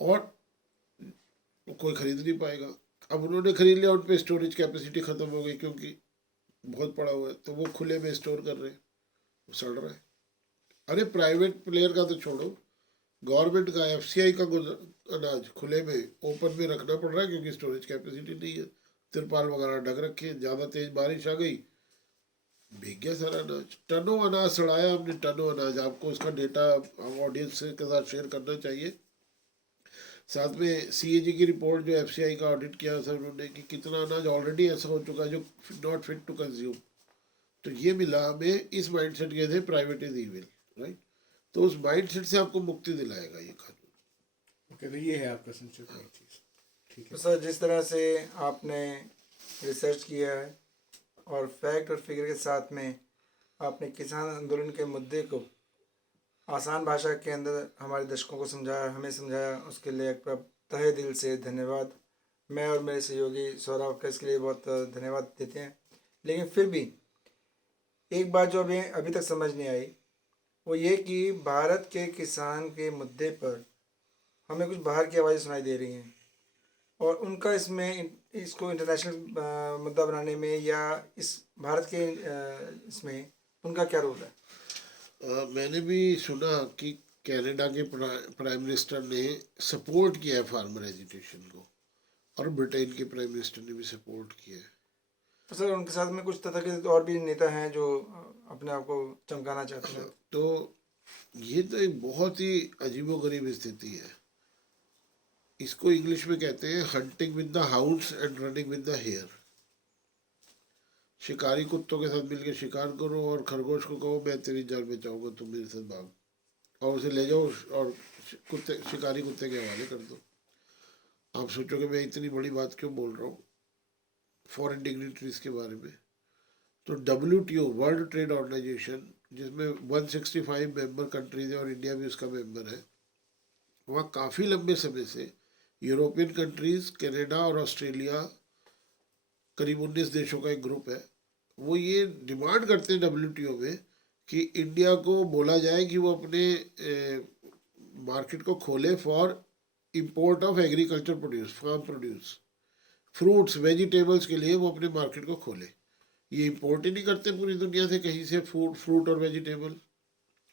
और कोई खरीद नहीं पाएगा। अब उन्होंने खरीद लिया, उन पे स्टोरेज कैपेसिटी खत्म हो गई क्योंकि बहुत पड़ा हुआ है, तो वो खुले में स्टोर कर रहे हैं, वो सड़ रहा है। अरे प्राइवेट प्लेयर का तो छोड़ो, गवर्नमेंट का एफसीआई का अनाज खुले में ओपन में रखना पड़ रहा है क्योंकि स्टोरेज कैपेसिटी नहीं है, तिरपाल वगैरह ढक रखे हैं, ज़्यादा तेज बारिश आ गई, भीग गया सारा अनाज, टनों अनाज सड़ाया हमने, टनों अनाज। आपको उसका डेटा हम ऑडियंस के साथ शेयर करना चाहिए। साथ में सीएजी की रिपोर्ट जो एफसीआई का ऑडिट किया सर उन्होंने कि कितना अनाज ऑलरेडी ऐसा हो चुका है जो नॉट फिट टू कंज्यूम। तो ये मिला हमें इस माइंडसेट के थे प्राइवेट इज इविल, राइट। तो उस माइंडसेट से आपको मुक्ति दिलाएगा ये कानून। ओके, तो ये है आपका संक्षिप्त में चीज़। ठीक तो है। सर जिस तरह से आपने रिसर्च किया है और फैक्ट और फिगर के साथ में आपने किसान आंदोलन के मुद्दे को आसान भाषा के अंदर हमारे दर्शकों को समझाया, हमें समझाया, उसके लिए एक बार तहे दिल से धन्यवाद। मैं और मेरे सहयोगी सौरभ का इसके लिए बहुत धन्यवाद देते हैं। लेकिन फिर भी एक बात जो अभी अभी तक समझ नहीं आई वो ये कि भारत के किसान के मुद्दे पर हमें कुछ बाहर की आवाज़ें सुनाई दे रही हैं और उनका इसको इंटरनेशनल मुद्दा बनाने में या इस भारत के इसमें उनका क्या रोल है? मैंने भी सुना कि कनाडा के प्राइम मिनिस्टर ने सपोर्ट किया है फार्मर एजुटेशन को, और ब्रिटेन के प्राइम मिनिस्टर ने भी सपोर्ट किया है। तो सर उनके साथ में कुछ तथाकथित और भी नेता हैं जो अपने आप को चमकाना चाहते हैं। तो ये तो एक बहुत ही अजीबोगरीब स्थिति है। इसको इंग्लिश में कहते हैं hunting with the hounds and running with the hare. शिकारी कुत्तों के साथ मिलकर शिकार करो और खरगोश को कहो मैं तेरी जान बचाऊंगा, तुम मेरे साथ भाग, और उसे ले जाओ और शिकारी कुत्ते के हवाले कर दो। आप सोचोगे मैं इतनी बड़ी बात क्यों बोल रहा हूँ फॉरेन डिग्निटरीज के बारे में। तो WTO वर्ल्ड ट्रेड ऑर्गेनाइजेशन जिसमें 165 मेंबर कंट्रीज है और इंडिया भी उसका मेंबर है, वहाँ काफ़ी लंबे समय से यूरोपियन कंट्रीज़, कनाडा और ऑस्ट्रेलिया, करीब 19 देशों का एक ग्रुप है, वो ये डिमांड करते हैं WTO में कि इंडिया को बोला जाए कि वो अपने मार्केट को खोले for import of agriculture produce, farm produce, fruits vegetables के लिए वो अपने मार्केट को खोले। ये इंपोर्ट ही नहीं करते पूरी दुनिया से कहीं से फ्रूट और वेजिटेबल,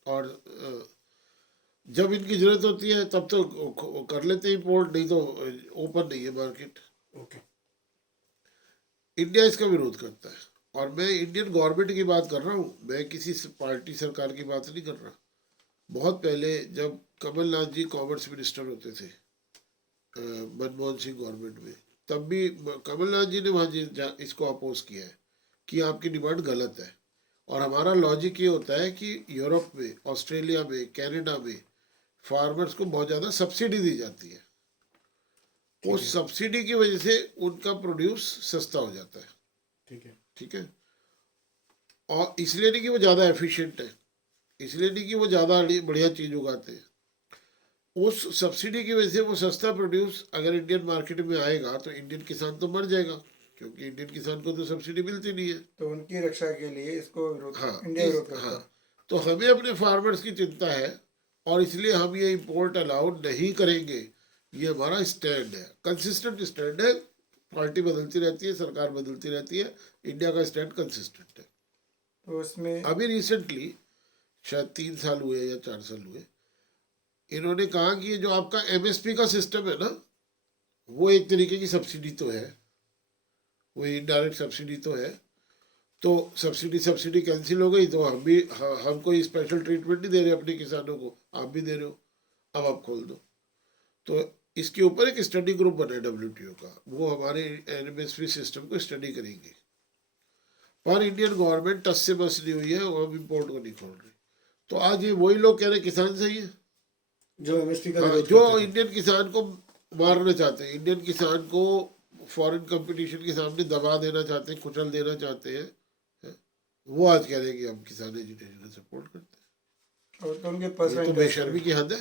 और जब इनकी ज़रूरत होती है तब तो कर लेते हैं इंपोर्ट, नहीं तो ओपन नहीं है मार्केट। ओके। इंडिया इसका विरोध करता है, और मैं इंडियन गवर्नमेंट की बात कर रहा हूँ, मैं किसी पार्टी सरकार की बात नहीं कर रहा। बहुत पहले जब कमलनाथ जी कॉमर्स मिनिस्टर होते थे मनमोहन सिंह गवर्नमेंट में, तब भी कमलनाथ जी ने वहाँ इसको अपोज किया है कि आपकी डिमांड गलत है। और हमारा लॉजिक ये होता है कि यूरोप में, ऑस्ट्रेलिया में, कनाडा में फार्मर्स को बहुत ज़्यादा सब्सिडी दी जाती है। उस सब्सिडी की वजह से उनका प्रोड्यूस सस्ता हो जाता है। ठीक है। ठीक है, और इसलिए नहीं कि वो ज़्यादा एफिशिएंट है, इसलिए नहीं कि वो ज़्यादा बढ़िया चीज़ उगाते हैं, उस सब्सिडी की वजह से वो सस्ता प्रोड्यूस अगर इंडियन मार्केट में आएगा तो इंडियन किसान तो मर जाएगा, क्योंकि इंडियन किसान को तो सब्सिडी मिलती नहीं है। तो उनकी रक्षा के लिए इसको विरोध, हाँ, इंडिया विरोध करता है। हाँ, तो हमें अपने फार्मर्स की चिंता है और इसलिए हम ये इंपोर्ट अलाउ नहीं करेंगे। ये हमारा स्टैंड है, कंसिस्टेंट स्टैंड है। पार्टी बदलती रहती है, सरकार बदलती रहती है, इंडिया का स्टैंड कंसिस्टेंट है। तो उसमें अभी रिसेंटली शायद 3 साल हुए या 4 साल हुए, इन्होंने कहा कि ये जो आपका MSP का सिस्टम है ना, वो एक तरीके की सब्सिडी तो है, वो इनडायरेक्ट सब्सिडी तो है। तो सब्सिडी कैंसिल हो गई, तो हम कोई स्पेशल ट्रीटमेंट नहीं दे रहे अपने किसानों को, आप भी दे रहे हो, अब आप खोल दो। तो इसके ऊपर एक स्टडी ग्रुप बना है WTO का, वो हमारे MSP सिस्टम को स्टडी करेंगे। पर इंडियन गवर्नमेंट टस से बस नहीं हुई है, वो हम इम्पोर्ट को नहीं खोल रहे। तो आज ये वही लोग कह रहे किसान सही है जो MSP का हाँ, विरोध जो करते थे। इंडियन किसान को मारना चाहते हैं, इंडियन किसान को फॉरेन कंपटीशन के सामने दबा देना चाहते हैं, कुचल देना चाहते हैं, वो आज कह रहे हैं कि हम किसान एजुटेशन को सपोर्ट करते हैं। और तो उनके ये पर्सनल तो बेशर्मी की हद है।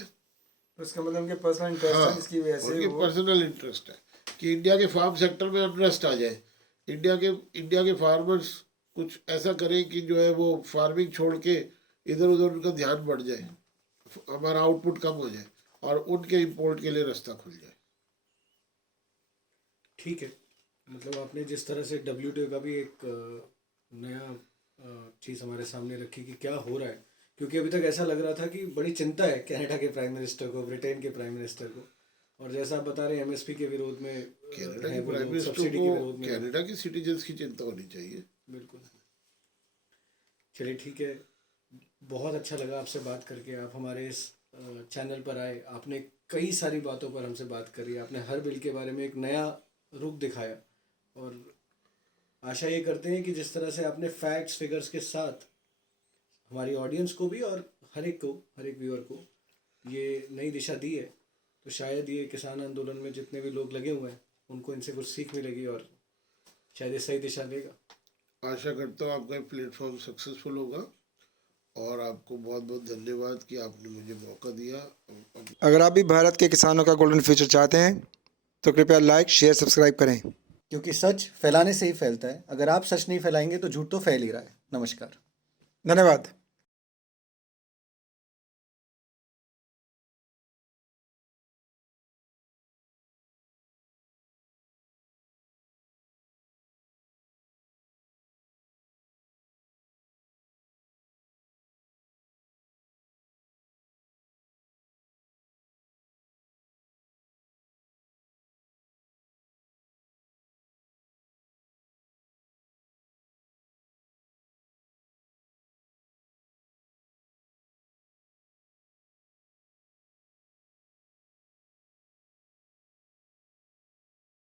उसका मतलब उनके पर्सनल इंटरेस्ट हाँ, है, इसकी वजह से उनके वो पर्सनल इंटरेस्ट है कि इंडिया के फार्म सेक्टर में अनरेस्ट आ जाए, इंडिया के फार्मर्स कुछ ऐसा करें कि जो है वो फार्मिंग छोड़ के इधर उधर उनका ध्यान बढ़ जाए, हमारा आउटपुट कम हो जाए और उनके इंपोर्ट के लिए रास्ता खुल जाए। ठीक है, मतलब आपने जिस तरह से WTO का भी एक नया चीज़ हमारे सामने रखी कि क्या हो रहा है, क्योंकि अभी तक ऐसा लग रहा था कि बड़ी चिंता है कनाडा के प्राइम मिनिस्टर को, ब्रिटेन के प्राइम मिनिस्टर को, और जैसा आप बता रहे हैं एमएसपी के विरोध में कनाडा है के वो प्राइम लोग, मिनिस्टर सब्सिडी के विरोध को में। कनाडा के सिटीजन्स की चिंता होनी चाहिए। बिल्कुल। चलिए ठीक है, बहुत अच्छा लगा आपसे बात करके। आप हमारे इस चैनल पर आए, आपने कई सारी बातों पर हमसे बात करी, आपने हर बिल के बारे में एक नया रुख दिखाया, और आशा ये करते हैं कि जिस तरह से आपने फैक्ट्स फिगर्स के साथ हमारी ऑडियंस को भी और हर एक व्यूअर को ये नई दिशा दी है, तो शायद ये किसान आंदोलन में जितने भी लोग लगे हुए हैं उनको इनसे कुछ सीख मिलेगी और शायद ये सही दिशा देगा। आशा करता हूँ आपका प्लेटफॉर्म सक्सेसफुल होगा, और आपको बहुत बहुत धन्यवाद कि आपने मुझे मौका दिया। अगर आप भी भारत के किसानों का गोल्डन फ्यूचर चाहते हैं तो कृपया लाइक, शेयर, सब्सक्राइब करें। क्योंकि सच फैलाने से ही फैलता है। अगर आप सच नहीं फैलाएंगे तो झूठ तो फैल ही रहा है। नमस्कार। धन्यवाद।